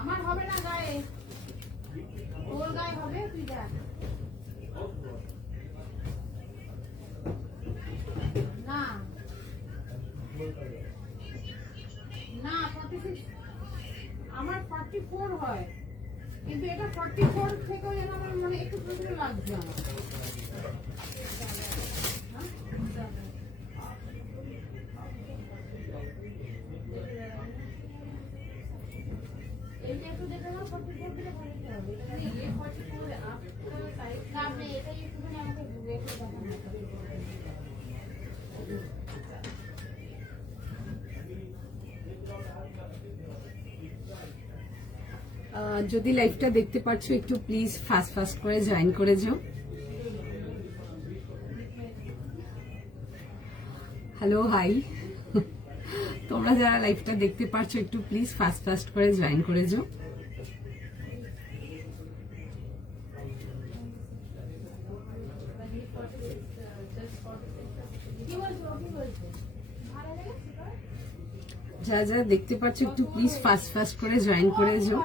আমার হবে না গায়ে, তোর গায়ে হবে, তুই দেখ। না না 46 আমার 44 হয়, কিন্তু এটা 44 থেকেও যেন আমার মানে একটু প্রচুর লাগছে আমার। এইটা একটু দেখে নাও, 44 থেকে 44 হবে। এই 44 আপ সাইজ না, আপনি এটাই একটুখানি আমাকে ঘুরে একটু দেখান। যদি লাইভটা দেখতে পাচ্ছ একটু প্লিজ ফাস্ট ফাস্ট করে জয়েন করে যাও। হ্যালো হাই, তোমরা যারা লাইভটা দেখতে পাচ্ছ একটু প্লিজ ফাস্ট ফাস্ট করে জয়েন করে যাও। যারা যারা দেখতে পাচ্ছ একটু প্লিজ ফাস্ট ফাস্ট করে জয়েন করে যাও।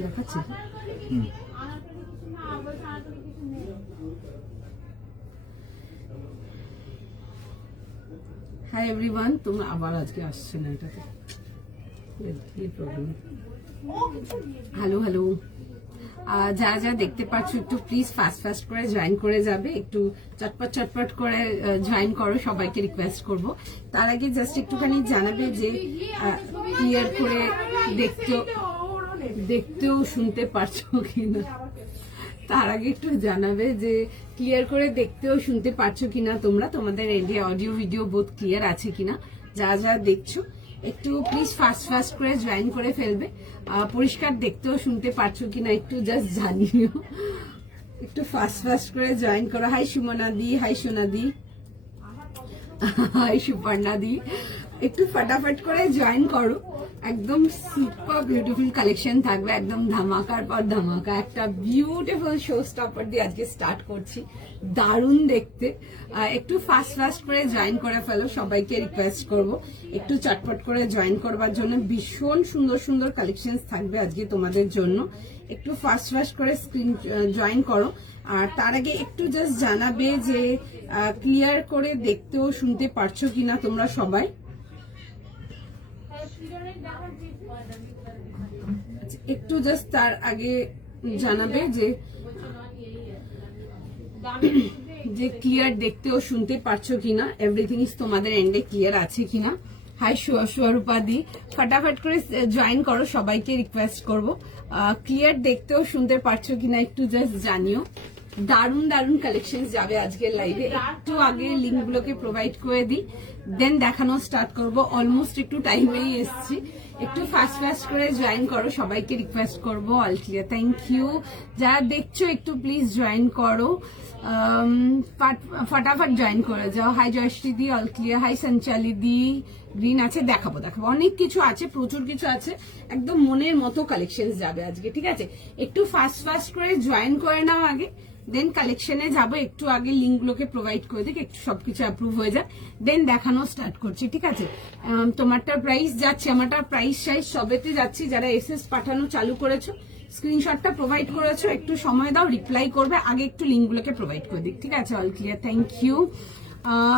দেখাচ্ছি হাই এভরিওয়ান, তোমরা আবার আজকে আসছে না, এটাতে কি প্রবলেম? হ্যালো হ্যালো, যারা যারা দেখতে পাচ্ছ একটু প্লিজ ফাস্ট ফাস্ট করে জয়েন করে যাবে, একটু চটপট চটপট করে জয়েন করো, সবাইকে রিকোয়েস্ট করব। তার আগে জাস্ট একটুখানি জানাবে যে ক্লিয়ার করে দেখতেও শুনতে পারছো কিনা। তার আগে একটু জানাবে যে ক্লিয়ার করে দেখতেও শুনতে পারছো কিনা তোমরা, তোমাদের এন্ডে অডিও ভিডিও বোথ ক্লিয়ার আছে কিনা। যারা যারা দেখছো একটু প্লিজ ফাস্ট ফাস্ট করে জয়েন করে ফেলবে। পরিষ্কার দেখতেও শুনতে পারছো কিনা একটু জাস্ট জানিও, একটু ফাস্ট ফাস্ট করে জয়েন করো। হাই সুমনা দি, হাই সোনা দি, হাই সুপর্ণা দি, একটু ফটাফট করে জয়েন করো। একদম সুপার বিউটিফুল কালেকশন থাকবে, একদম ধামাকার পর ধামাকা। একটা বিউটিফুল শো স্টপার দিয়ে আজকে স্টার্ট করছি, দারুণ দেখতে। একটু ফাস্ট ফাস্ট করে জয়েন করে ফেলো, সবাইকে রিকোয়েস্ট করব একটু চটপট করে জয়েন করবার জন্য। ভীষণ সুন্দর সুন্দর কালেকশন থাকবে আজকে তোমাদের জন্য, একটু ফাস্ট ফাস্ট করে স্ক্রিন জয়েন করো। আর তার আগে একটু জাস্ট জানাবে যে ক্লিয়ার করে দেখতেও শুনতে পারছো কিনা তোমরা সবাই। একটু জাস্ট তার আগে জানাবে যে ক্লিয়ার দেখতেও শুনতে পারছো কিনা, এভরিথিং ইজ তোমাদের এন্ডে ক্লিয়ার আছে কিনা। হাই স্বরূপা দি, ফটাফট করে জয়েন করো, সবাইকে রিকোয়েস্ট করব। ক্লিয়ার দেখতেও শুনতে পারছো কিনা একটু জাস্ট জানিও। দারুণ দারুণ কালেকশন যাবে আজকের লাইভে। একটু আগে লিঙ্ক গুলোকে প্রোভাইড করে দিই, দেন দেখানো স্টার্ট করব। অলমোস্ট একটু টাইমেই এসছি, একটু ফাস্ট ফাস্ট করে জয়েন করো, সবাইকে রিকোয়েস্ট করব। All clear, thank you. যারা দেখছো একটু প্লিজ জয়েন করো, ফটাফট জয়েন করে যাও। হাই জয়শ্রী দি, অল ক্লিয়ার। হাই সঞ্চালি দি, গ্রিন আছে, দেখাবো অনেক কিছু আছে, প্রচুর কিছু আছে, একদম মনের মতো কালেকশন যাবে আজকে, ঠিক আছে? একটু ফাস্ট ফাস্ট করে জয়েন করে নাও আগে, দেন কালেকশনে যাবো। একটু আগে লিঙ্ক গুলোকে প্রোভাইড করে দিক, একটু সবকিছু অ্যাপ্রুভ হয়ে যায়, দেন দেখানো স্টার্ট করছি, ঠিক আছে? তোমারটার প্রাইস যাচ্ছে, আমারটার প্রাইস সাইজ সবেতে যাচ্ছি। যারা এসএস পাঠানো চালু করেছো, স্ক্রিনশটটা প্রোভাইড করেছো, একটু সময় দাও, রিপ্লাই করবে। আগে একটু লিঙ্ক গুলোকে প্রোভাইড করে দিক, ঠিক আছে? All clear, thank you.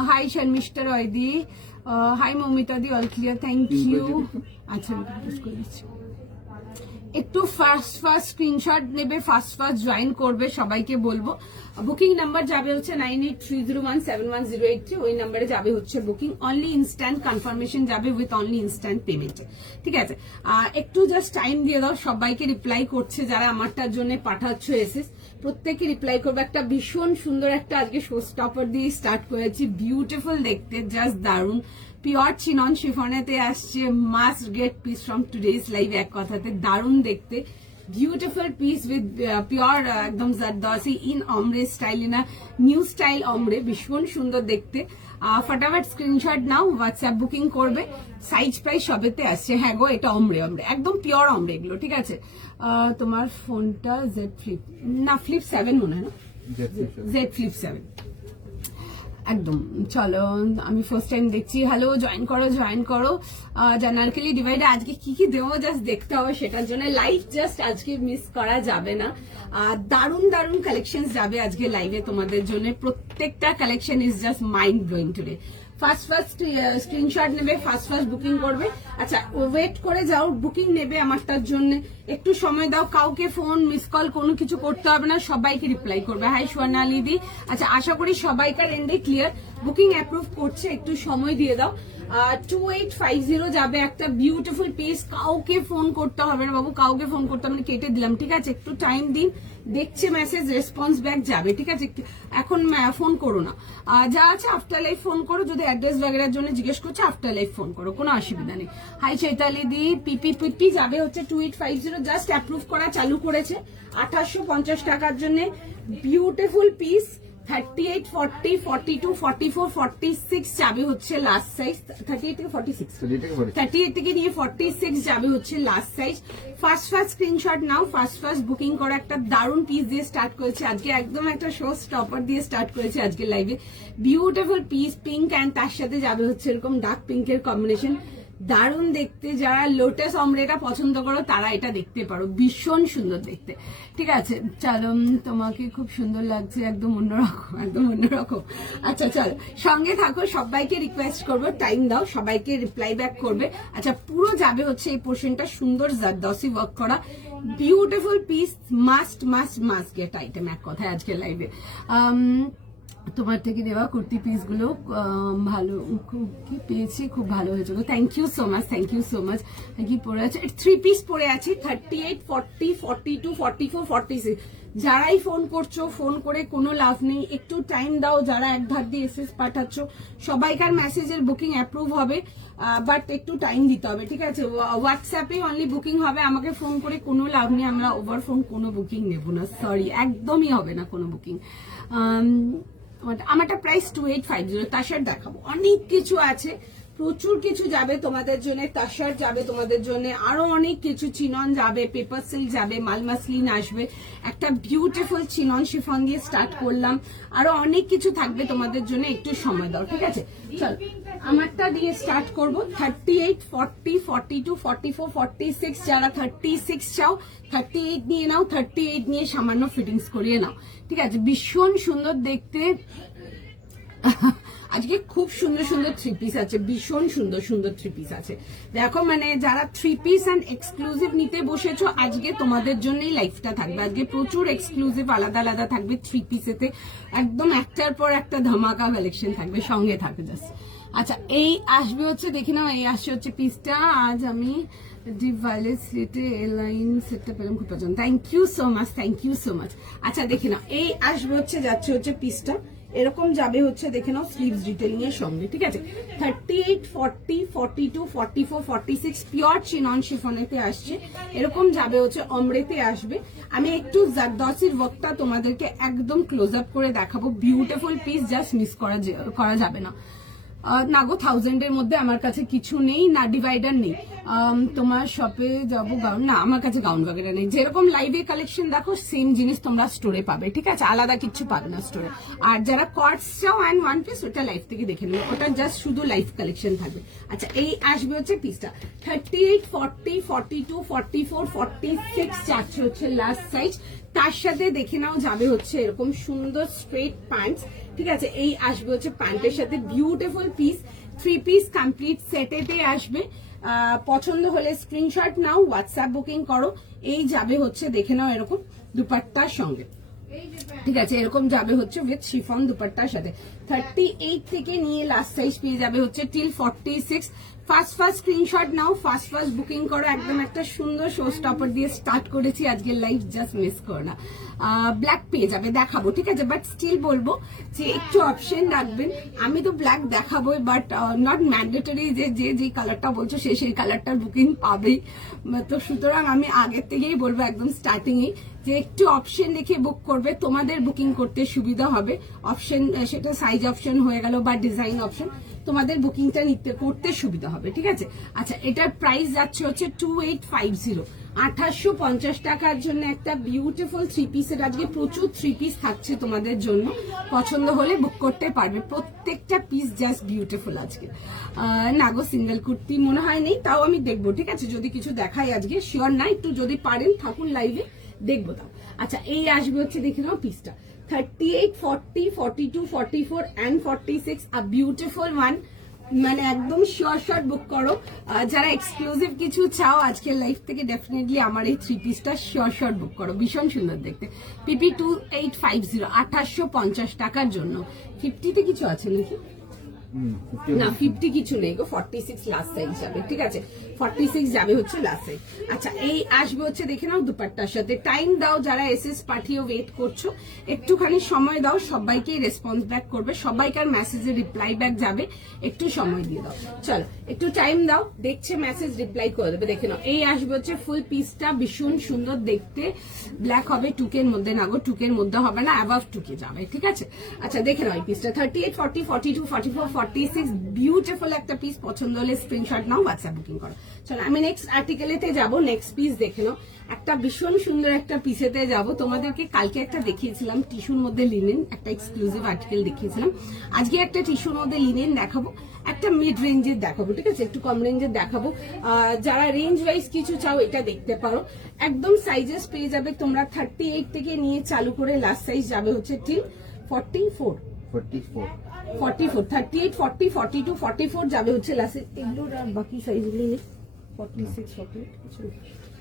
Hi Sharmistha Roy দি, হাই মৌমিতা দি, অল ক্লিয়ার, থ্যাংক ইউ। আচ্ছা করে দিচ্ছি, একটু ফাস্ট ফাস্ট স্ক্রিনশট নেবে, ফাস্ট ফাস্ট জয়েন করবে, সবাইকে বলবো। বুকিং নাম্বার যাবে হচ্ছে 9830171083, ওই নাম্বারে যাবে হচ্ছে বুকিং। অনলি ইনস্ট্যান্ট কনফার্মেশন যাবে উইথ অনলি ইনস্ট্যান্ট পেমেন্ট, ঠিক আছে? একটু জাস্ট টাইম দিয়ে দাও, সবাইকে রিপ্লাই করছে যারা আমারটার জন্য পাঠাচ্ছ এসএস, প্রত্যেকে রিপ্লাই করবে। একটা ভীষণ সুন্দর একটা আজকে শো স্টপার দিয়ে স্টার্ট করেছি, বিউটিফুল দেখতে, জাস্ট দারুণ। পিওর চিনন শিফনেতে আসছে, must get piece from today's live. এক কথাতে দারুণ দেখতে, বিউটিফুল পিস উইথ পিওর একদম জারদৌসি in ombre style, in new style ombre, ভীষণ সুন্দর দেখতে। ফটাফট স্ক্রিনশট নাও, হোয়াটসঅ্যাপ বুকিং করবে। সাইজ প্রাইস সবেতে আসছে। হ্যাঁ গো, এটা অমরে অমরে, একদম পিওর অমরে এগুলো, ঠিক আছে? তোমার ফোনটা জেড ফ্লিপ না, ফ্লিপ 7 মনে হয় না? জেড ফ্লিপ 7 একদম। চলো আমি ফার্স্ট টাইম দেখছি। হ্যালো, জয়েন করো। নারকেলি ডিভাইডে আজকে কি কি দেবো জাস্ট দেখতে হবে, সেটার জন্য লাইভ জাস্ট আজকে মিস করা যাবে না। দারুন কালেকশন যাবে আজকে লাইভে তোমাদের জন্য। প্রত্যেকটা collection is just mind blowing today. First screenshot নেবে, ফার্স্ট বুকিং করবে। আচ্ছা ওয়েট করে যাও, বুকিং নেবে আমারটার জন্য, একটু সময় দাও। কাউকে ফোন মিস কল কোনো কিছু করতে হবে না, সবাইকে রিপ্লাই করবে। হাই সোনালি দি। আচ্ছা আশা করি সবাইকার এন্ডে ক্লিয়ার, বুকিং অ্যাপ্রুভ করছে, একটু সময় দিয়ে দাও। 2850 যাবে একটা বিউটিফুল পিস। কাউকে ফোন করতে হবে না বাবু, কাউকে ফোন করতে হবে না, কেটে দিলাম। ঠিক আছে, একটু টাইম দিন, দেখছে মেসেজ, রেসপন্স ব্যাক যাবে। ঠিক আছে, এখন ফোন করো না, যা আছে আফটার লাইফ ফোন করো। যদি অ্যাড্রেস বাগেরার জন্য জিজ্ঞেস করছে আফটার লাইফ ফোন করো, কোনো অসুবিধা নেই। হাই চৈতালি দি। পিপি যাবে হচ্ছে 2850, জাস্ট অ্যাপ্রুভ করা চালু করেছে 2850 টাকার জন্য। Beautiful piece. 38, 40, 42, 44, 46 যাবে হচ্ছে লাস্ট সাইজ। 38 থেকে 46, 38 থেকে নিয়ে 46 যাবে হচ্ছে লাস্ট সাইজ। ফার্স্ট স্ক্রিনশট নাও, ফার্স্ট বুকিং করা। একটা দারুন পিস দিয়ে স্টার্ট করেছে আজকে, একদম একটা শো স্টপার দিয়ে স্টার্ট করেছে আজকে লাইভে। বিউটিফুল পিস, পিঙ্ক অ্যান্ড তার সাথে যাবে হচ্ছে এরকম ডার্ক পিঙ্কের কম্বিনেশন, দারুণ দেখতে। যারা লোটাস অমরেটা পছন্দ করো তারা এটা দেখতে পারো, ভীষণ সুন্দর দেখতে। ঠিক আছে, চলো তোমাকে খুব সুন্দর লাগছে, একদম অন্যরকম। আচ্ছা চলো সঙ্গে থাকো, সবাইকে রিকোয়েস্ট করবো টাইম দাও, সবাইকে রিপ্লাই ব্যাক করবে। আচ্ছা পুরো যাবে হচ্ছে এই পোর্শনটা সুন্দর জারদৌসি ওয়ার্ক করা, beautiful piece. Must get item এক কথায় আজকে লাইভে। তোমার থেকে দেওয়া কুর্তি পিস গুলো ভালো কি পেয়েছি, খুব ভালো হয়েছে। Thank you so much. কি পরে আছে? 3 পিস পরে আছি। 38, 40, 42, 44, 46। যারাই ফোন করছো, ফোন করে কোনো লাভ নেই, একটু টাইম দাও। যারা এক ধার দিয়ে এসএস পাঠাচ্ছ, সবাইকার মেসেজের বুকিং অ্যাপ্রুভ হবে, বাট একটু টাইম দিতে হবে। ঠিক আছে, হোয়াটসঅ্যাপে অনলি বুকিং হবে, আমাকে ফোন করে কোনো লাভ নেই। আমরা ওভার ফোন কোনো বুকিং নেব না, সরি, একদমই হবে না কোনো বুকিং। আমারটা প্রাইস 2850। তার দেখাবো, অনেক কিছু আছে, প্রচুর কিছু যাবে তোমাদের জন্য। তাসার যাবে তোমাদের জন্য, আরো অনেক কিছু, চিনন যাবে, পেপার সিল্ক যাবে, মালমাসলিন আসবে। একটা বিউটিফুল চিনন শিফন দিয়ে স্টার্ট করলাম, আরো অনেক কিছু থাকবে তোমাদের জন্য, একটু সময় দাও। ঠিক আছে, চল আমারটা দিয়ে স্টার্ট করবো। 38, 40, 42, 44, 46। যারা 36 চাও 38 নিয়ে নাও, 38 নিয়ে সামান্য ফিটিংস করিয়ে নাও। ঠিক আছে, ভীষণ সুন্দর দেখতে। আজকে খুব সুন্দর 3 পিস আছে, ভীষণ সুন্দর 3 পিস আছে। দেখো মানে যারা 3 পিস অ্যান্ড এক্সক্লুসিভ নিতে বসেছো, আজকে তোমাদের জন্যই লাইফটা থাকবে। আজকে প্রচুর এক্সক্লুসিভ আলাদা থাকবে 3 পিসেতে, একদম একটার পর একটা ধামাকা কালেকশন থাকবে, সঙ্গে থাকবে জাস্ট। আচ্ছা এই আসবে হচ্ছে, দেখি না, এই আসছে হচ্ছে পিসটা। আজ আমি ডিপ ভায়োলেট স্লিটে এ লাইন সেটটা পেলাম, খুব পছন্দ। Thank you so much. আচ্ছা দেখি না, এই আসবে হচ্ছে, যাচ্ছে হচ্ছে পিসটা এরকম যাবে হচ্ছে, দেখে নাও স্লিভস ডিটেইলিং এর সঙ্গে। ঠিক আছে, 38, 40, 42, 44, 46 পিওর চিনন শিফনেতে আসছে। এরকম যাবে হচ্ছে, অমরেতে আসবে। আমি একটু জারদৌসির ওয়ার্কটা তোমাদেরকে একদম ক্লোজ আপ করে দেখাবো। বিউটিফুল পিস, জাস্ট মিস করা যাবে না। না গো, 1000 এর মধ্যে আমার কাছে কিছু নেই, না ডিভাইডার নেই। তোমার শপে যাবো গাউন, না আমার কাছে গাউন বাগেরা নেই। যেরকম লাইভে কালেকশন দেখো সেম জিনিস তোমরা স্টোরে পাবে। ঠিক আছে, আলাদা কিছু পাবে না স্টোরে। আর যারা কর্ডস চাও অ্যান্ড 1 পিস, ওটা লাইভ থেকে দেখে নেবে, ওটা জাস্ট শুধু লাইভ কালেকশন থাকবে। আচ্ছা এই আসবে হচ্ছে পিসটা 38, 40, 42, 44, 46 যাচ্ছে হচ্ছে লাস্ট সাইজ। তার সাথে দেখে নাও যাবে হচ্ছে এরকম সুন্দর স্ট্রেট প্যান্টস। ঠিক আছে, এই আসবে হচ্ছে প্যান্টের সাথে, বিউটিফুল পিস। 3 পিস কমপ্লিট সেটেতে আসবে। পছন্দ হলে স্ক্রিনশট নাও, হোয়াটসঅ্যাপ বুকিং করো। এই যাবে হচ্ছে, দেখে নাও এরকম দুপাট্টার সঙ্গে। ঠিক আছে, এরকম যাবে হচ্ছে উইথ শিফন দুপাট্টার সাথে। 38 থেকে নিয়ে লাস্ট সাইজ পেয়ে যাবে হচ্ছে টিল 46। ফার্স্ট স্ক্রিনশট নাও, ফার্স্ট বুকিং করো। একদম একটা সুন্দর শো স্টপার দিয়ে স্টার্ট করেছি আজকের লাইভ, জাস্ট মিস করো না। ব্ল্যাক পেয়ে যাবে, দেখাবো। ঠিক আছে, বাট স্টিল বলবো যে একটু অপশন রাখবেন। আমি তো ব্ল্যাক দেখাবোই, বাট নট ম্যান্ডেটরি যে কালারটা বলছো সেই কালারটার বুকিং পাবেই। তো সুতরাং আমি আগের থেকেই বলবো, একদম স্টার্টিং এ, যে একটু অপশন দেখে বুক করবে, তোমাদের বুকিং করতে সুবিধা হবে। অপশন সেটা সাইজ অপশন হয়ে গেল বা ডিজাইন অপশন, তোমাদের বুকিংটা করতে সুবিধা হবে। হবে, ঠিক আছে। আচ্ছা, এটার প্রাইস যাচ্ছে হচ্ছে 2850, 2850 টাকার জন্য একটা বিউটিফুল থ্রি পিসের। আজকে প্রচুর থ্রি পিস থাকছে তোমাদের জন্য, পছন্দ হলে বুক করতে পারবে। প্রত্যেকটা পিস জাস্ট বিউটিফুল আজকে। না গো, সিঙ্গেল কুর্তি মনে হয় নেই, তাও আমি দেখবো, ঠিক আছে, যদি কিছু দেখাই আজকে, শিওর না, একটু যদি পারেন থাকুন লাইভে, দেখবো তাও। আচ্ছা, এই আসবে হচ্ছে দেখে নাও পিসটা 38, 40, 42, 44 and 46, a beautiful one। মানে একদম শিওর শর্ট বুক করো। যারা এক্সক্লুসিভ কিছু চাও আজকের লাইফ থেকে, ডেফিনেটলি আমার এই থ্রি পিসটা শিওর শর্ট বুক করো, ভীষণ সুন্দর দেখতে। PP 2850, 2850 টাকার জন্য। 50তে কিছু আছে নাকি? না, 50 কিছু নেই গো, 46 লাস্ট সাইজ যাবে, ঠিক আছে, 46 যাবে হচ্ছে লাস্ট সাইজ। আচ্ছা, এই আসবে হচ্ছে দেখে নাও দুপাট্টার সাথে। টাইম দাও, যারা এসএস পাঠিয়ে ওয়েট করছো, একটুখানি সময় দাও, সবাইকে রেসপন্স ব্যাক করবে, সবাইকার মেসেজে রিপ্লাই ব্যাক যাবে, একটু সময় দিয়ে দাও। চলো, একটু টাইম দাও, দেখছে মেসেজ, রিপ্লাই করে দেবে। দেখে নাও, এই আসবে হচ্ছে ফুল পিসটা, ভীষণ সুন্দর দেখতে। ব্ল্যাক হবে, টুকের মধ্যে না গো, টুকের মধ্যে হবে না, অ্যাবাভ টুকে যাবে, ঠিক আছে। আচ্ছা, দেখে নাও এই পিসটা 38, 40, 42, 44, 46, বিউটিফুল একটা পিস। পছন্দ হলে স্ক্রিনশট নাও, হোয়াটসঅ্যাপ বুকিং করো। চলো, আমি নেক্সট আর্টিকেলেতে যাব। নেক্সট পিস দেখে নাও, একটা ভীষণ সুন্দর একটা পিসেতে যাব। তোমাদেরকে কালকে একটা দেখিয়েছিলাম টিস্যুর মধ্যে লিনেন, একটা এক্সক্লুসিভ আর্টিকেল দেখিয়েছিলাম। আজকে একটা টিস্যুর মধ্যে লিনেন দেখাবো, একটা মিড রেঞ্জের দেখাবো, ঠিক আছে, একটু কম রেঞ্জের দেখাবো। যারা রেঞ্জ ওয়াইজ কিছু চাও এটা দেখতে পারো। একদম সাইজেস পেয়ে যাবে তোমরা 38 থেকে নিয়ে চালু করে লাস্ট সাইজ যাবে হচ্ছে ঠিক 44, 38, 40, 42, 44 যাবে হচ্ছে লাস্ট। এগুলোর বাকি সাইজগুলো নেই, 46, 48 কিছু।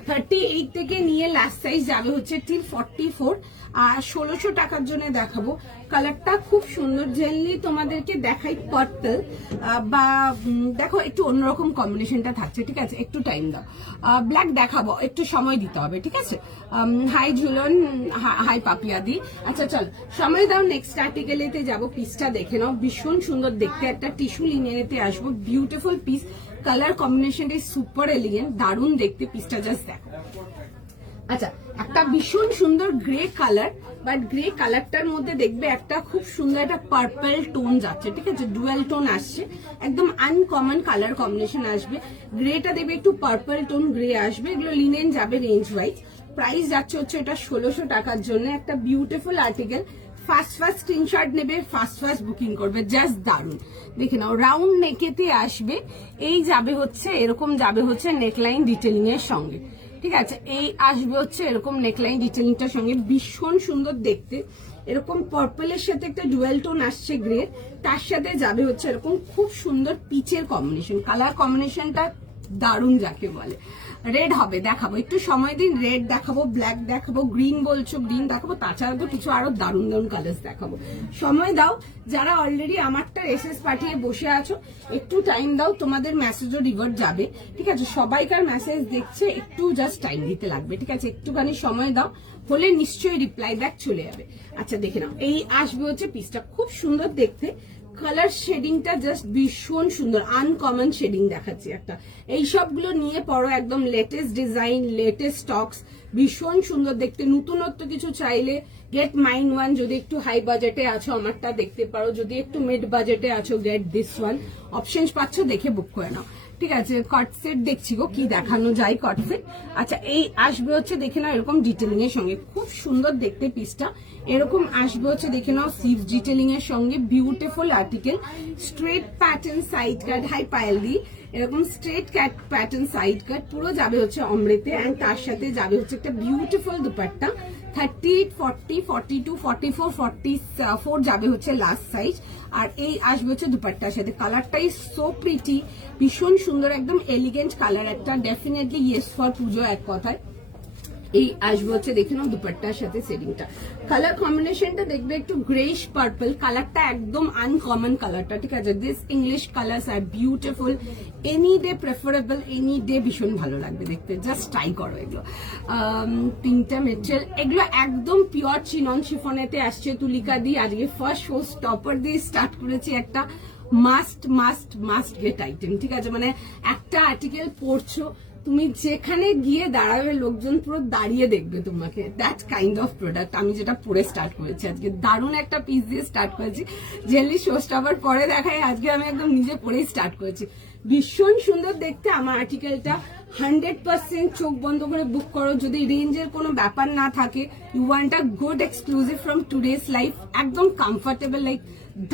38 থেকে নিয়ে লাস্ট সাইজ যাবে হচ্ছে ঠিক 44। আর 1600 টাকার জন্য দেখাবো। কালারটা খুব সুন্দর, জেনারেলি তোমাদেরকে দেখাই পার্পল, বা দেখো একটু অন্যরকম কম্বিনেশনটা থাকছে, ঠিক আছে, একটু টাইম দাও। ব্ল্যাক দেখাবো, একটু সময় দিতে হবে, ঠিক আছে। হাই ঝুলন, হাই পাপিয়াদি। আচ্ছা, চল সময় দাও, নেক্সট আর্টিকেলেতে যাবো। পিসটা দেখে নাও, ভীষণ সুন্দর দেখতে, একটা টিস্যু লিনেনেতে আসবো, বিউটিফুল পিস। কালার কম্বিনেশনটা সুপার এলিগেন্ট, দারুণ দেখতে পিসটা, জাস্ট দেখো। আচ্ছা, একটা ভীষণ সুন্দর গ্রে কালার, বাট গ্রে কালারটার মধ্যে দেখবে একটা খুব সুন্দর একটা পার্পল টোন যাচ্ছে, ঠিক আছে, ডুয়াল টোন আসছে, একদম আনকমন কালার কম্বিনেশন আসবে। গ্রেটা দেখবে একটু পার্পল টোন গ্রে আসবে। এগুলো লিনেন যাবে রেঞ্জ ওয়াইজ। প্রাইস যাচ্ছে হচ্ছে এটা 1600 টাকার জন্য, একটা বিউটিফুল আর্টিকেল। ফার্স্ট স্ক্রিনশট নেবে, ফার্স্ট বুকিং করবে, জাস্ট দারুন। দেখে নাও, রাউন্ড নেকেতে আসবে, এই যাবে হচ্ছে এরকম, যাবে হচ্ছে নেকলাইন ডিটেলিং এর সঙ্গে, ঠিক আছে, এই আসবে হচ্ছে এরকম নেকলাইন ডিটেলিংটার সঙ্গে, ভীষণ সুন্দর দেখতে। এরকম পার্পলের সাথে একটা ডুয়াল টোন আসছে গ্রে, তার সাথে যাবে হচ্ছে এরকম খুব সুন্দর পিচের কম্বিনেশন। কালার কম্বিনেশনটা দারুণ যাকে বলে। রেড হবে, দেখাবো, একটু সময় দিন। রেড দেখাবো, ব্ল্যাক দেখাবো, গ্রিন বলছো গ্রিন দেখাবো, তাছাড়া তো কিছু আরো দারুণ দারুণ কালার দেখাবো। সময় দাও, যারা অলরেডি আমারটা এসএস পাঠিয়ে বসে আছো, একটু টাইম দাও, তোমাদের মেসেজও রিভার্ট যাবে, ঠিক আছে। সবাইকার মেসেজ দেখছে, একটু জাস্ট টাইম দিতে লাগবে, ঠিক আছে, একটুখানি সময় দাও, হলে নিশ্চয়ই রিপ্লাই ব্যাক চলে যাবে। আচ্ছা, দেখে নাও, এই আসবে হচ্ছে পিসটা, খুব সুন্দর দেখতে। কালার শেডিংটা জাস্ট ভীষণ সুন্দর, আনকমন শেডিং দেখাচ্ছি একটা। এই সবগুলো নিয়ে পড়ো, একদম লেটেস্ট ডিজাইন, লেটেস্ট স্টকস, ভীষণ সুন্দর দেখতে। নতুনত্ব কিছু চাইলে গেট মাইন ওয়ান, যদি একটু হাই বাজেটে আছো আমারটা দেখতে পারো, যদি একটু মিড বাজেটে আছো গেট দিস ওয়ান। অপশনস পাচ্ছ, দেখে বুক করে নাও, ঠিক আছে। কট সেট দেখছি গো, কি দেখানো যায় কট সেট। আচ্ছা, এই আসবে হচ্ছে দেখে নাও এরকম ডিটেলিং এর সঙ্গে, খুব সুন্দর দেখতে পিসটা। এরকম আসবে হচ্ছে দেখে নাও স্লিভ ডিটেলিং এর সঙ্গে, beautiful article. Straight pattern side cut, hi Payel di, এরকম straight cut pattern side cut, পুরো যাবে হচ্ছে অমৃতে, এন্ড তার সাথে যাবে হচ্ছে একটা বিউটিফুল দুপাট্টা। 38, 40, 42, 44, 44 যাবে হচ্ছে লাস্ট সাইজ। আর এই আসবে হচ্ছে দুপাট্টার সাথে। কালারটাই সো প্রিটি, ভীষণ সুন্দর, একদম এলিগেন্ট কালার একটা, ডেফিনেটলি ইয়েস ফর পুজো এক কথায়। এই আসবে হচ্ছে দেখে নাও দুপাট্টার সাথে সেটিংটা। কালার কম্বিনেশনটা দেখবে একটু গ্রেইশ পার্পল, কালারটা একদম আনকমন কালারটা, ঠিক আছে। This English colours are beautiful, any day preferable, any day ভীষণ ভালো লাগবে দেখতে, জাস্ট ট্রাই করো এগুলো। পিঙ্কটা মেটেরিয়াল, এগুলো একদম পিওর চিনন শিফনেতে আসছে, তুলিকা দি আজকে ফার্স্ট শো স্টপার দিয়ে স্টার্ট করেছি একটা মাস্ট গেট আইটেম, ঠিক আছে। মানে একটা আর্টিকেল পড়ছো, তুমি যেখানে গিয়ে দাঁড়াবে লোকজন পুরো দাঁড়িয়ে দেখবে তোমাকে, দ্যাট কাইন্ড অফ প্রোডাক্ট। আমি যেটা পরে স্টার্ট করেছি আজকে, দারুণ একটা পিস দিয়ে স্টার্ট করেছি। জেনারেলি শোস্ট আবার পরে দেখাই, আজকে আমি একদম নিজে পরেই স্টার্ট করেছি। ভীষণ সুন্দর দেখতে। আমার আর্টিকেলটা 100% চোখ বন্ধ করে বুক করো। যদি রেঞ্জের কোনো ব্যাপার না থাকে, you want a good exclusive from today's life, একদম comfortable, like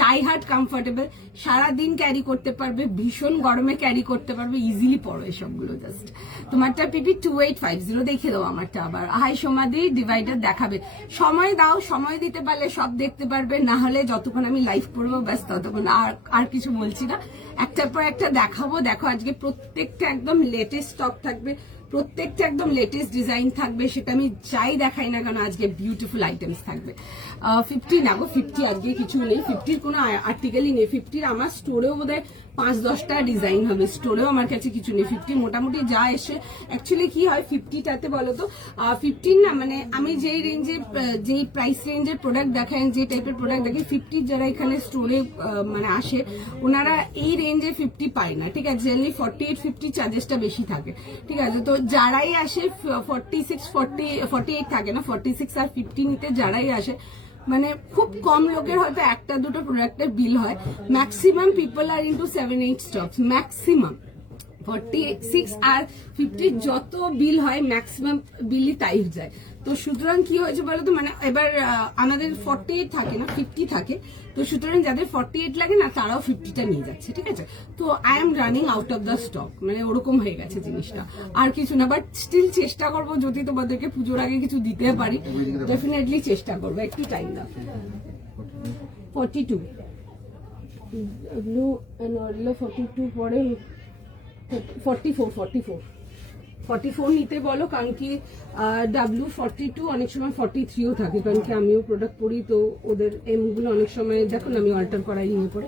die hard comfortable, সারাদিন ক্যারি করতে পারবে, ভীষণ গরমে ক্যারি করতে পারবে, ইজিলি পড়ো এসবগুলো। জাস্ট তোমারটা পিপি 2850 দেখে দাও, আমারটা আবার আহাই সমাধি ডিভাইডার দেখাবে। সময় দাও, সময় দিতে পারলে সব দেখতে পারবে, না হলে যতক্ষণ আমি লাইভ করবো ব্যাস ততক্ষণ। আর কিছু বলছি না, একটার পর একটা দেখাবো। দেখো আজকে প্রত্যেকটা একদম লেটেস্ট স্টক থাকবে, প্রত্যেকটা একদম লেটেস্ট ডিজাইন থাকবে, সেটা আমি যাই দেখাই না কেন আজকে বিউটিফুল আইটেমস থাকবে। 50 না গো, 50 আজকে কিছু নেই, 50 কোনো আর্টিকেলই নেই। 50 আমার স্টোরেও বোধহয় 5-10টা ডিজাইন হবে, স্টোরেও আমার কাছে কিছু নেই। 50 মোটামুটি যা এসে, অ্যাকচুয়ালি কি হয় 50টাতে বলো তো, 15 না মানে আমি যেই রেঞ্জে, যেই প্রাইস রেঞ্জের প্রোডাক্ট দেখায়, যে টাইপের প্রোডাক্ট দেখি, 50 যারা এখানে স্টোরে মানে আসে, ওনারা এই রেঞ্জে 50 পায় না, ঠিক আছে। জেনারেলি 48-50 চার্জেসটা বেশি থাকে, ঠিক আছে। তো যারাই আসে 46-48 থাকে না, 46 আর 50 নিতে যারাই আসে, মানে খুব কম লোকের হয়তো একটা দুটো প্রোডাক্টের বিল হয়। ম্যাক্সিমাম পিপল আর ইনটু 7-8 স্টকস, ম্যাক্সিমাম 46 আর 50 যত বিল হয় ম্যাক্সিমাম বিলই তাই যায়। তো সুতরাং কি হয়েছে বলো তো, মানে এবার আমাদের 48 থাকে না, 50 থাকে। তো সুতরাং যাদের 48 লাগে না, তারাও 50টা নিয়ে যাচ্ছে, ঠিক আছে। তো I am running out of the stock, মানে ওরকম হয়ে গেছে জিনিসটা, আর কিছু না। বাট স্টিল চেষ্টা করবো, যদি তোমাদেরকে পুজোর আগে কিছু দিতে পারি, ডেফিনেটলি চেষ্টা করবো। একটু টাইম দাও। 42 ব্লু এন্ড অরেঞ্জ, 42 পরে 44 নিতে বলো, কারণ কি W42 অনেক সময় 43ও থাকে, কারণ কি আমিও প্রোডাক্ট পরি, তো ওদের এম গুলো অনেক সময় দেখো না আমি অল্টার করাই নিয়ে পড়ে।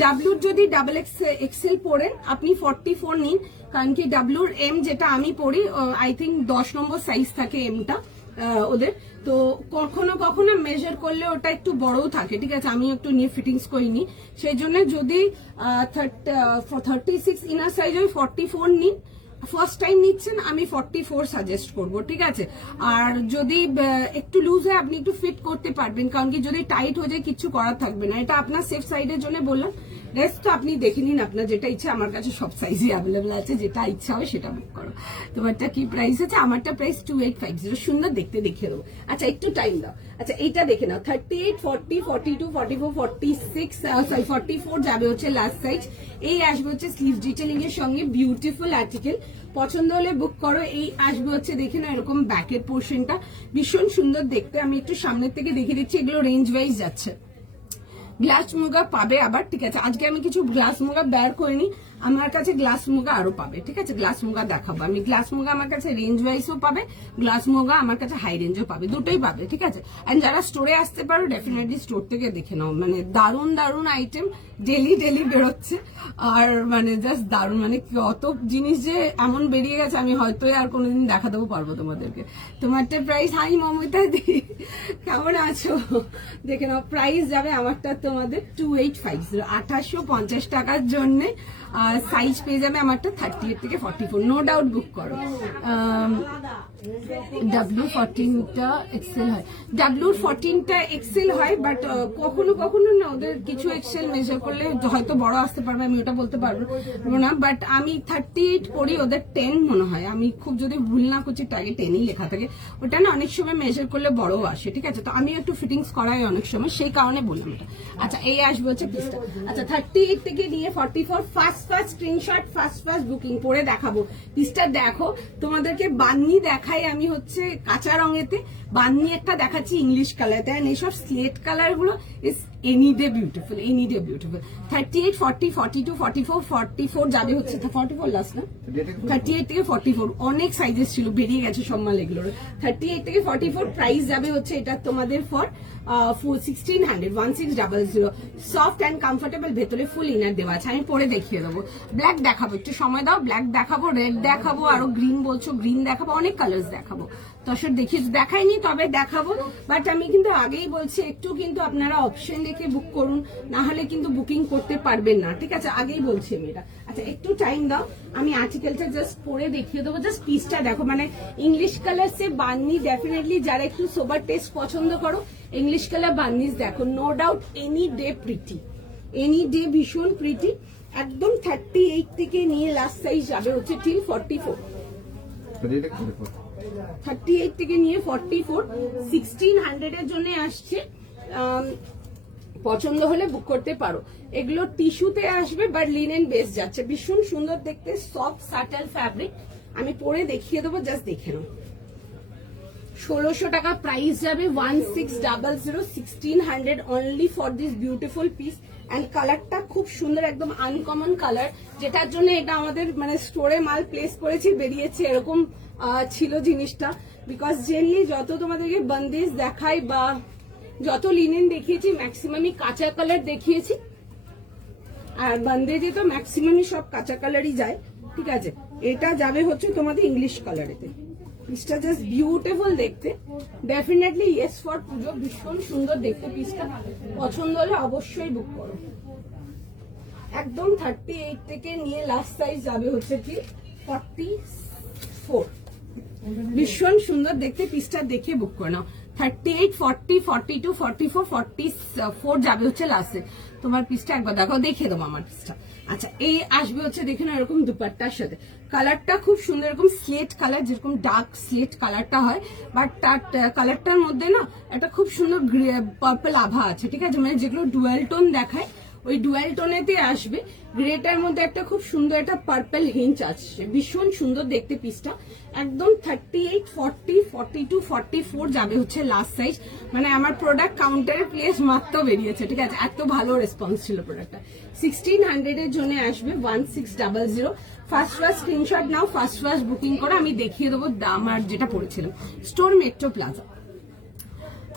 ডাব্লিউর যদি XXL পড়েন আপনি 44 নিন, কারণ কি ডাব্লিউর এম যেটা আমি পড়ি, আই থিঙ্ক 10 নম্বর সাইজ থাকে এমটা ওদের। তো কখনো কখনো মেজার করলে ওটা একটু বড়ও থাকে, ঠিক আছে। আমি একটু নিয়ে ফিটিংস করিনি, সেই জন্য যদি 36 ইনার সাইজ হয় 44 নিন। ফার্স্ট টাইম নিচ্ছেন আমি 44 সাজেস্ট করব, ঠিক আছে। আর যদি একটু লুজ হয় আপনি একটু ফিট করতে পারবেন, কারণ কি যদি টাইট হয়ে যায় কিছু করার থাকবে না। এটা আপনার সেফ সাইডের জন্য বললাম, রেস্ট তো আপনি দেখে নিন, আপনার যেটা ইচ্ছা। আমার কাছে সব সাইজই অ্যাভেলেবল আছে, যেটা ইচ্ছা হয় সেটা বুক করো। তোমারটা কি প্রাইস আছে? আমারটা প্রাইস 2850, সুন্দর দেখতে দেখিয়ে দেবো। আচ্ছা একটু টাইম দাও। আচ্ছা এইটা দেখে নাও, 38, 40, 42, 44, 46, সরি 44 যাবে হচ্ছে লাস্ট সাইজ। এই আসবে হচ্ছে স্লিভ ডিটেলিং এর সঙ্গে, বিউটিফুল আর্টিকেল। পছন্দ হলে বুক করো। এই আসবে হচ্ছে দেখে না এরকম ব্যাকের পোর্শনটা, ভীষণ সুন্দর দেখতে। আমি একটু সামনের থেকে দেখিয়ে দিচ্ছি, এগুলো রেঞ্জ ওয়াইজ যাচ্ছে। গ্লাস মুগা পাবে আবার, ঠিক আছে। আজকে আমি কিছু গ্লাস মুগা বের করিনি, আমার কাছে গ্লাস মুগা আরো পাবে, ঠিক আছে। গ্লাস মুগা দেখাবো আমি। গ্লাস মুগা আমার কাছে রেঞ্জ ওয়াইজও পাবে, গ্লাস মুগা আমার কাছে হাই রেঞ্জও পাবে, দুটোই পাবে, ঠিক আছে। এন্ড যারা স্টোরে আসতে পারো ডেফিনেটলি স্টোর থেকে দেখে নাও, মানে দারুণ দারুণ আইটেম ডেলি বেরোচ্ছে। আর মানে জাস্ট দারুণ, মানে কত জিনিস যে এমন বেরিয়ে গেছে, আমি হয়তো আর কোনোদিন দেখাতেও পারবো তোমাদেরকে। তোমারটা প্রাইস, হাই মমিতা দি কেমন আছো দেখে নাও। প্রাইস যাবে আমারটা তোমাদের 2850, 2850 টাকার জন্য সাইজ পেয়ে যাবে আমারটা 38 থেকে 44, নো ডাউট বুক করো। W14টা এক্সেল হয়, W14টা এক্সেল হয়, বাট কখনো কখনো না ওদের কিছু এক্সেল মেজার করলে হয়তো বড় আসতে পারবে, আমি ওটা বলতে পারবো না। বাট আমি 38 পড়ি, ওদের 10 মনে হয়, আমি খুব যদি ভুল না করছি টাগে 10ই লেখা থাকে। ওটা না অনেক সময় মেজার করলে বড় আসে, ঠিক আছে। তো আমি একটু ফিটিংস করাই অনেক সময়, সেই কারণে বললাম এটা। আচ্ছা এই আসবে হচ্ছে পিসটা। আচ্ছা 38 থেকে নিয়ে 44, ফার্স্ট স্ক্রিনশট, ফার্স্ট বুকিং পরে দেখাবো। পিসটা দেখো, তোমাদেরকে বান্নি দেখাই আমি হচ্ছে কাঁচা রঙেতে, বান্নি একটা দেখাচ্ছি ইংলিশ কালার, তাই এইসব স্লেট কালার গুলো ইজ এনি ডে বিউটিফুল, 38, 40, 42, 44, 44 যাবে হচ্ছে 44 লাস্ট না, 38 থেকে 44 অনেক সাইজেস ছিল, বেরিয়ে গেছে সব মাল এগুলোর। 38 থেকে 44 প্রাইস যাবে হচ্ছে এটা তোমাদের ফর 1600, সফট অ্যান্ড কমফোর্টেবল, ভেতরে ফুল ইনার দেওয়া আছে। আমি পরে দেখিয়ে দেবো। ব্ল্যাক দেখাবো, একটু সময় দাও। ব্ল্যাক দেখাবো, রেড দেখাবো, আরো গ্রিন বলছো গ্রিন দেখাবো, অনেক কালার্স দেখাবো। তসর দেখাইনি, তবে দেখাবো। বাট আমি কিন্তু আগেই বলছি একটু কিন্তু আপনারা অপশন দেখে বুক করুন, না হলে কিন্তু বুকিং করতে পারবেন না, ঠিক আছে? আগেই বলছি আমি এটা। আচ্ছা একটু টাইম দাও, আমি আর্টিকেলটা জাস্ট পরে দেখিয়ে দেবো। জাস্ট পিসটা দেখো, মানে ইংলিশ কালার সে বান্নি ডেফিনেটলি যারা একটু সোবার টেস্ট পছন্দ করো, ইংলিশ কালার বান্নিস দেখো, no doubt any day pretty, any day ভীষণ প্রিটি। একদম 38 থেকে নিয়ে লাস্ট সাইজ যাবে হচ্ছে টিল 44, 38 থেকে নিয়ে 44, 1600 এর জন্য আসছে। পছন্দ হলে বুক করতে পারো। এগুলো টিস্যুতে আসবে বাট লিনেন বেস যাচ্ছে, ভীষণ সুন্দর দেখতে, সফট সাটেল ফ্যাব্রিক। আমি পরে দেখিয়ে দেবো, জাস্ট দেখে নাও। 1600 টাকা প্রাইস যাবে, 1600, 1600 only for this beautiful piece. And কালারটা খুব সুন্দর, একদম আনকমন কালার, যেটার জন্য এটা আমাদের মানে স্টোরে মাল প্লেস করেছি, বেরিয়েছে এরকম ছিল জিনিসটা। বিকজ জেনারেলি যত তোমাদেরকে বন্দেজ দেখাই বা যত লিনেন দেখিয়েছি ম্যাক্সিমামই কাঁচা কালার দেখিয়েছি, আর বন্দেজে তো ম্যাক্সিমামই সব কাঁচা কালারই যায়, ঠিক আছে? এটা যাবে হচ্ছে তোমাদের ইংলিশ কালারেতে। পিসটা জাস্ট বিউটিফুল দেখতে, ডেফিনেটলি ইয়েস ফর পুজো, ভীষণ সুন্দর দেখতে পিসটা। পছন্দ হলে অবশ্যই বুক করো। একদম 38 থেকে নিয়ে লাস্ট সাইজ যাবে হচ্ছে কি 44, ভীষণ সুন্দর দেখতে পিসটা, দেখে বুক করে নাও। 38, 40, 42, 44, 44 যাবে হচ্ছে লাস্টে। তোমার পিসটা একবার দেখো, দেখিয়ে দেবো আমার পিসটা। আচ্ছা এই আসবে হচ্ছে দেখে না এরকম দুপাট্টার সাথে, কালারটা খুব সুন্দর, এরকম স্লেট কালার, যেরকম ডার্ক স্লেট কালারটা হয়, বাট তার কালারটার মধ্যে না একটা খুব সুন্দর পার্পল আভা আছে, ঠিক আছে? মানে যেগুলো ডুয়াল টোন দেখায় ওই ডুয়াল টোনেতে আসবে। গ্রেটার মধ্যে একটা খুব সুন্দর একটা পার্পল হিঞ্চ আসছে, ভীষণ সুন্দর দেখতে পিসটা। একদম 38, 40, 42, 44 যাবে হচ্ছে লাস্ট সাইজ। মানে আমার প্রোডাক্ট কাউন্টারে প্লেস মাত্র বেরিয়েছে, ঠিক আছে? এত ভালো রেসপন্স ছিল প্রোডাক্টটা। 1600 এর জন্য আসবে 1600। ফার্স্ট স্ক্রিনশট নাও, ফার্স্ট বুকিং করে আমি দেখিয়ে দেবো আমার যেটা পড়েছিলাম, স্টোর মেট্রো প্লাজা।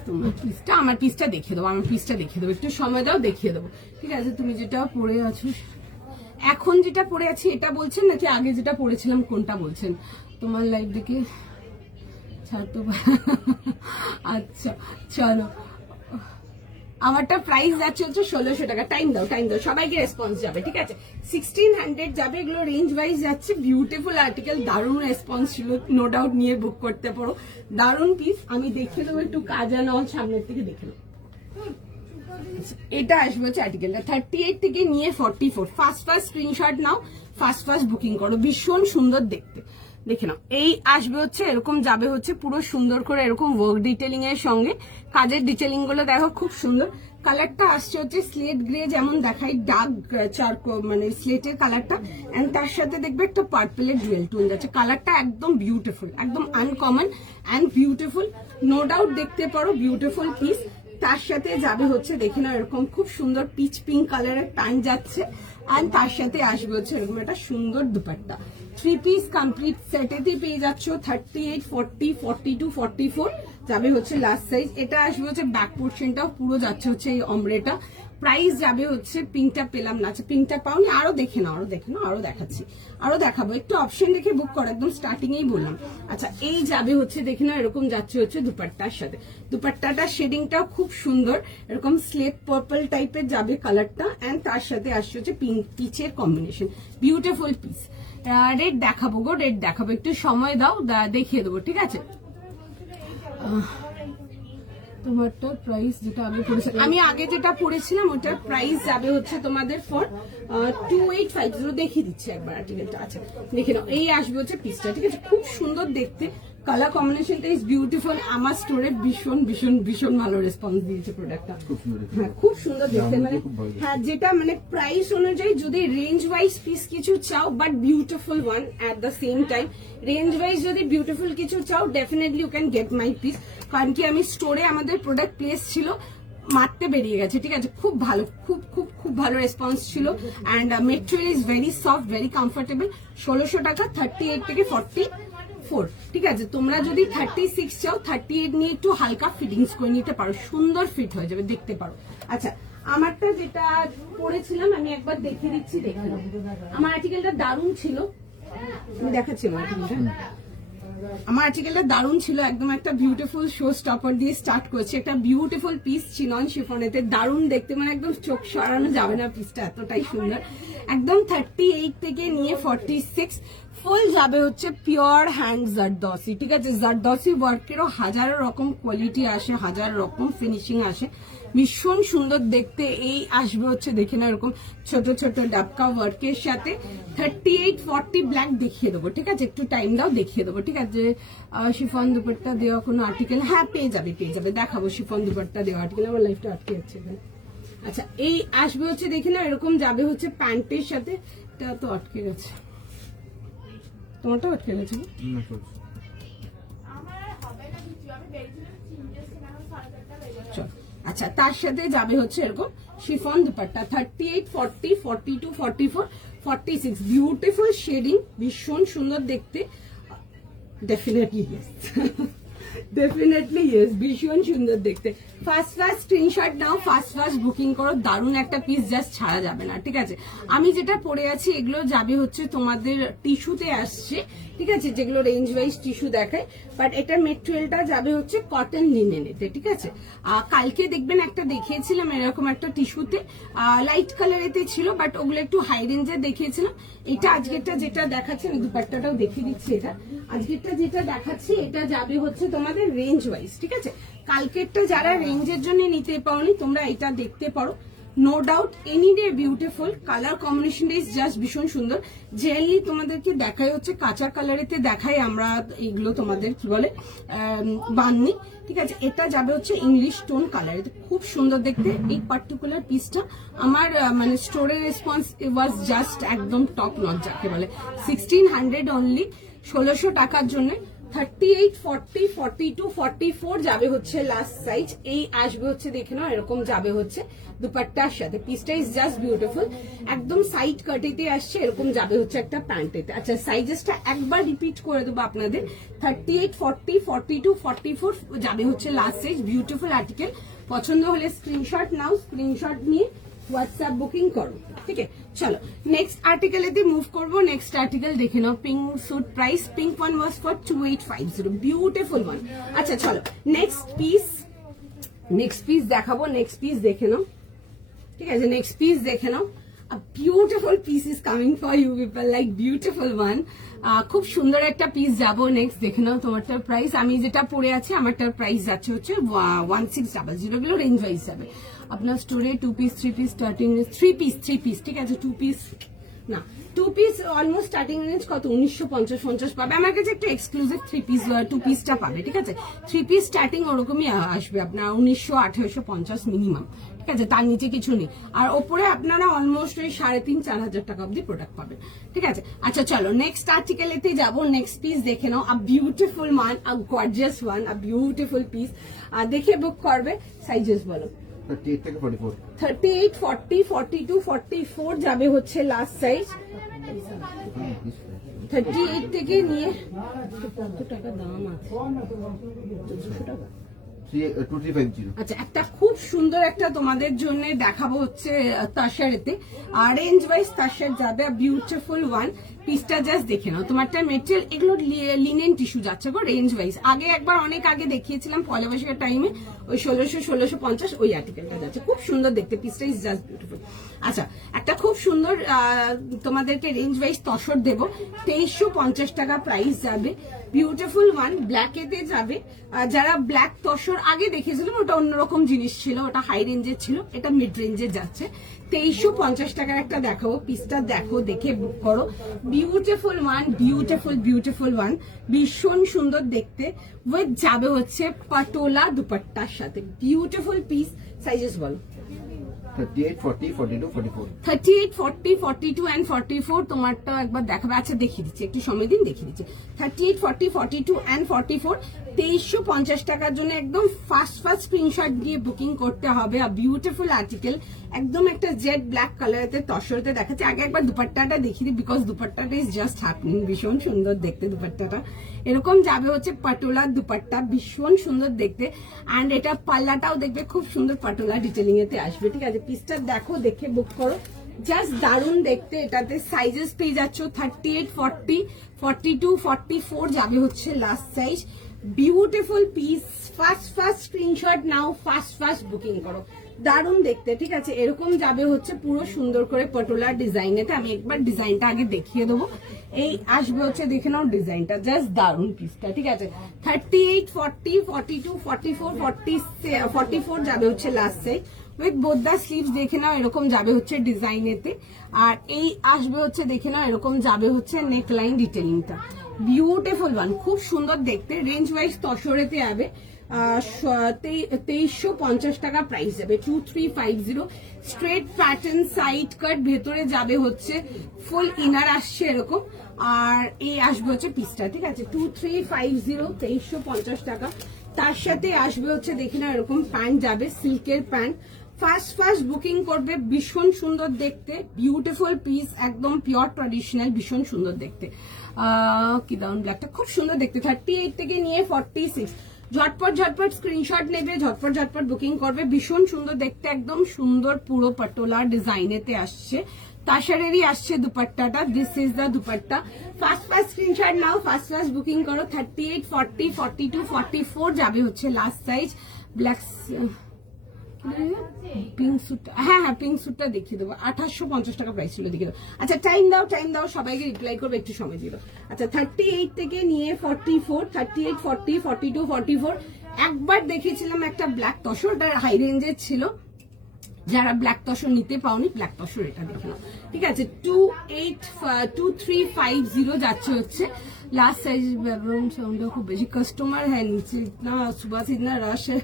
তোমার পিসটা, আমার পিসটা দেখিয়ে দেবো, আমার পিসটা দেখিয়ে দেবো, একটু সময় দাও, দেখিয়ে দেবো, ঠিক আছে? তুমি যেটা পরে আছো এখন, যেটা পরে আছি এটা বলছেন নাকি আগে যেটা পড়েছিলাম কোনটা বলছেন? তোমার লাইভ দেখে ছাড় তো। আচ্ছা চলো, আমারটা প্রাইস যাচ্ছে হচ্ছে 1600 টাকা। টাইম দাও, সবাইকে রেসপন্স যাবে, ঠিক আছে? 1600 যাবে, এগুলো রেঞ্জ ওয়াইজ যাচ্ছে। বিউটিফুল আর্টিকেল, দারুণ রেসপন্স ছিল, নো ডাউট নিয়ে বুক করতে পারো। দারুণ পিস, আমি দেখিয়ে দেবো, একটু কাজা নাও, সামনের থেকে দেখে নাও। এটা আসবে হচ্ছে আর্টিকেলটা 38 থেকে নিয়ে 44। ফার্স্ট স্ক্রিনশট নাও, ফার্স্ট বুকিং করো, ভীষণ সুন্দর দেখতে, দেখে নাও। এই আসবে হচ্ছে এরকম, যাবে হচ্ছে পুরো সুন্দর করে এরকম ওয়ার্ক ডিটেলিং এর সঙ্গে, কাজের ডিটেলিং গুলো দেখো খুব সুন্দর। কালারটা আসছে হচ্ছে স্লেট গ্রে, যেমন দেখাই ডার্ক চারকোল, মানে স্লেটের কালারটা, এন্ড তার সাথে দেখবে একটা পার্পলের ডুয়েল টোন যাচ্ছে। কালারটা একদম বিউটিফুল, একদম uncommon and beautiful, no doubt দেখতে পারো, বিউটিফুল পিস। তার সাথে যাবে হচ্ছে দেখে নাও এরকম খুব সুন্দর পিচ পিঙ্ক কালারের প্যান্ট যাচ্ছে, আর তার সাথে আসবে হচ্ছে এরকম একটা সুন্দর দুপাট্টা। 3 পিস কমপ্লিট সেটেতে পেয়ে যাচ্ছ 38, 40, 42, 44 যাবে হচ্ছে লাস্ট সাইজ। এটা আসবে হচ্ছে ব্যাক পোর্শনটাও পুরো যাচ্ছে হচ্ছে এই অমরেটা। প্রাইস যাবে হচ্ছে, পিঙ্কটা পেলাম না, আচ্ছা পিঙ্কটা পাওনি, আরো দেখে নাও, আরো দেখাচ্ছি, আরো দেখাবো, একটু অপশন দেখে বুক করো, একদম স্টার্টিং এই বললাম। আচ্ছা এই যাবে হচ্ছে দেখে নাও এরকম যাচ্ছে হচ্ছে দুপাট্টার সাথে, দুপাট্টাটার শেডিংটাও খুব সুন্দর, এরকম স্লেট পার্পল টাইপের যাবে কালারটা, এন্ড তার সাথে আসছে হচ্ছে পিঙ্ক পিচের কম্বিনেশন, বিউটিফুল পিস। রেড দেখাবো গো, রেড দেখাবো, একটু সময় দাও, দেখিয়ে দেবো, ঠিক আছে? তোমারটা প্রাইস যেটা আমি আগে যেটা পড়েছিলাম ওটার প্রাইস যাবে হচ্ছে তোমাদের ফর 2850, দেখিয়ে দিচ্ছি একবার আর্টিকেলটা। আচ্ছা দেখে নাও, এই আসবে হচ্ছে পিসটা, ঠিক আছে? খুব সুন্দর দেখতে, কালার কম্বিনেশনটা ইজ বিউটিফুল। আমার স্টোরে ভীষণ ভীষণ ভীষণ ভালো রেসপন্স দিয়েছে প্রোডাক্টটা, হ্যাঁ খুব সুন্দর দেখতে। মানে হ্যাঁ, যেটা মানে প্রাইস অনুযায়ী যদি রেঞ্জ ওয়াইজ পিস কিছু চাও, but beautiful one at the same time, range wise যদি বিউটিফুল কিছু চাও, definitely you can get my piece. কারণ কি আমি স্টোরে আমাদের প্রোডাক্ট প্লেস ছিল, মারতে বেরিয়ে গেছে, ঠিক আছে? খুব ভালো, খুব খুব খুব ভালো রেসপন্স ছিল, and material is very soft, very comfortable. 1600 টাকা, 38 থেকে 44, ঠিক আছে? তোমরা যদি 36 চাও, 38 নিয়ে একটু হালকা ফিটিংস করে নিতে পারো, সুন্দর ফিট হয়ে যাবে, দেখতে পারো। আচ্ছা আমারটা যেটা পরেছিলাম আমি একবার দেখিয়ে দিচ্ছি, দেখে নাও। আমার আর্টিকেলটা দারুণ ছিল, আমি দেখাচ্ছি আমার আর্টিকেলটা। আমার আর্টিকেলটা দারুণ ছিল, একদম একটা বিউটিফুল শো স্টপার দিয়ে স্টার্ট করছে। একটা বিউটিফুল পিস চিনন শিফনেতে, দারুণ দেখতে, মানে একদম চোখ সরানো যাবে না, পিসটা এতটাই সুন্দর। একদম 38 থেকে নিয়ে 46 ফুল যাবে হচ্ছে পিওর হ্যান্ড জারদৌসি, ঠিক আছে। জারদৌসি ওয়ার্কেরও হাজার রকম কোয়ালিটি আসে, হাজার রকম ফিনিশিং আসে, ভীষণ সুন্দর দেখতে। এই আসবে হচ্ছে দেখে না এরকম ছোট ছোট ডাবকা ওয়ার্কের সাথে। 38 40 ব্ল্যাক দেখিয়ে দেবো, ঠিক আছে, একটু টাইম দাও দেখিয়ে দেবো, ঠিক আছে। শিফন দুপাট্টা দেওয়া কোনো আর্টিকেল, হ্যাঁ পেয়ে যাবে দেখাবো শিফন দুপাট্টা দেওয়া আর্টিকেল। আমার লাইফটা আটকে যাচ্ছে এখানে। আচ্ছা এই আসবে হচ্ছে দেখে না এরকম যাবে হচ্ছে প্যান্টের সাথে। এটা তো আটকে গেছে, তোমারটাও আটকে গেছে না? চল আচ্ছা, তার সাথে যাবে হচ্ছে এরকম শিফন দুপাট্টা 38 40 42 44 46 বিউটিফুল শেডিং, ভীষণ সুন্দর দেখতে। ডেফিনেটলি ইয়েস, ডেফিনেটলি ইয়েস, ভীষণ সুন্দর দেখতে। ফার্স্ট স্ক্রিনশট নাও, ফার্স্ট বুকিং করো, দারুণ একটা পিস, জাস্ট ছাড়া যাবে না, ঠিক আছে। আমি যেটা পরে আছি এগুলো যাবে হচ্ছে তোমাদের টিস্যুতে আসছে, ঠিক আছে, যেগুলো রেঞ্জ ওয়াইজ টিস্যু দেখায়, বাট এটার মেটেরিয়ালটা যাবে হচ্ছে কটন লিনেনেতে, ঠিক আছে। কালকে দেখবেন একটা দেখিয়েছিলাম এরকম একটা টিস্যুতে, লাইট কালারেতে ছিল, বাট ওগুলো একটু হাই রেঞ্জে দেখিয়েছিলাম। এটা আজকেরটা যেটা দেখাচ্ছে, আমি দুপাট্টাটাও দেখিয়ে দিচ্ছি, এটা আজকেরটা যেটা দেখাচ্ছি এটা যাবে হচ্ছে তোমাদের রেঞ্জ ওয়াইজ, ঠিক আছে। কালকেরটা যারা রেঞ্জের জন্য নিতে পারোনি তোমরা এটা দেখতে পারো, no doubt any day beautiful, colour combination is just ভীষণ সুন্দর। জেনারেলি তোমাদেরকে দেখাই হচ্ছে কাঁচা কালারেতে দেখাই আমরা, এইগুলো তোমাদের কি বলে বাননি, ঠিক আছে। এটা যাবে হচ্ছে ইংলিশ টোন কালার, খুব সুন্দর দেখতে। এই পার্টিকুলার পিসটা আমার মানে স্টোরের রেসপন্স ওয়াজ জাস্ট একদম টপ নচ, যাকে বলে 1600 অনলি, 1600 টাকার জন্য। 38 40 42 44 যাবে হচ্ছে লাস্ট সাইজ। এই আসবে হচ্ছে দেখে নাও এরকম যাবে হচ্ছে দুপাট্টার সাথে, পিসটা ইজ জাস্ট বিউটিফুল, একদম সাইড কাটিতে আসছে, এরকম যাবে হচ্ছে একটা প্যান্টেতে। আচ্ছা সাইজেসটা একবার রিপিট করে দেবো আপনাদের, 38 40 42 44 যাবে হচ্ছে লাস্ট সাইজ। বিউটিফুল আর্টিকেল, পছন্দ হলে স্ক্রিনশট নাও, স্ক্রিনশট নিয়ে হোয়াটসঅ্যাপ বুকিং করো, ঠিক আছে। চলো নেক্সট আর্টিকেলেতে মুভ করবো। নেক্সট আর্টিকেল দেখে নাও, pink suit price, pink one was for 2850, beautiful one. আচ্ছা চলো নেক্সট পিস দেখাবো, নেক্সট পিস দেখে নাও, ঠিক আছে। নেক্সট পিস দেখে নাও, a beautiful piece is coming for you people, like beautiful one. খুব সুন্দর একটা পিস যাবো নেক্সট, দেখে নাও তোমারটার প্রাইস। আমি যেটা পরে আছি আমারটার প্রাইস যাচ্ছে হচ্ছে 1600, এগুলো রেঞ্জ ওয়াইজ যাবে। আপনার স্টোরে 2 পিস 3 পিস স্টার্টিং, 3 পিস, ঠিক আছে। 2 পিস না, 2 পিস অলমোস্ট স্টার্টিং রেঞ্জ কত 1950 পাবে। আমার কাছে একটা এক্সক্লুসিভ 2 পিসটা পাবে, ঠিক আছে। 3 পিস স্টার্টিং ওরকমই আসবে আপনার 1900 1850 মিনিমাম, ঠিক আছে, তার নিচে কিছু নেই। আর ওপরে আপনারা অলমোস্ট ওই 3500-4000 টাকা অব্দি প্রোডাক্ট পাবেন, ঠিক আছে। আচ্ছা চলো নেক্সট আর্টিকেলেতে যাবো। নেক্সট পিস দেখে নাও, a beautiful one, a gorgeous one, a beautiful piece, দেখে বুক করবে। সাইজেস বলো। 38 থেকে 44, 38 40 42 44 যাবে হচ্ছে লাস্ট সাইজ। 38 থেকে নিয়ে কত টাকা দাম আছে, 200 টাকা। 2350। আচ্ছা একটা খুব সুন্দর একটা তোমাদের জন্য দেখাবো হচ্ছে তাসারেতে, আর রেঞ্জ ওয়াইজ তাসার যাবে, বিউটিফুল ওয়ান। পিসটা জাস্ট দেখে নাও, তোমারটা মেটেরিয়াল এগুলো লিনেন টিস্যু যাচ্ছে গো রেঞ্জ ওয়াইজ। আগে একবার অনেক আগে দেখিয়েছিলাম পয়লা বৈশাখের টাইমে, ওই 1600-1650 ওই আর্টিকেলটা যাচ্ছে, খুব সুন্দর দেখতে, পিসটা ইজ জাস্ট বিউটিফুল। আচ্ছা একটা খুব সুন্দর তোমাদেরকে রেঞ্জ ওয়াইজ তসর দেবো, 2350 টাকা প্রাইস যাবে, বিউটিফুল ওয়ান, ব্ল্যাকেতে যাবে। যারা ব্ল্যাক তসর আগে দেখেছিলাম ওটা অন্যরকম জিনিস ছিল, ওটা হাই রেঞ্জের ছিল, এটা মিড রেঞ্জে যাচ্ছে। 2350 টাকার একটা দেখাবো, পিসটা দেখো, দেখে বুক করো। বিউটিফুল ওয়ান, বিউটিফুল ওয়ান, ভীষণ সুন্দর দেখতে, উইথ যাবে হচ্ছে পাটোলা দুপাট্টার সাথে, বিউটিফুল পিস। সাইজেস বলো। 38 40 42 44, 38 40 42 and 44 তোমারটা একবার দেখাবে। আচ্ছা দেখিয়ে দিচ্ছি, একটু সময় দিন, দেখিয়ে দিচ্ছি। 38 40 42 and 44, 2350 টাকার জন্য একদম ফার্স্ট স্ক্রিনশট দিয়ে বুকিং করতে হবে। আর বিউটিফুল আর্টিকেল, একদম একটা জেড ব্ল্যাক কালারেতে তসরতে দেখাচ্ছে। আগে একবার দুপাট্টাটা দেখিয়ে দিই, বিকজ দুপাট্টাটা ইজ জাস্ট হ্যাপনিং, ভীষণ সুন্দর দেখতে দুপাট্টাটা। এরকম যাবে হচ্ছে পাটোলার দুপাট্টা, ভীষণ সুন্দর দেখতে। অ্যান্ড এটা পাল্লাটাও দেখবে খুব সুন্দর পাটোলা ডিটেলিং এতে আসবে, ঠিক আছে। পিসটা দেখো, দেখে বুক করো, জাস্ট দারুণ দেখতে। এটাতে সাইজেস পেয়ে যাচ্ছ 38, 40, 42, 44 যাবে হচ্ছে last size. Beautiful piece, fast screenshot নাও, ফাস্ট বুকিং করো। দারুণ দেখতে, ঠিক আছে। এরকম যাবে হচ্ছে পুরো সুন্দর করে পটোলা ডিজাইনেতে। আমি একবার ডিজাইনটা আগে দেখিয়ে দেবো। এই আসবে হচ্ছে, দেখে নাও ডিজাইনটা, জাস্ট দারুণ পিসটা, ঠিক আছে। 38, 40, 42, 44, 44 যাবে হচ্ছে last size with both the sleeves. দেখে নাও এরকম যাবে হচ্ছে ডিজাইনেতে। আর এই আসবে হচ্ছে, দেখে নাও এরকম যাবে হচ্ছে নেক লাইন ডিটেলিংটা। বিউটিফুল ওয়ান, খুব সুন্দর দেখতে। রেঞ্জ ওয়াইজ তসরেতে যাবে 2350 টাকা প্রাইস যাবে। 2350 স্ট্রেট প্যাটার্ন সাইড কাট, ভেতরে যাবে হচ্ছে ফুল ইনার আসছে এরকম। আর এই আসবে হচ্ছে পিসটা, ঠিক আছে। 2350, 2350 টাকা। তার সাথে আসবে হচ্ছে, দেখি না এরকম প্যান্ট যাবে, সিল্কের প্যান্ট। ফাস্ট বুকিং করবে, ভীষণ সুন্দর দেখতে, বিউটিফুল পিস, একদম পিওর ট্র্যাডিশনাল, ভীষণ সুন্দর দেখতে। কি দারুন ব্ল্যাকটা, খুব সুন্দর দেখতে। 38 থেকে নিয়ে 46, ঝটপট স্ক্রিনশট নেবে, ঝটপট বুকিং করবে। ভীষণ সুন্দর দেখতে, একদম সুন্দর পুরো পটোলা ডিজাইনেতে আসছে। তাসারেরই আসছে দুপাট্টাটা, this is the dupatta. First screenshot নাও, ফাস্ট বুকিং করো। 38, 40, 42, 44 যাবে হচ্ছে লাস্ট সাইজ। ব্ল্যাক পিঙ্ক স্যুটটা, হ্যাঁ পিঙ্ক স্যুটটা দেখিয়ে দেবো। 2850 টাকা প্রাইস ছিল, দেখিয়ে দেবো। আচ্ছা টাইম দাও, সবাইকে রিপ্লাই করবে, একটু সময় দিল। আচ্ছা 38 থেকে নিয়ে 44, 38, 40, 42, 44 একবার দেখিয়েছিলাম একটা ব্ল্যাক তসর, ওটা হাই রেঞ্জের ছিল। যারা ব্ল্যাক তসর নিতে পাওনি, ব্ল্যাক তসর এটা দেখে নাও, ঠিক আছে। 2350 যাচ্ছে হচ্ছে लास्ट साइज। बैकग्राउंड साउंड खूब बेसी, कस्टमर है नीचे, इतना सुबह से इतना रश है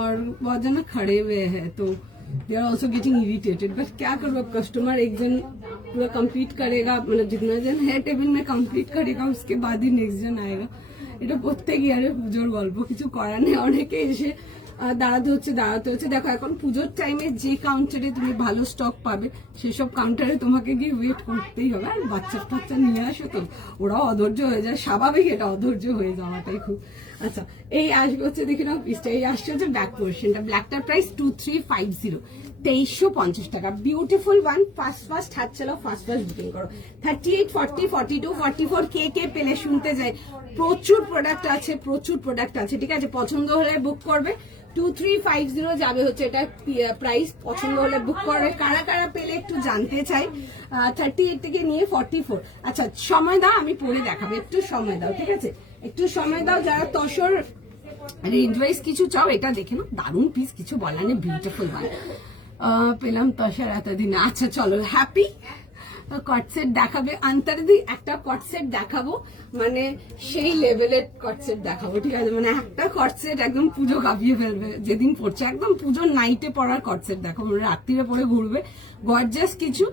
और बहुत जन खड़े हुए हैं, तो they are also getting irritated. But क्या करूँ, अब कस्टमर एक जन पूरा कंप्लीट करेगा, मतलब जितना जन है टेबल में कंप्लीट करेगा, उसके बाद ही नेक्स्ट जन आएगा। এটা প্রত্যেক ইয়ারে পুজোর গল্প, কিছু করার নেই। অনেকে এসে দাঁড়াতে হচ্ছে। দেখো এখন পুজোর টাইমে যে কাউন্টারে তুমি ভালো স্টক পাবে, সেসব কাউন্টারে তোমাকে গিয়ে ওয়েট করতেই হবে। আর বাচ্চা নিয়ে আসো তো, ওরাও অধৈর্য হয়ে যায়, স্বাভাবিক এটা, অধৈর্য হয়ে যাওয়াটাই খুব। আচ্ছা এই আসবে হচ্ছে, দেখে নাও পিসটা। এই আসছে হচ্ছে ব্ল্যাক পোর্শনটা, ব্ল্যাকটার প্রাইস 2350, 2350 টাকা। বিউটিফুল ওয়ান, ফাস্ট হাত চালাও, ফাস্ট বুকিং করো। 38, 40, 42, 44 কে পেলে শুনতে যায়। প্রচুর প্রোডাক্ট আছে, ঠিক আছে। পছন্দ হলে বুক করবে। 2350 যাবে হচ্ছে এটা প্রাইস। পছন্দ হলে বুক করবে। কারা পেলে একটু জানতে চাই। 38 থেকে নিয়ে 44। আচ্ছা সময় দাও, আমি পরে দেখাবো, একটু সময় দাও, ঠিক আছে, একটু সময় দাও। যারা তসর রেঞ্জ ওয়াইজ কিছু চাও, এটা দেখে নাও, দারুণ পিস, কিছু বলার নেই, বিউটিফুল ওয়ান। পেলাম তসর এতদিন। আচ্ছা চলো, হ্যাপি কটসেট দেখাবে আন্তরিদি, একটা কটসেট দেখাবো, মানে সেই লেভেলের কটসেট দেখাবো, ঠিক আছে। মানে একটা কটসেট একদম পুজো কাঁপিয়ে ফেলবে, যেদিন পড়ছে একদম পুজোর নাইটে পড়ার কটসেট দেখাবো, রাত্রিরে পরে ঘুরবে, গর্জাস কিছু।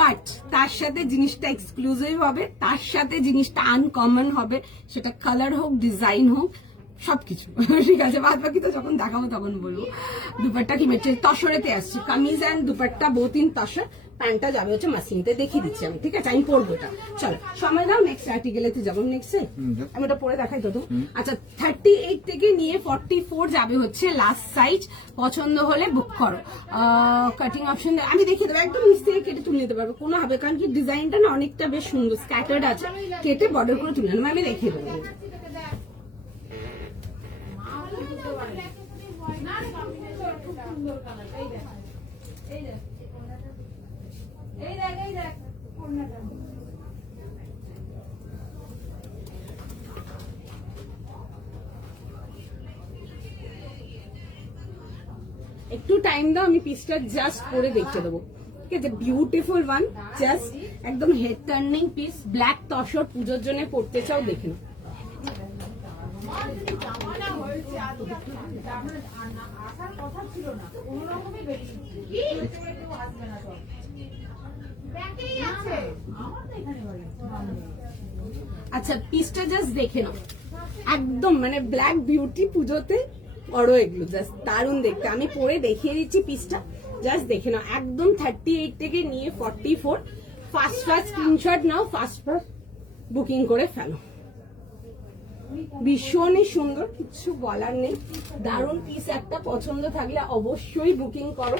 বাট তার সাথে জিনিসটা এক্সক্লুসিভ হবে, তার সাথে জিনিসটা আনকমন হবে, সেটা কালার হোক, ডিজাইন হোক, সবকিছু, ঠিক আছে। বাদ বাকি তো যখন দেখাবো তখন বলবো। দুপাট্টা কি মেটেরিয়াল, তসরেতে আসছি, kameez and dupatta both in tussar. প্যান্টটা যাবে হচ্ছে মাসলিনতে, দেখিয়ে দিচ্ছি আমি, ঠিক আছে। আমি পরবো এটা, চলো সময় দাও। নেক্সট আর্টিকেলেতে যাবো, নেক্সট আমি ওটা পরে দেখাই তো। আচ্ছা 38 থেকে নিয়ে 44 যাবে হচ্ছে লাস্ট সাইজ। পছন্দ হলে বুক করো। কাটিং অপশন আমি দেখিয়ে দেবো, একদম নিচ থেকে কেটে তুলে নিতে পারবো, কোনো হবে, কারণ কি ডিজাইনটা না অনেকটা বেশ সুন্দর, স্ক্যাটার্ড আছে, কেটে বর্ডার করে তুলে নেবো, আমি দেখিয়ে দেবো। একটু টাইম দাও, আমি পিসটা জাস্ট পরে দেখতে দেবো, ঠিক আছে। বিউটিফুল ওয়ান, জাস্ট একদম head turning piece, black tussar, পুজোর জন্য পড়তে চাও, দেখে নাও। আচ্ছা পিসটা জাস্ট দেখে নাও, একদম মানে ব্ল্যাক বিউটি, পুজোতে বড় এগুলো, জাস্ট দারুণ দেখতে। আমি পরে দেখিয়ে দিচ্ছি পিসটা, জাস্ট দেখে নাও। একদম 38 থেকে নিয়ে 44। ফাস্ট স্ক্রিনশট নাও, ফাস্ট বুকিং করে ফেলো। ভীষণই সুন্দর, কিছু বলার নেই, দারুণ পিস একটা। পছন্দ থাকলে অবশ্যই বুকিং করো,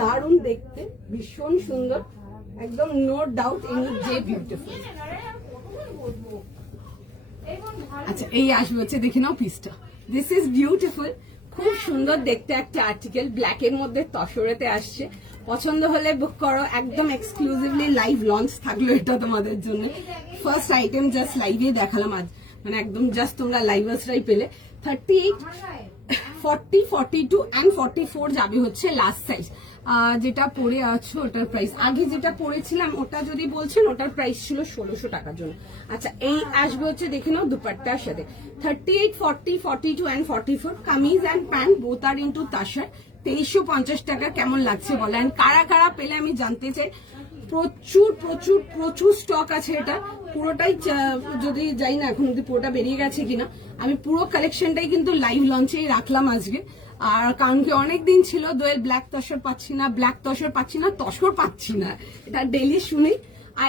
দারুণ দেখতে, ভীষণ সুন্দর, একদম নো ডাউট এনি যে বিউটিফুল। আচ্ছা এই আসবে হচ্ছে, দেখে নাও পিসটা, দিস ইজ বিউটিফুল, খুব সুন্দর দেখতে একটা আর্টিকেল, ব্ল্যাক এর মধ্যে তসরেতে আসছে। পছন্দ হলে বুক করো, একদম এক্সক্লুসিভলি লাইভ লঞ্চ থাকলো এটা তোমাদের জন্য। ফার্স্ট আইটেম জাস্ট লাইভে দেখালাম আজ, মানে একদম জাস্ট তোমরা লাইভার্সরাই পেলে। 38, 40, 42 and 44 যাবে হচ্ছে লাস্ট সাইজ। যেটা পরে আছো ওটার প্রাইস, আগে যেটা পরেছিলাম ওটা যদি বলছেন ওটার প্রাইস ছিল 1600 টাকার জন্য। আচ্ছা এই আসবে হচ্ছে, দেখে নাও দুপাট্টার সাথে 38, 40, 42 and 44 kameez and pant both are into tasar. 2350 টাকা কেমন লাগছে বলেন, কারা কারা পেলে আমি জানতে চাই। প্রচুর প্রচুর প্রচুর স্টক আছে, এটা পুরোটাই যদি যাই না এখন অব্দি পুরোটা বেরিয়ে গেছে কিনা। আমি পুরো কালেকশনটাই কিন্তু লাইভ লঞ্চেই রাখলাম আজকে। আর কারণ কি অনেকদিন ছিল দোয়েল ব্ল্যাক তসর পাচ্ছি না, ব্ল্যাক তসর পাচ্ছি না, তসর পাচ্ছি না, এটা ডেইলি শুনি।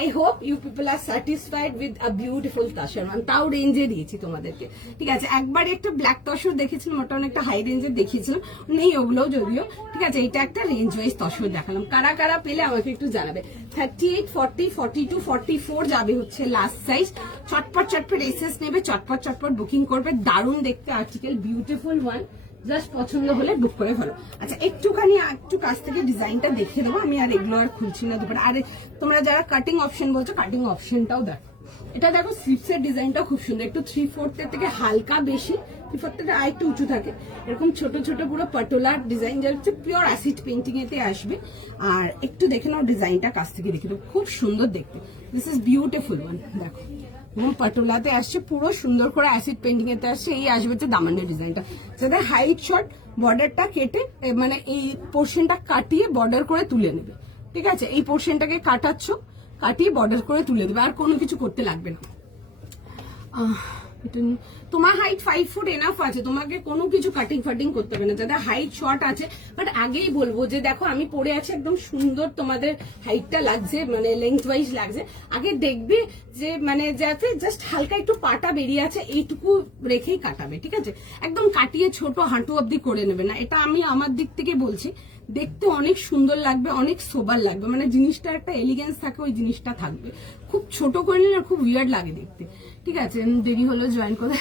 I hope you people are satisfied with a beautiful tussar, মানে তাও রেঞ্জে দিয়েছি তোমাদেরকে, ঠিক আছে। একবার একটা ব্ল্যাক তসর দেখেছিলাম, ওটা অনেকটা হাই রেঞ্জে দেখিয়েছিলাম, নেই ওগুলো যদিও, ঠিক আছে। এটা একটা রেঞ্জ ওয়াইজ তসর দেখালাম, কারা কারা পেলে আমাকে একটু জানাবে। 38, 40, 42, 44 যাবে হচ্ছে লাস্ট সাইজ। চটপট চটপট এসএস নেবে, চটপট চটপট বুকিং করবে, দারুণ দেখতে আর্টিকেল, বিউটিফুল ওয়ান, জাস্ট পছন্দ হলে বুক করে ফেলো। আচ্ছা একটুখানি একটু কাছ থেকে ডিজাইনটা দেখে দেবো, আমি আর এগুলো আর খুলছি না দুপুরে। আর তোমরা যারা কাটিং অপশন বলছো, কাটিং অপশনটাও দেখো, এটা দেখো স্লিপসের ডিজাইনটা খুব সুন্দর, একটু 3/4 থেকে হালকা বেশি, 3/4 আর একটু উঁচু থাকে, এরকম ছোট ছোট পুরো পাটোলার ডিজাইন, যা হচ্ছে পিওর অ্যাসিড পেন্টিং এতে আসবে। আর একটু দেখে নাও ডিজাইনটা কাছ থেকে দেখে দেবো, খুব সুন্দর দেখতে, দিস ইজ বিউটিফুল ওয়ান, দেখো পাটোলাতে আসছে, পুরো সুন্দর করে অ্যাসিড পেন্টিং এতে আসছে। এই আসবে হচ্ছে দামানের ডিজাইনটা, যাদের হাইট শর্ট, বর্ডারটা কেটে মানে এই পোর্শনটা কাটিয়ে বর্ডার করে তুলে নেবে, ঠিক আছে। এই পোর্শনটাকে কাটাচ্ছ, কাটিয়ে বর্ডার করে তুলে দেবে, আর কোনো কিছু করতে লাগবে না। তোমার হাইট 5 ফুট এনাফ আছে, তোমাকে কোনো কিছু কাটিং ফাটিং করতে হবে না। যাদের হাইট শর্ট আছে, বাট আগেই বলবো যে দেখো আমি পরে আছি, একদম সুন্দর তোমাদের হাইটটা লাগছে, মানে লেন্থ ওয়াইজ লাগছে। আগে দেখবে যে মানে যাতে জাস্ট হালকা একটু পাটা বেরিয়ে আছে, এইটুকু রেখেই কাটাবে, ঠিক আছে। একদম কাটিয়ে ছোট হাঁটু অব্দি করে নেবে না, এটা আমি আমার দিক থেকে বলছি। দেখতে অনেক সুন্দর লাগবে, অনেক সোবার লাগবে, মানে জিনিসটা একটা এলিগেন্স থাকে, ওই জিনিসটা থাকবে। খুব ছোট করে নিলে খুব উইয়ার্ড লাগে দেখতে, ঠিক আছে। দেরি হলো জয়েন করে,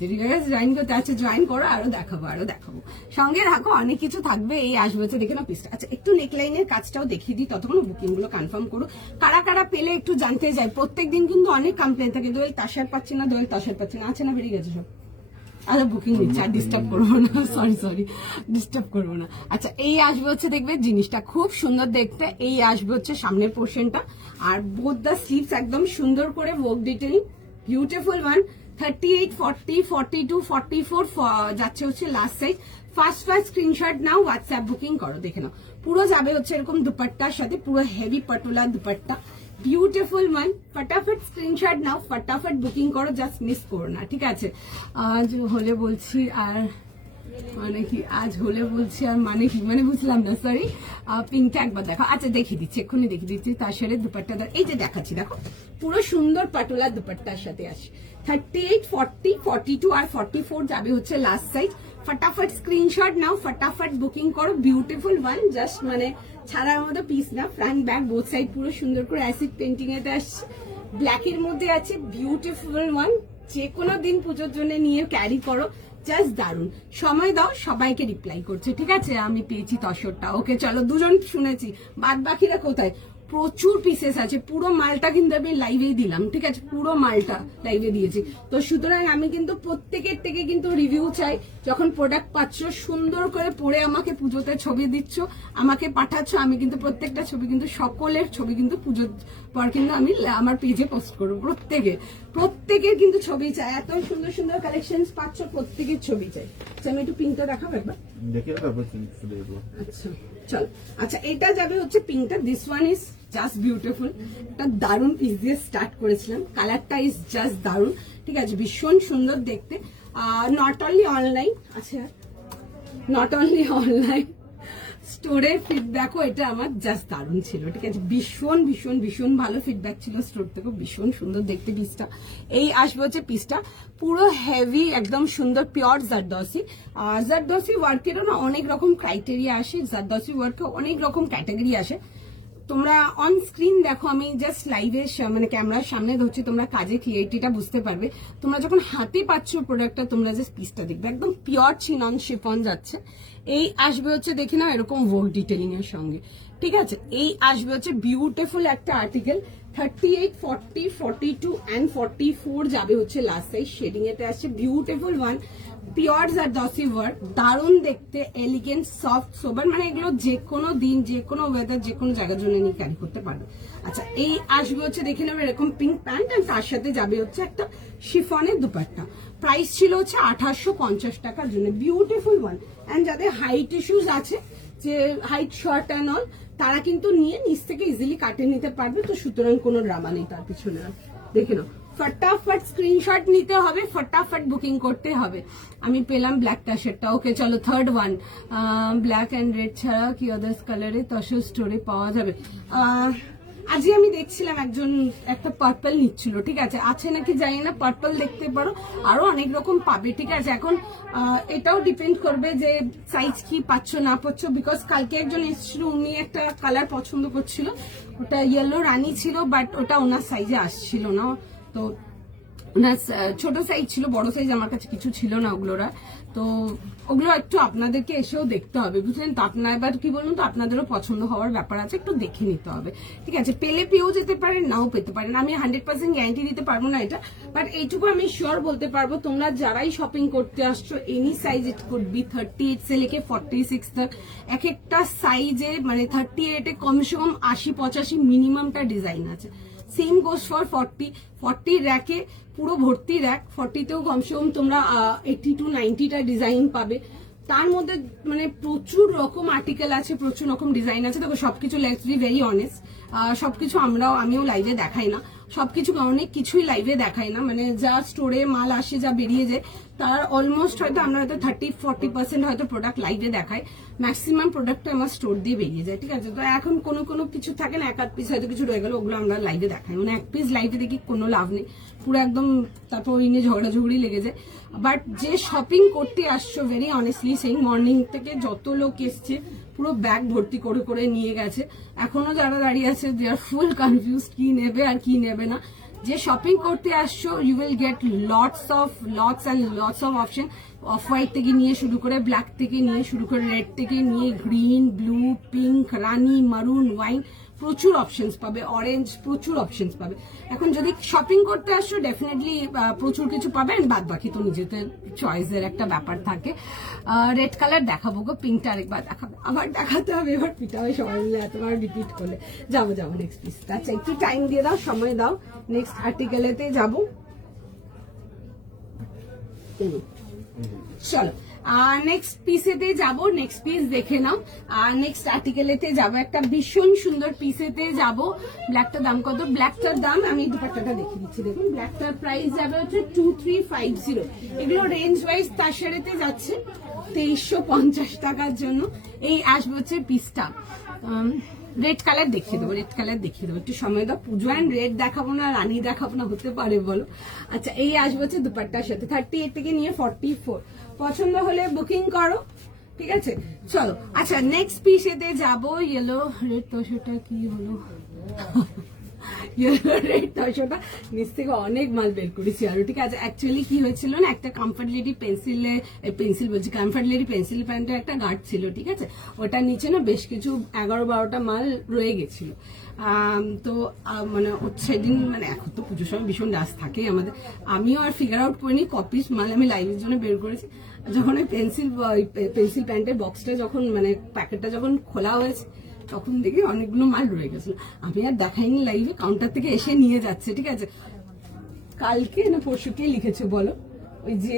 দেরি হয়ে গেছে জয়েন করতে। আচ্ছা জয়েন করো, আরো দেখাবো, আরো দেখাবো, সঙ্গে রাখো, অনেক কিছু থাকবে। এই আসবে হচ্ছে, দেখে না পিসটা। আচ্ছা একটু নেকলাইনের কাজটাও দেখিয়ে দিই, ততক্ষণ বুকিং গুলো কনফার্ম করো। কারা কারা পেলে একটু জানতে যাই। প্রত্যেকদিন কিন্তু অনেক কমপ্লেন থাকে, দোয়েল তাসার পাচ্ছি না, দোয়েল তাসার পাচ্ছি না, আছে না, বেরিয়ে গেছে সব। আচ্ছা বুকিং নিচ্ছে, আর ডিস্টার্ব করবো না, সরি ডিস্টার্ব করবো না। আচ্ছা এই আসবে হচ্ছে, দেখবে জিনিসটা খুব সুন্দর দেখতে। এই আসবে হচ্ছে সামনের পোর্শনটা, আর বোথ দ্য স্লিভস একদম সুন্দর করে ওয়ার্ক ডিটেইলিং, বিউটিফুল ওয়ান। 38, 40, 42, 44 যাচ্ছে হচ্ছে লাস্ট সাইজ। ফার্স্ট স্ক্রিনশট নাও, হোয়াটসঅ্যাপ বুকিং করো, দেখে নাও। পুরো যাবে হচ্ছে এরকম দুপাট্টার সাথে, পুরো heavy patola dupatta, beautiful one. ফটাফট স্ক্রিনশট নাও, ফটাফট বুকিং করো, জাস্ট মিস করো না, ঠিক আছে। আজ হলে বলছি আর মানে কি, আজ হলে বলছি আর মানে কি, মানে বুঝলাম না, সরি। পিঙ্কটা একবার দেখো, আচ্ছা দেখিয়ে দিচ্ছি, এক্ষুনি দেখিয়ে দিচ্ছি। তার সাথে দুপাট্টা, এই যে দেখাচ্ছি, দেখো পুরো সুন্দর পাটোলা দুপাট্টার সাথে আসে। 38, 40, 42 আর 44 যাবে হচ্ছে লাস্ট সাইজ। ফটাফট স্ক্রিনশট নাও, ফটাফট বুকিং করো, বিউটিফুল ওয়ান, জাস্ট মানে ছাড়ার মতো পিস না, ফ্রন্ট ব্যাক বোথ সাইড পুরো সুন্দর করে অ্যাসিড পেন্টিং এতে আসছে, ব্ল্যাক এর মধ্যে আছে, বিউটিফুল ওয়ান। যে কোনো দিন পুজোর জন্য নিয়ে ক্যারি করো, জাস্ট দারুন। সময় দাও, সবাইকে রিপ্লাই করছে, ঠিক আছে। আমি পেয়েছি তসরটা, ওকে চলো, দুজন শুনেছি, বাদ বাকিরা কোথায়। প্রচুর পিসেস আছে, পুরো মালটা কিন্তু আমি লাইভেই দিলাম, ঠিক আছে, পুরো মালটা লাইভে দিয়েছি। তো সুতরাং আমি কিন্তু প্রত্যেকের থেকে কিন্তু রিভিউ চাই। যখন প্রোডাক্ট পাচ্ছ, সুন্দর করে পরে আমাকে পুজোতে ছবি দিচ্ছ, আমাকে পাঠাচ্ছ, আমি কিন্তু প্রত্যেকটা ছবি কিন্তু সকলের ছবি কিন্তু পুজোর পর কিন্তু আমি আমার পেজে পোস্ট করবো। প্রত্যেকের কিন্তু ছবি চাই, এত সুন্দর সুন্দর কালেকশন পাচ্ছ, প্রত্যেকের ছবি চাই। আমি একটু পিঙ্কটা দেখাবো একবার, আচ্ছা চল। আচ্ছা এটা যাবে হচ্ছে পিঙ্কটা, this one is just beautiful, একটা দারুন পিস দিয়ে স্টার্ট করেছিলাম, কালারটা ইজ জাস্ট দারুন, ঠিক আছে, ভীষণ সুন্দর দেখতে। নট অনলি অনলাইন, আচ্ছা নট অনলি অনলাইন, স্টোরের ফিডব্যাকও এটা আমার জাস্ট দারুণ ছিল, ঠিক আছে, ভীষণ ভীষণ ভীষণ ভালো ফিডব্যাক ছিল স্টোর থেকে, ভীষণ সুন্দর দেখতে পিসটা। এই আসবে হচ্ছে পিসটা পুরো হেভি একদম সুন্দর পিওর জারদোসি। আর জারদোসি ওয়ার্কেরও না অনেক রকম ক্রাইটেরিয়া আসে, জারদোসি ওয়ার্কে অনেক রকম ক্যাটাগরি আসে। তোমরা অন স্ক্রিন দেখো, আমি জাস্ট লাইভে মানে ক্যামেরার সামনে ধরছি, তোমরা কাজে ক্রিয়েটিভিটা বুঝতে পারবে। তোমরা যখন হাতে পাচ্ছ প্রোডাক্টটা, তোমরা জাস্ট পিসটা দেখবে, একদম পিওর চিনন শিফন যাচ্ছে। এই আসবে হচ্ছে দেখে নাও এরকম ওয়ার্ক ডিটেলিং এর সঙ্গে, ঠিক আছে। এই আসবে হচ্ছে বিউটিফুল একটা আর্টিকেল, 38, 40, 42 and 44 যাবে হচ্ছে লাস্ট সাইজ। শেডিং এতে আসছে beautiful one, pure zardozi work, দারুণ দেখতে, এলিগেন্ট, সফট, সোবার, মানে এগুলো যে কোনো দিন, যে কোনো ওয়েদার, যে কোনো জায়গার জন্য নিয়ে ক্যারি করতে পারবে। আচ্ছা, এই আসবে হচ্ছে দেখে নেবে এরকম পিঙ্ক প্যান্ট, আর তার সাথে যাবে হচ্ছে একটা শিফনের দুপাট্টা। প্রাইস ছিল হচ্ছে 2850 টাকার জন্য, বিউটিফুল ওয়ান। অ্যান্ড যাদের হাইট ইস্যুস আছে, যে হাইট শর্ট অ্যান্ড অল, তারা কিন্তু নিয়ে নিচ থেকে ইজিলি কাটে নিতে পারবে, তো সুতরাং কোনো ড্রামা নেই তার পিছনে। দেখে নাও, ফটাফট স্ক্রিনশট নিতে হবে, ফটাফট বুকিং করতে হবে। আমি পেলাম ব্ল্যাকটা সেটটা, ওকে চলো third one. Black and red ছাড়া কি আদার্স কালারে তসর স্টোরে পাওয়া যাবে? আজকে আমি দেখছিলাম একজন একটা পার্পল নিচ্ছিল, ঠিক আছে, আছে নাকি জানি না, পার্পল দেখতে পারো, আরো অনেক রকম পাবে, ঠিক আছে। এখন এটাও ডিপেন্ড করবে যে সাইজ কি পাচ্ছ না পাচ্ছ, বিকজ কালকে একজন এসেছিল, উনি একটা কালার পছন্দ করছিল, ওটা ইয়েলো রানী ছিল, বাট ওটা ওনার সাইজে আসছিল না, তো ওনার ছোট সাইজ ছিল, বড় সাইজ আমার কাছে কিছু ছিল না ওগুলোরা, তো ওগুলো একটু আপনাদেরকে এসেও দেখতে হবে, বুঝলেন তো। আপনার এবার কি বলুন তো, আপনাদেরও পছন্দ হওয়ার ব্যাপার আছে, একটু দেখে নিতে হবে, ঠিক আছে। পেলে পেয়েও যেতে পারেন, নাও পেতে পারেন, আমি 100% গ্যারান্টি দিতে পারবো না এটা, বাট এইটুকু আমি শিওর বলতে পারবো, তোমরা যারাই শপিং করতে আসছো, any size it could be 38 से लेके 46 तक, এক একটা সাইজে মানে 38 এ কমসে কম 80-85 মিনিমামটা ডিজাইন আছে। সেম গোস ফর 40 র্যাকে পুরো ভর্তি র্যাক, 40তেও কমসে কম তোমরা 80 to 90টা ডিজাইন পাবে। তার মধ্যে মানে প্রচুর রকম আর্টিকেল আছে, প্রচুর রকম ডিজাইন আছে। দেখো সবকিছু, লেটস বি ভেরি অনেস্ট, সবকিছু আমিও লাইভে দেখাই না, সবকিছু অনেক কিছুই লাইভে দেখাই না, মানে যা স্টোরে মাল আসে, যা বেরিয়ে যায়, তার অলমোস্ট হয়তো আমরা হয়তো 30-40% হয়তো প্রোডাক্ট লাইভে দেখাই, ম্যাক্সিমাম প্রোডাক্ট আমার স্টোর দিয়ে বেরিয়ে যায়, ঠিক আছে। তো এখন কোনো কিছু থাকে না, এক আধ পিস হয়তো কিছু রয়ে গেল, ওগুলো আমরা লাইভে দেখাই, মানে এক পিস লাইভে দেখি কোনো লাভ নেই, পুরো একদম তারপর ওই নিয়ে ঝগড়াঝগড়ি লেগে যায়। বাট যে শপিং করতে আসছো, ভেরি অনেস্টলি সেই মর্নিং থেকে যত লোক এসছে, পুরো ব্যাগ ভর্তি করে করে নিয়ে গেছে, এখনো যারা দাঁড়িয়ে আছে দে আর ফুল কনফিউজ কি নেবে আর কি নেবে না। যে শপিং করতে আসছো, you will get lots and lots of option, of white থেকে নিয়ে শুরু করে, ব্ল্যাক থেকে নিয়ে শুরু করে, রেড থেকে নিয়ে গ্রিন, ব্লু, পিঙ্ক, রানি, মারুন, ওয়াইন, প্রচুর অপশনস পাবে, অরেঞ্জ, প্রচুর অপশনস পাবে। এখন যদি শপিং করতে আসছো, ডেফিনেটলি প্রচুর কিছু পাবে, বাদ বাকি তো নিজেদের চয়েসের একটা ব্যাপার থাকে। রেড কালার দেখাবো গো, পিঙ্কটা আরেকবার দেখাবো, আবার দেখাতে হবে, এবার পিটা হয় সবাই মিলে এতবার রিপিট করলে। যাবো নেক্সট পিস, আচ্ছা একটু টাইম দিয়ে দাও, সময় দাও, নেক্সট আর্টিকেলেতে যাবো, চলো। নেক্সট পিসেতে যাব, নেক্সট পিস দেখে নাও, নেক্সট আর্টিকেলেতে যাব, একটা ভীষণ সুন্দর পিসেতে যাব। ব্ল্যাকটার দাম কত? ব্ল্যাকটার দাম আমি দুপাট্টাটা দেখিয়ে দিচ্ছি, দেখুন ব্ল্যাকটার প্রাইস যাবে হচ্ছে 2350, এগুলো রেঞ্জ ওয়াইজ তার সাথে যাচ্ছে 2350 টাকার জন্য। এই আসবে হচ্ছে পিসটা, রেড কালার দেখিয়ে দেবো, একটু সময় দাও, পুজো অ্যান্ড রেড দেখাবো না, রানী দেখাবো না, হতে পারে বলো। আচ্ছা, এই আসবে হচ্ছে দুপাট্টার সাথে, 38 থেকে নিয়ে 44, পছন্দ হলে বুকিং করো, ঠিক আছে, চলো। আচ্ছা, নেক্সট পিসেতে যাবো, ইয়েলো রেড, তো সেটা কি হলো, রেড তসটা নিচ থেকে অনেক মাল বের করেছি আরো, ঠিক আছে। অ্যাকচুয়ালি কি হয়েছিল না, একটা কমফর্ট লেডি পেন্সিল প্যান্টের একটা গার্ড ছিল, ঠিক আছে, ওটার নিচে না বেশ কিছু 11-12টা মাল রয়ে গেছিল, তো মানে সেদিন মানে এখন তো পুজোর সময় ভীষণ রাশ থাকে আমাদের, আমিও আর ফিগার আউট করিনি কপিস মাল আমি লাইভের জন্য বের করেছি। যখন ওই পেন্সিল প্যান্টের বক্সটা যখন মানে প্যাকেটটা যখন খোলা হয়েছে, তখন দেখি অনেকগুলো মাল রয়ে গেছিল, আমি আর দেখাইনি লাইভে, কাউন্টার থেকে এসে নিয়ে যাচ্ছে, ঠিক আছে। কালকে না পরশুকে লিখেছে বলো, ওই যে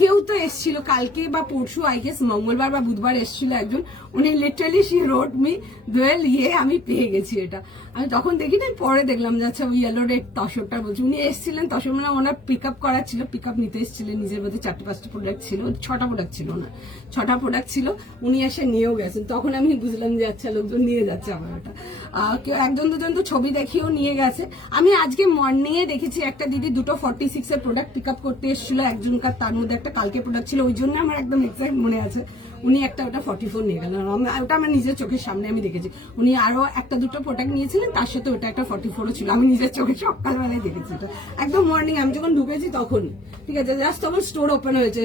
কেউ তো এসেছিল কালকে বা পরশু, আই গেস মঙ্গলবার বা বুধবার এসেছিল একজন, উনি লিটারালি শি রোড মি দোয়েল আমি পেয়ে গেছি এটা। আমি তখন দেখি না, পরে দেখলাম যে আচ্ছা ওই ইয়েলো রেড তসরটা বলছি। উনি এসেছিলেন তসর, মানে ওনার পিক আপ করা ছিল, পিক আপ নিতে এসেছিলেন, নিজের মধ্যে 4-5টা প্রোডাক্ট ছিল, 6টা প্রোডাক্ট ছিল না, 6টা প্রোডাক্ট ছিল, উনি এসে নিয়েও গেছেন। তখন আমি বুঝলাম যে আচ্ছা লোকজন নিয়ে যাচ্ছে আমার ওটা। কেউ একজন দুজন তো ছবি দেখিয়েও নিয়ে গেছে। আমি আজকে মর্নিং এ দেখেছি একটা দিদি দুটো 46 এর প্রোডাক্ট পিক আপ করতে এসেছিল একজনকার, তার মধ্যে একটা কালকে প্রোডাক্ট ছিল, ওই জন্য আমার একদম এক্সাক্ট মনে আছে। উনি একটা ওটা 44 নিয়ে গেলেন, ওটা আমার নিজের চোখের সামনে আমি দেখেছি। উনি আরো একটা দুটো প্রোডাক্ট নিয়েছিলেন, তার সাথে ওটা একটা 44ও ছিল, আমি নিজের চোখে সকালবেলায় দেখেছি এটা একদম মর্নিং। আমি যখন ঢুকেছি তখনই, ঠিক আছে, জাস্ট তখন স্টোর ওপেন হয়েছে।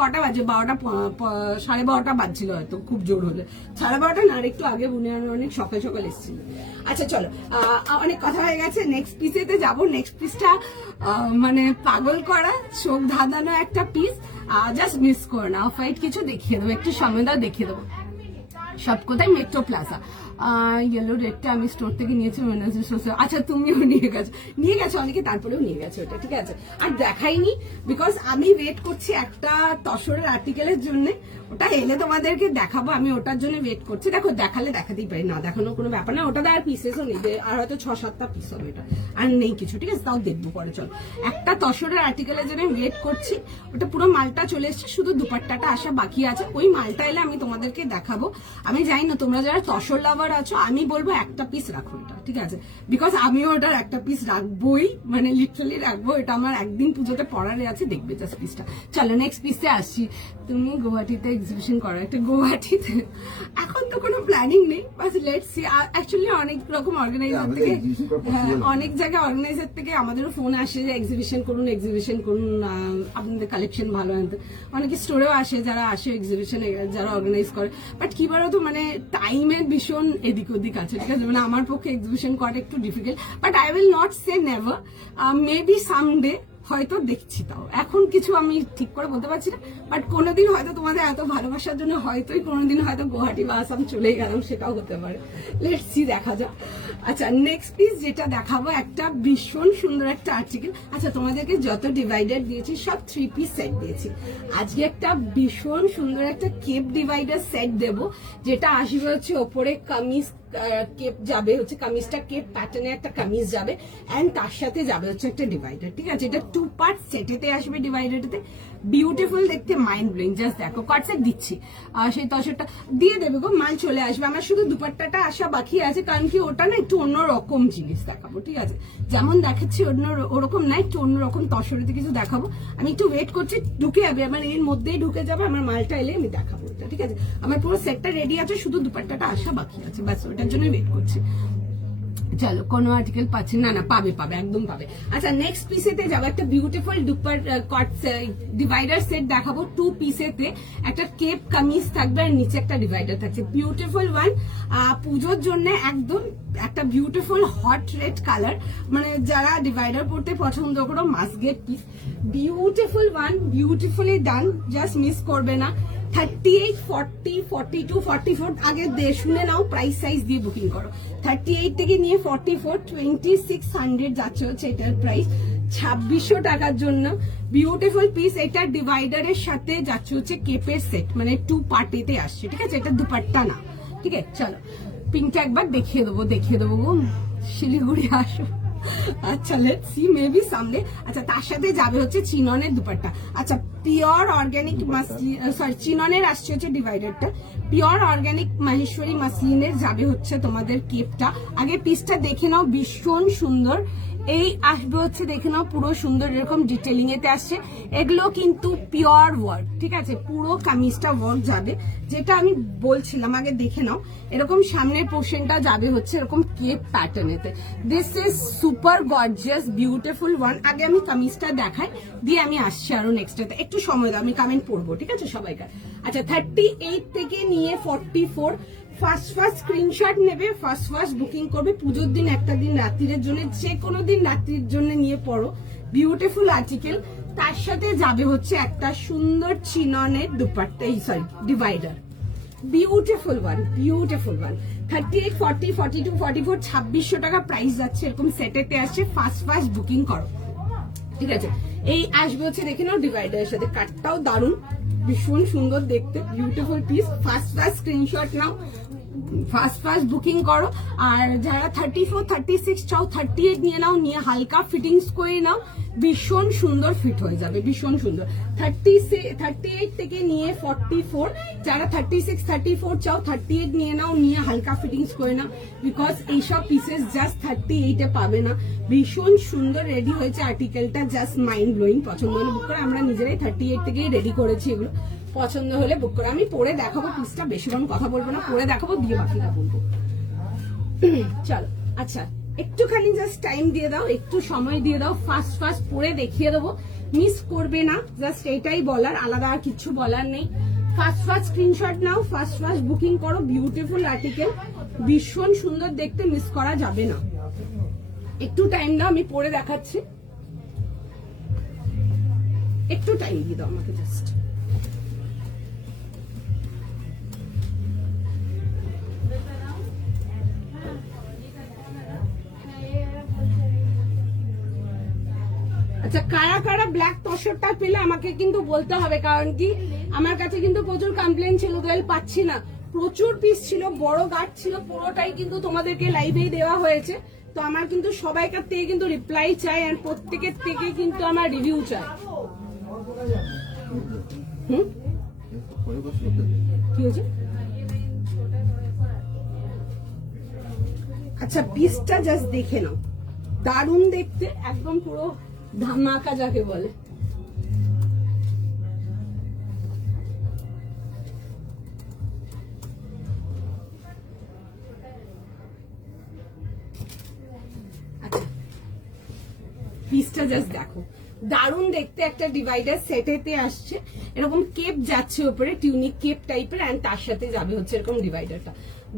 কটা বাজে? 12টা বাজছিল হয়তো, খুব জোর হলে 12:30 না, আর একটু আগে উনি অনেক সকাল সকাল এসেছিল। আচ্ছা চলো, অনেক কথা হয়ে গেছে, নেক্সট পিসেতে যাবো। নেক্সট পিসটা মানে পাগল করা, চোখ ধাঁধানো একটা পিস, জাস্ট মিস করো না। অফ হোয়াইট কিছু দেখিয়ে দেবো, একটু সময় দাও, দেখিয়ে দেবো। সব কোথায়? Metro plaza. ইয়েলো রেডটা আমি স্টোর থেকে নিয়েছি। আচ্ছা তুমিও নিয়ে গেছো অনেকে, তারপরেও নিয়ে গেছো ওটা, ঠিক আছে। আর দেখাইনি বিকজ আমি ওয়েট করছি একটা তসরের আর্টিকেলের জন্য, ওটা এলে তোমাদেরকে দেখাবো। আমি ওটার জন্য ওয়েট করছি। দেখো দেখালে দেখাতেই পারি, না দেখানোর কোনো ব্যাপার না। ওটা আর পিসেসও নেই, আর হয়তো 6-7টা পিস হবে এটা, আর নেই কিছু, ঠিক আছে, তাও দেখবো পরে। চলো, একটা তসরের আর্টিকেলের জন্য ওয়েট করছি, ওটা পুরো মালটা চলে এসছে, শুধু দুপাট্টাটা আসা বাকি আছে। ওই মালটা এলে আমি তোমাদেরকে দেখাবো। আমি জানি না তোমরা যারা তসর লাভার আছো, আমি বলবো একটা পিস রাখো এটা, ঠিক আছে, বিকজ আমিও ওটার একটা পিস রাখবোই, মানে লিটারালি রাখবো। এটা আমার একদিন পুজোতে পড়ারে আছে, দেখবে জাস্ট পিসটা। চলো নেক্সট পিসে আসছি। তুমি গুয়াহাটিতে এক্সিবিশন করো একটা, গুয়াহাটিতে এখন তো কোনো প্ল্যানিং নেই, বাস লেটস সি। অ্যাকচুয়ালি অনেক রকম অর্গানাইজার থেকে, অনেক জায়গায় অর্গানাইজার থেকে আমাদেরও ফোন আসে যে এক্সিবিশন করুন, এক্সিবিশন করুন, আপনাদের কালেকশন ভালো আনতে। অনেকে স্টোরেও আসে, যারা আসে এক্সিবিশনে, যারা অর্গানাইজ করে। বাট কি বলতো, মানে টাইমের ভীষণ এদিক ওদিক আছে, ঠিক আছে, মানে আমার পক্ষে এক্সিবিশন করা একটু difficult. But I will not say never, maybe someday হয়তো দেখছি। তাও এখন কিছু আমি ঠিক করে বলতে পারছি না, বাট কোনোদিন হয়তো তোমাদের এত ভালোবাসার জন্য হয়তোই কোনোদিন হয়তো গুয়াহাটি বা আসাম চলেই গেলাম, সেটাও হতে পারে। লেটস সি, দেখা যাক। আচ্ছা নেক্সট পিস যেটা দেখাবো, একটা ভীষণ সুন্দর একটা আর্টিকেল। আচ্ছা তোমাদেরকে যত ডিভাইডার দিয়েছি সব 3 পিস সেট দিয়েছি। আজকে একটা ভীষণ সুন্দর একটা কেপ ডিভাইডার সেট দেব, যেটা আসবে হচ্ছে ওপরে কামিজ কেপ যাবে, হচ্ছে কামিজটা কেপ প্যাটার্নে একটা কামিজ যাবে, এন্ড তার সাথে যাবে হচ্ছে একটা ডিভাইডার, ঠিক আছে। এটা 2 পার্ট সেটেতে আসবে, ডিভাইডারটাতে বিউটিফুল দেখতে, মাইন্ড ব্লোয়িং। জাস্ট দেখো কট সেট দিচ্ছি, সেই তসরটা দিয়ে দেবে গো, মাল চলে আসবে। আমার শুধু দুপাট্টাটা আসা বাকি আছে, কারণ কি ওটা না একটু অন্যরকম জিনিস দেখাবো, ঠিক আছে, যেমন দেখাচ্ছি ওরকম না, একটু অন্যরকম তসরেতে কিছু দেখাবো। আমি একটু ওয়েট করছি, ঢুকে যাবে আমার এর মধ্যেই ঢুকে যাবে আমার মালটা, এলে আমি দেখাবো এটা, ঠিক আছে। আমার পুরো সেটটা রেডি আছে, শুধু দুপাট্টাটা আসা বাকি আছে, ব্যাস ওটার জন্য ওয়েট করছি। চলো, কোনো আর্টিকেল পাচ্ছি না, পাবে একদম পাবে। আচ্ছা নেক্সট পিসেতে যাবো, একটা বিউটিফুল দুপার কট ডিভাইডার সেট দেখাবো। 2 পিসেতে একটা কেপ কামিজ থাকবে, আর নিচে একটা ডিভাইডার থাকছে, বিউটিফুল ওয়ান। পুজোর জন্য একদম একটা বিউটিফুল হট রেড কালার, মানে যারা ডিভাইডার পড়তে পছন্দ করো, must get piece. Beautiful one, beautifully done, just miss করবে না। 38, 40, 42, 44 আগে শুনে নাও, প্রাইস সাইজ দিয়ে বুকিং করো। 38 থেকে নিয়ে 44, 2600 যাচ্ছে হচ্ছে এটার প্রাইস, 2600 টাকার জন্য বিউটিফুল পিস। এটা ডিভাইডারের সাথে যাচ্ছে হচ্ছে কেপের সেট, মানে 2 পার্টেতে আসছে, ঠিক আছে, এটা দুপাট্টা না, ঠিক আছে। চলো পিঙ্কটা একবার দেখিয়ে দেবো গো, শিলিগুড়ি আসো। আচ্ছা লেটস সি, মেবি সামনে। আচ্ছা তার সাথে যাবে হচ্ছে চিননের দুপাট্টা। আচ্ছা পিওর অর্গানিক মাসলিন, সরি চিননের আসছে হচ্ছে ডিভাইডারটা, পিওর অর্গানিক মাহেশ্বরী মাসলিনের যাবে হচ্ছে তোমাদের কেপটা। আগে পিসটা দেখে নাও, ভীষণ সুন্দর। এই আসবে হচ্ছে, দেখে নাও, পুরো সুন্দর এরকম ডিটেলিং এতে আসছে। এগুলো কিন্তু পিওর ওয়ার্ক, ঠিক আছে, পুরো কামিজটা ওয়ার্ক যাবে, যেটা আমি বলছিলাম। আগে দেখে নাও, এরকম সামনের পোর্শনটা যাবে হচ্ছে এরকম কেপ প্যাটার্নেতে। This is super gorgeous, beautiful one. আগে আমি কামিজটা দেখাই, দিয়ে আমি আসছি আরো নেক্সটটাতে। একটু সময় দাও, আমি কমেন্ট পড়বো, ঠিক আছে সবাইকার। আচ্ছা 38 থেকে নিয়ে 44, ফার্স্ট স্ক্রিনশট নেবে, ফার্স্ট বুকিং করবে। পুজোর দিন একটা দিন রাত্রির জন্য, যে কোনো দিন রাত্রির জন্য নিয়ে পড়ো, বিউটিফুল আর্টিকেল। তার সাথে যাবে হচ্ছে একটা সুন্দর চিননের dupatta, sorry divider, beautiful one, beautiful one. 38, 40, 42, 44, 2600 টাকা প্রাইস যাচ্ছে, এরকম সেটেতে আসছে। ফার্স্ট বুকিং করো, ঠিক আছে। এই আসবে হচ্ছে দেখে নাও ডিভাইডারের সাথে, কাটটাও দারুন, ভীষণ সুন্দর দেখতে, বিউটিফুল পিস। ফার্স্ট স্ক্রিনশট নাও, ফার্স্ট বুকিং করো। আর যারা 34, 36 চাও 38 নিয়ে নাও, নিয়ে হালকা ফিটিংস করে নাও, ভীষণ সুন্দর ফিট হয়ে যাবে, ভীষণ সুন্দর। 38 থেকে নিয়ে 44, যারা 36, 34 চাও 38 নিয়ে নাও, নিয়ে হালকা ফিটিংস করে নাও, বিকজ এইসব পিসেস জাস্ট 38-এ পাবে না। ভীষণ সুন্দর রেডি হয়েছে আর্টিকেলটা, জাস্ট মাইন্ড ব্লোয়িং। পছন্দ হলে বুক করে, আমরা নিজেরাই 38 থেকেই রেডি করেছি এগুলো, পছন্দ হলে বুক করে। আমি পরে দেখাবো পিসটা, বেশিক্ষণ কথা বলবো না, পরে দেখাবো, দিয়ে বাকিটা বলবো। চলো, আচ্ছা একটুখানি জাস্ট টাইম দিয়ে দাও, একটু সময় দিয়ে দাও, ফার্স্ট পরে দেখিয়ে দেবো, মিস করবে না, জাস্ট এটাই বলার, আলাদা আর কিছু বলার নেই। ফার্স্ট স্ক্রিনশট নাও, ফার্স্ট বুকিং করো, বিউটিফুল আর্টিকেল, ভীষণ সুন্দর দেখতে, মিস করা যাবে না। একটু টাইম দাও, আমি পরে দেখাচ্ছি, একটু টাইম দিয়ে দাও আমাকে জাস্ট। আচ্ছা, কারা কারা ব্ল্যাক তসরটা পেলে আমাকে কিন্তু বলতে হবে, কারণ কি আমার কাছে কিন্তু প্রচুর কমপ্লেন ছিল, দোয়েল পাচ্ছি না, প্রচুর পিস ছিল, বড় গাঢ় ছিল, পুরোটাই কিন্তু তোমাদেরকে লাইভেই দেওয়া হয়েছে। তো আমার কিন্তু সবাইকার থেকে কিন্তু রিপ্লাই চাই, আর প্রত্যেকের থেকে কিন্তু আমার রিভিউ চাই। কি হয়েছে? আচ্ছা, পিসটা জাস্ট দেখে নাও, দারুণ দেখতে, একদম পুরো ধামাকা যাকে বলে। আচ্ছা, পিসটা জাস্ট দেখো, দারুণ দেখতে, একটা ডিভাইডার সেটেতে আসছে, এরকম কেপ যাচ্ছে উপরে, টিউনিক কেপ টাইপের, এন্ড তার সাথে যাবে হচ্ছে এরকম ডিভাইডারটা,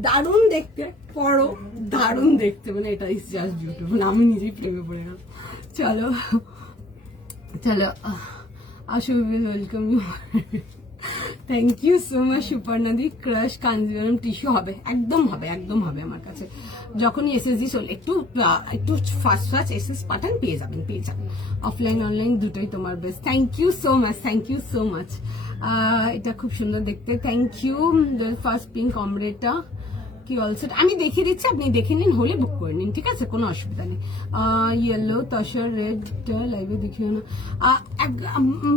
দারুণ দেখতে, পরো, দারুণ দেখতে, মানে এটা ইজ জাস্ট বিউটিফুল, আমি নিজেই প্রেমে পড়ে গেলাম। চলো আসো, welcome you, thank you so much সুপর্ণাদি। ক্রাশ কাঞ্জিভারম টিস্যু হবে, একদম হবে, একদম হবে আমার কাছে। যখনই এসএসজি চলে, একটু ফার্স্ট এসএস পাঠান, পেয়ে যাবেন। অফলাইন অনলাইন দুটোই তোমার best. Thank you so much. এটা খুব সুন্দর দেখতে, থ্যাংক ইউ। ফার্স্ট পিঙ্ক অমরেটা কি অলসেট আমি দেখিয়ে দিচ্ছি, আপনি দেখে নিন, হলে বুক করে নিন, ঠিক আছে, কোনো অসুবিধা নেই। ইয়েলো তসর রেডটা লাইভে দেখিও না,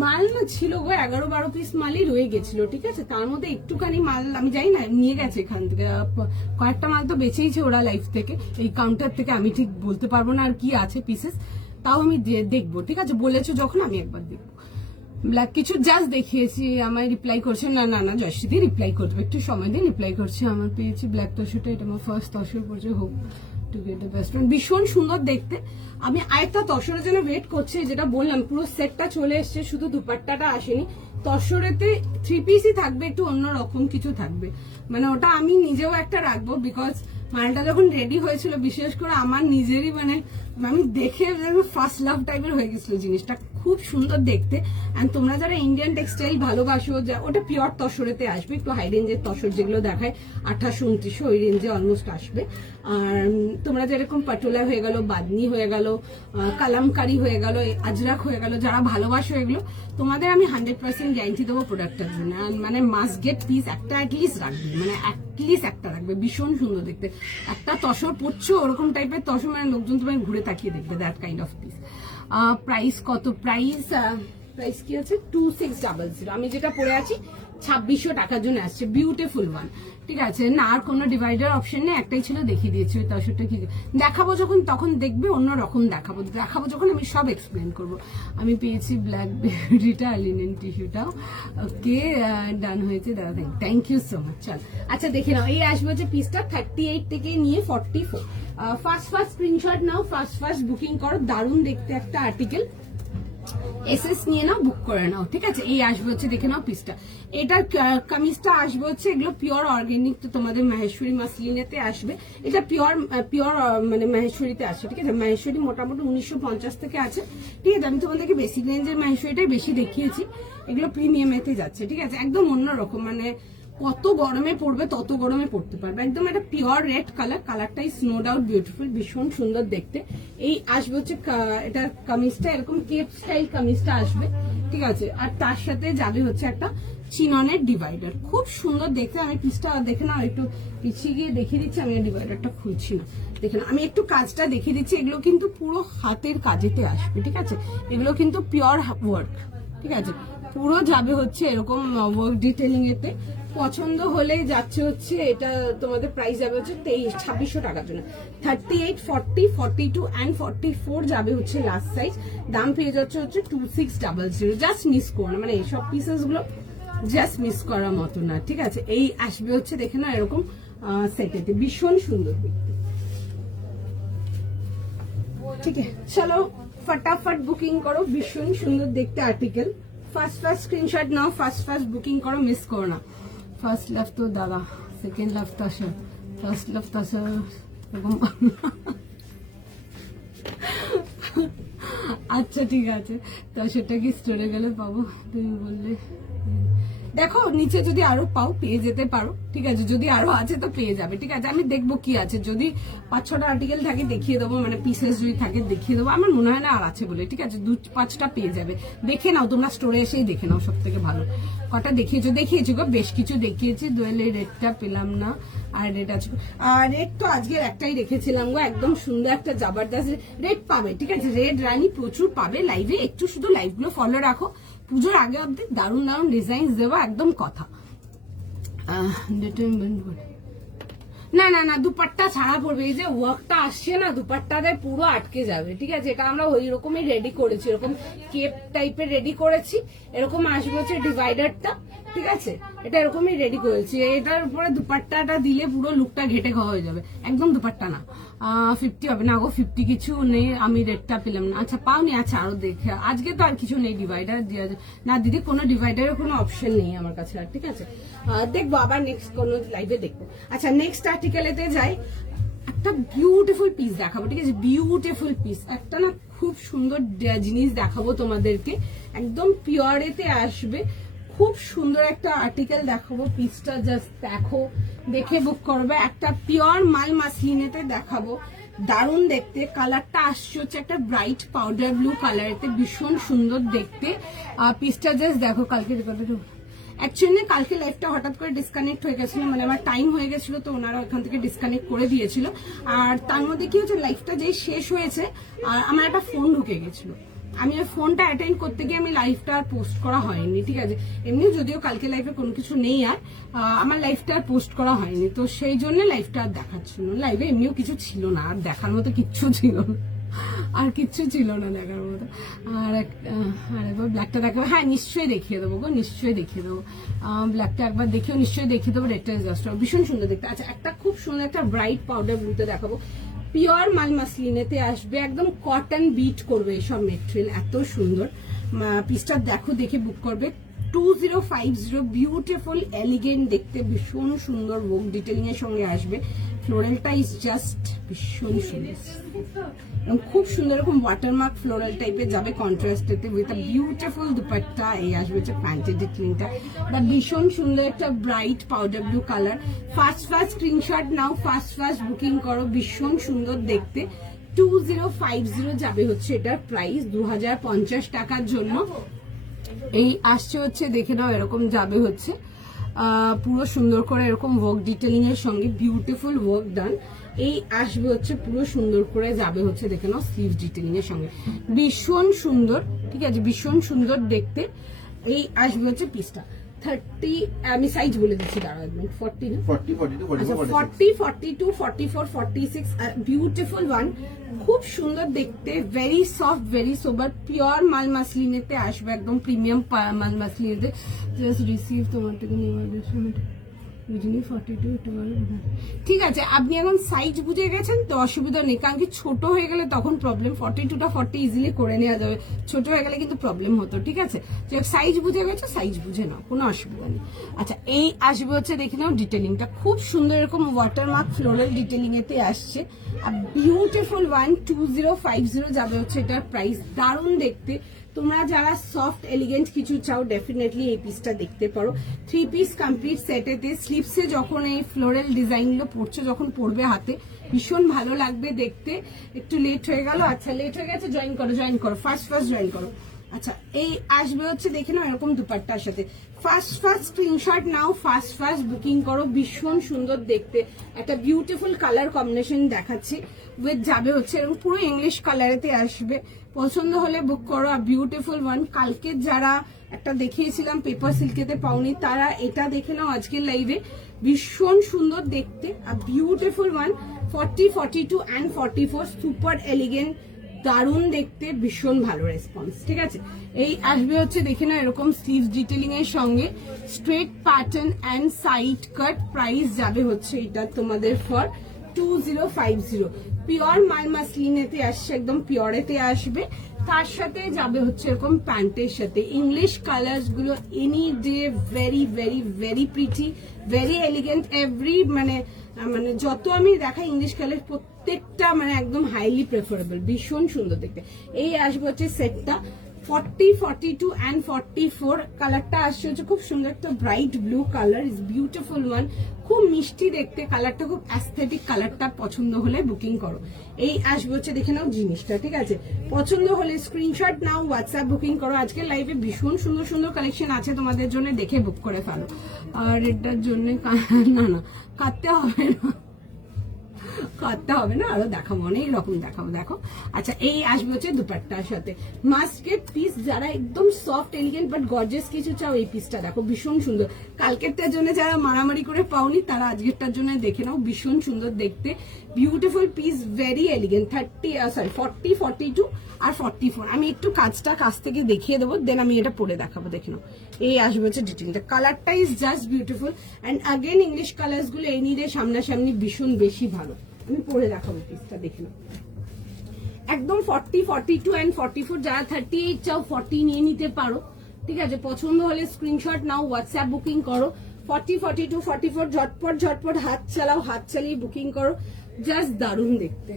মাল না ছিল গো, 11-12 পিস মালই রয়ে গেছিল, ঠিক আছে, তার মধ্যে একটুখানি মাল আমি জানি না নিয়ে গেছে এখান থেকে, কয়েকটা মাল তো বেঁচেইছে ওরা লাইভ থেকে, এই কাউন্টার থেকে, আমি ঠিক বলতে পারবো না আর কি আছে পিসেস, তাও আমি দেখবো, ঠিক আছে, বলেছো যখন আমি একবার দেখবো। ব্ল্যাক কিছু জাস্ট দেখিয়েছি, আমায় রিপ্লাই করছে, না জয়শ্রীদি রিপ্লাই করবে, একটু সময় দিন, রিপ্লাই করছে। আমার পেয়েছি ব্ল্যাক তসরটা, এটা আমার ফার্স্ট তসর পড়ছে, হোক to get the best friend, ভীষণ সুন্দর দেখতে। আমি আরেকটা তসরের জন্য ওয়েট করছি, যেটা বললাম পুরো সেটটা চলে এসছে, শুধু দুপাট্টাটা আসেনি। তসরেতে 3 পিসই থাকবে, একটু অন্যরকম কিছু থাকবে, মানে ওটা আমি নিজেও একটা রাখবো, বিকজ মালটা যখন রেডি হয়েছিল, বিশেষ করে আমার নিজেরই মানে আমি দেখে ফার্স্ট লাভ টাইপের হয়ে গেছিল জিনিসটা, খুব সুন্দর দেখতে। এন্ড তোমরা যারা ইন্ডিয়ান টেক্সটাইল ভালোবাসো, ওটা পিওর তসরেতে আসবে, একটু হাই রেঞ্জের তসর যেগুলো দেখায় 2800-2900 ওই রেঞ্জে অলমোস্ট আসবে। আর তোমরা যেরকম পাটোলা হয়ে গেল, বাদনি হয়ে গেল, কালামকারি হয়ে গেল, আজরাক হয়ে গেল, যারা ভালোবাসো এগুলো, তোমাদের আমি 100% গ্যারান্টি দেবো প্রোডাক্টটার জন্য, মানে মাস্ট গেট পিস একটা অ্যাটলিস্ট রাখবে, মানে অ্যাটলিস্ট একটা রাখবে, ভীষণ সুন্দর দেখতে। একটা তসর পড়ছো, ওরকম টাইপের তসর, মানে লোকজন তোমায় ঘুরে তাকিয়ে দেখবে, that kind of piece. Price কত? প্রাইস কি আছে? 2600। আমি যেটা পরে আছি 2600 টাকার জন্য আসছে, বিউটিফুল ওয়ান, ঠিক আছে না, আর কোনো ডিভাইডার অপশন নেই, একটাই ছিল, দেখিয়ে দিয়েছি। ওই তসরটা কি দেখাবো যখন, তখন দেখবে অন্য রকম দেখাবো যখন আমি সব এক্সপ্লেন করবো। আমি পেয়েছি ব্ল্যাক বেরিটা, লিনেন টিস্যুটাও, ওকে ডান হয়েছে দাদা, থ্যাংক ইউ সো মাচ। চল, আচ্ছা দেখে নাও, এই আসবে হচ্ছে পিসটা 38 থেকে নিয়ে 44। ফার্স্ট স্ক্রিনশট নাও, ফার্স্ট বুকিং করো, দারুণ দেখতে একটা আর্টিকেল, এসএস নিয়ে নাও, বুক করে নাও, ঠিক আছে। এই আসবে হচ্ছে, দেখে নাও পিসটা, এটার কামিজটা আসবে হচ্ছে, এগুলো পিওর অর্গানিক, তো তোমাদের মাহেশ্বরী মাসলিনেতে আসবে, এটা পিওর মানে মাহেশ্বরীতে আসবে, ঠিক আছে। মাহেশ্বরী মোটামুটি 1950 থেকে আছে, ঠিক আছে। আমি তোমাদেরকে বেসিক রেঞ্জের মাহেশ্বরীটাই বেশি দেখিয়েছি, এগুলো প্রিমিয়ামেতে যাচ্ছে, ঠিক আছে, একদম অন্যরকম, মানে কত গরমে পড়বে তত গরমে পড়তে পারবে। একদম একটা পিওর রেড কালার, কালারটাই স্নো ডাউট বিউটিফুল, ভীষণ সুন্দর দেখতে। এই আসবে হচ্ছে এটা কামিজটা এরকম কেপ স্টাইল কামিজটা আসবে, ঠিক আছে। আর তার সাথে যাবে হচ্ছে একটা চিননের ডিভাইডার, খুব সুন্দর দেখতে। আমি পিসটা দেখে না একটু পিছিয়ে গিয়ে দেখিয়ে দিচ্ছি, আমি ডিভাইডারটা খুলছি না, দেখে না আমি একটু কাজটা দেখিয়ে দিচ্ছি। এগুলো কিন্তু পুরো হাতের কাজেতে আসবে, ঠিক আছে। এগুলো কিন্তু পিওর ওয়ার্ক, ঠিক আছে। পুরো যাবে হচ্ছে এরকম ওয়ার্ক ডিটেলিং এতে। পছন্দ হলে যাচ্ছে হচ্ছে এটা তোমাদের প্রাইস যাবে হচ্ছে 2600 টাকার জন্য। 38, 40, 42 and 44 যাবে হচ্ছে লাস্ট সাইজ। দাম পেয়ে যাচ্ছে হচ্ছে 2600। জাস্ট মিস করো না, মানে এইসব পিসেস গুলো জাস্ট মিস করার মতো না, ঠিক আছে। এই আসবে হচ্ছে দেখে না এরকম সেটেতে, ভীষণ সুন্দর দেখতে। ঠিক আছে, চলো ফটাফট বুকিং করো, ভীষণ সুন্দর দেখতে আর্টিকেল। ফার্স্ট স্ক্রিনশট নাও, ফার্স্ট বুকিং করো, মিস করো না। ফার্স্ট লাভ তো দাদা, সেকেন্ড লাভ তো আসে, ফার্স্ট লাভ তো আসে এরকম। আচ্ছা ঠিক আছে, তো সেটা কি স্টোরে গেলে পাবো, তুমি বললে। দেখো নিচে যদি আরো পাও পেয়ে যেতে পারো, ঠিক আছে। যদি আরো আছে তো পেয়ে যাবে, ঠিক আছে। আমি দেখবো কি আছে, যদি 5-6টা আর্টিকেল থাকে দেখিয়ে দেবো, মানে পিসেস যদি থাকে দেখিয়ে দেবো। আমার মনে হয় না আর আছে বলে, ঠিক আছে। 2-5টা পেয়ে যাবে, দেখে নাও তোমরা, স্টোরে এসেই দেখে নাও, সব থেকে ভালো। কটা দেখিয়েছি গো, বেশ কিছু দেখিয়েছি। দোয়েলে রেডটা পেলাম না, আর রেড আছে, আর রেড তো আজকের একটাই রেখেছিলাম গো, একদম সুন্দর একটা জবরদস্ত রেড পাবে, ঠিক আছে। রেড রানী প্রচুর পাবে লাইভে, একটু শুধু লাইভগুলো ফলো রাখো। পুজোর আগে অব্দি দারুণ দারুণ ডিজাইন দেওয়া একদম কথা। না দুপাট্টা ছাড়া পড়বে, এই যে ওয়ার্কটা আসছে না দুপাট্টাতে পুরো আটকে যাবে, ঠিক আছে। এটা আমরা ওই রকমই রেডি করেছি, এরকম কেপ টাইপের রেডি করেছি। এরকম আসবে হচ্ছে ডিভাইডারটা, ঠিক আছে। এটা এরকমই রেডি করেছি। এটার উপরে দুপাট্টাটা দিলে পুরো লুকটা ঘেটে খাওয়া হয়ে যাবে, একদম দুপাট্টা না। 50 হবে না গো, 50 কিছু নেই, আমি রেটটা পেলাম না। আচ্ছা পাওনি, আচ্ছা আরো দেখে, আজকে তো আর কিছু নেই ডিভাইডার দেওয়া না দিদি, কোনো ডিভাইডারের কোনো অপশন নেই আমার কাছে আর, ঠিক আছে। দেখবো আবার নেক্সট কোনো লাইভে দেখবো। আচ্ছা নেক্সট আর্টিকেলেতে যাই, একটা বিউটিফুল পিস দেখাবো, ঠিক আছে। বিউটিফুল পিস একটা না, খুব সুন্দর জিনিস দেখাবো তোমাদেরকে, একদম পিওরেতে আসবে। খুব সুন্দর একটা আর্টিকেল দেখাবো, পিসটা জাস্ট দেখো, দেখে বুক করবে। একটা পিওর মাল মাসলিনেতে দেখাবো, দারুণ দেখতে। কালারটা আসছে হচ্ছে একটা ব্রাইট পাউডার ব্লু কালারেতে, ভীষণ সুন্দর দেখতে। পিসটা জাস্ট দেখো। অ্যাকচুয়ালি কালকে লাইভটা হঠাৎ করে ডিসকানেক্ট হয়ে গেছিল, মানে আমার টাইম হয়ে গেছিল, তো ওনারা ওখান থেকে ডিসকানেক্ট করে দিয়েছিল। আর তার মধ্যে কি হচ্ছে, লাইভটা যেই শেষ হয়েছে আর আমার একটা ফোন ঢুকে গেছিল, আমি ওই ফোনটা অ্যাটেন্ড করতে গিয়ে আমি লাইভটা আর পোস্ট করা হয়নি, ঠিক আছে। এমনি যদিও কালকে লাইভে কোনো কিছু নেই, আর আমার লাইভটা আর পোস্ট করা হয়নি, তো সেই জন্য লাইভটা আর দেখাচ্ছিল। লাইভে এমনিও কিছু ছিল না, আর দেখার মতো কিচ্ছু ছিল না, আর কিচ্ছু ছিল না দেখার মতো। আর একবার ব্ল্যাকটা দেখাবো, হ্যাঁ নিশ্চয়ই দেখিয়ে দেবো গো, নিশ্চয়ই দেখিয়ে দেবো। ব্ল্যাকটা একবার দেখেও নিশ্চয়ই দেখিয়ে দেবো, রেডটা জাস্ট ভীষণ সুন্দর দেখতে। আচ্ছা একটা খুব সুন্দর একটা ব্রাইট পাউডার ব্লুতে দেখাবো, পিওর মাল মাসলিনেতে আসবে, একদম কটন বিট করবে এইসব মেটেরিয়াল, এত সুন্দর। পিসটা দেখো, দেখে বুক করবে। 2050, বিউটিফুল এলিগেন্ট দেখতে, ভীষণ সুন্দর ওয়ার্ক ডিটেলিং এর সঙ্গে আসবে। ফ্লোরালটা ইজ জাস্ট ভীষণ সুন্দর, খুব সুন্দর এরকম ওয়াটারমার্ক ফ্লোরাল টাইপের যাবে কন্ট্রাস্টেতে উইথ আ বিউটিফুল দুপাট্টা। এই আসবে হচ্ছে প্যান্টের ডিটেলিংটা, ভীষণ সুন্দর একটা bright powder blue colour. First screenshot নাও, ফার্স্ট বুকিং করো, ভীষণ সুন্দর দেখতে। 2050 যাবে হচ্ছে এটার প্রাইস 2050 টাকার জন্য। এই আসছে হচ্ছে দেখে নাও, এরকম যাবে হচ্ছে পুরো সুন্দর করে এরকম ওয়ার্ক ডিটেলিং এর সঙ্গে, বিউটিফুল ওয়ার্ক ডান। এই আসবে হচ্ছে পুরো সুন্দর করে যাবে হচ্ছে দেখে নাও স্লিভ ডিটেলিং এর সঙ্গে, ভীষণ সুন্দর, ঠিক আছে, ভীষণ সুন্দর দেখতে। এই আসবে হচ্ছে পিসটা 30, আমি সাইজ বলে দিচ্ছি, দাঁড়াও 40 না, 40, 42, 44, 46, বিউটিফুল ওয়ান, খুব সুন্দর দেখতে, ভেরি সফট, ভেরি সোবার, পিওর মাল মাসলিনেতে আসবে, একদম প্রিমিয়াম মাল মাসলিনেতে। জাস্ট রিসিভ তোমার থেকে নেওয়ার, ঠিক আছে। আপনি এখন সাইজ বুঝে গেছেন তো অসুবিধা নেই, কারণ কি ছোট হয়ে গেলে তখন প্রবলেম। 42টা 40 ইজিলি করে নেওয়া যাবে, ছোট হয়ে গেলে কিন্তু প্রবলেম হতো, ঠিক আছে। সাইজ বুঝে গেছো, সাইজ বুঝে নাও, কোনো অসুবিধা নেই। আচ্ছা এই আসবে হচ্ছে দেখে নাও ডিটেলিংটা, খুব সুন্দর এরকম ওয়াটারমার্ক ফ্লোরাল ডিটেলিং এতে আসছে, আর বিউটিফুল ওয়ান। 2050 যাবে হচ্ছে এটার প্রাইস, দারুণ দেখতে, তোমরা যারা সফট এলিগেন্ট কিছু চাও ডেফিনেটলি এই পিসটা দেখতে পারো। 3 পিস কমপ্লিট সেটেতে স্লিপসে যখন এই ফ্লোরাল ডিজাইনগুলো পড়ছে, যখন পড়বে হাতে ভীষণ ভালো লাগবে দেখতে। একটু লেট হয়ে গেল, আচ্ছা লেট হয়ে গেছে, জয়েন করো ফার্স্ট জয়েন করো। আচ্ছা এই আসবে হচ্ছে দেখে নাও এরকম দুপাট্টার সাথে। ফার্স্ট স্ক্রিনশট নাও, ফার্স্ট বুকিং করো। ভীষণ সুন্দর দেখতে, একটা বিউটিফুল কালার কম্বিনেশন দেখাচ্ছি উইথ যাবে হচ্ছে এরকম পুরো ইংলিশ কালারেতে আসবে। পছন্দ হলে বুক করো। আর বিউটিফুল ওয়ান, কালকে যারা একটা দেখিয়েছিলাম পেপার সিল্কেতে পাওনি তারা এটা দেখে নাও আজকের লাইভে। ভীষণ সুন্দর দেখতে, আর beautiful one 40, 42 and 44 super elegant, দারুণ দেখতে, ভীষণ ভালো রেসপন্স। ঠিক আছে, এই আসবে হচ্ছে দেখে না এরকম স্লিভস ডিটেলিং এর সঙ্গে straight pattern and side cut. Price যাবে হচ্ছে এটা তোমাদের ফর 2050। পিওর মাল মাসলিনেতে আসছে, একদম পিওরেতে আসবে। তার সাথে যাবে হচ্ছে এরকম প্যান্টের সাথে ইংলিশ কালার্স গুলো any day very very very pretty, very elegant. Every মানে যত আমি দেখাই ইংলিশ কালার প্রত্যেকটা মানে একদম হাইলি প্রেফারেবল, ভীষণ সুন্দর দেখতে। এই আসবে হচ্ছে সেটটা 40, 42 and 44। কালারটা আসছে হচ্ছে খুব সুন্দর একটা bright blue colour, is beautiful one, খুব মিষ্টি দেখতে কালারটা, খুব অ্যাস্থেটিক কালারটা। পছন্দ হলে বুকিং করো। এই আসবে হচ্ছে দেখে নাও জিনিসটা। ঠিক আছে, পছন্দ হলে স্ক্রিনশট নাও, হোয়াটসঅ্যাপ বুকিং করো। আজকের লাইভে ভীষণ সুন্দর সুন্দর কালেকশন আছে তোমাদের জন্য, দেখে বুক করে ফেলো। আর এটার জন্য না কাটতে হবে না, আরো দেখাবো, অনেক রকম দেখাবো। দেখো আচ্ছা এই আসবে হচ্ছে দুপাট্টার সাথে মাস্ট গেট পিস। যারা একদম সফট এলিগেন্ট বাট গর্জিয়াস কিছু চাও এই পিসটা দেখো, ভীষণ সুন্দর। কালকেরটার জন্য যারা মারামারি করে পাওনি তারা আজকেরটার জন্য দেখে নাও, ভীষণ সুন্দর দেখতে, বিউটিফুল পিস, ভেরি এলিগেন্ট। 40, 42 আর 44। আমি একটু কাজটা কাছ থেকে দেখিয়ে দেবো, দেন আমি এটা পরে দেখাবো। দেখে নাও এই আসবে হচ্ছে ডিটেলটা। কালারটা is just beautiful and again English colours গুলো এনিরে সামনাসামনি ভীষণ বেশি ভালো। আমি পরে দেখাবো পিসটা, দেখে নাও একদম 40, 42 and 44। যারা 38 চাও 40 নিয়ে নিতে পারো। ঠিক আছে, পছন্দ হলে স্ক্রিনশট নাও, হোয়াটসঅ্যাপ বুকিং করো। 40, 42, 44 ঝটপট হাত চালাও, হাত চালিয়ে বুকিং করো। জাস্ট দারুণ দেখতে,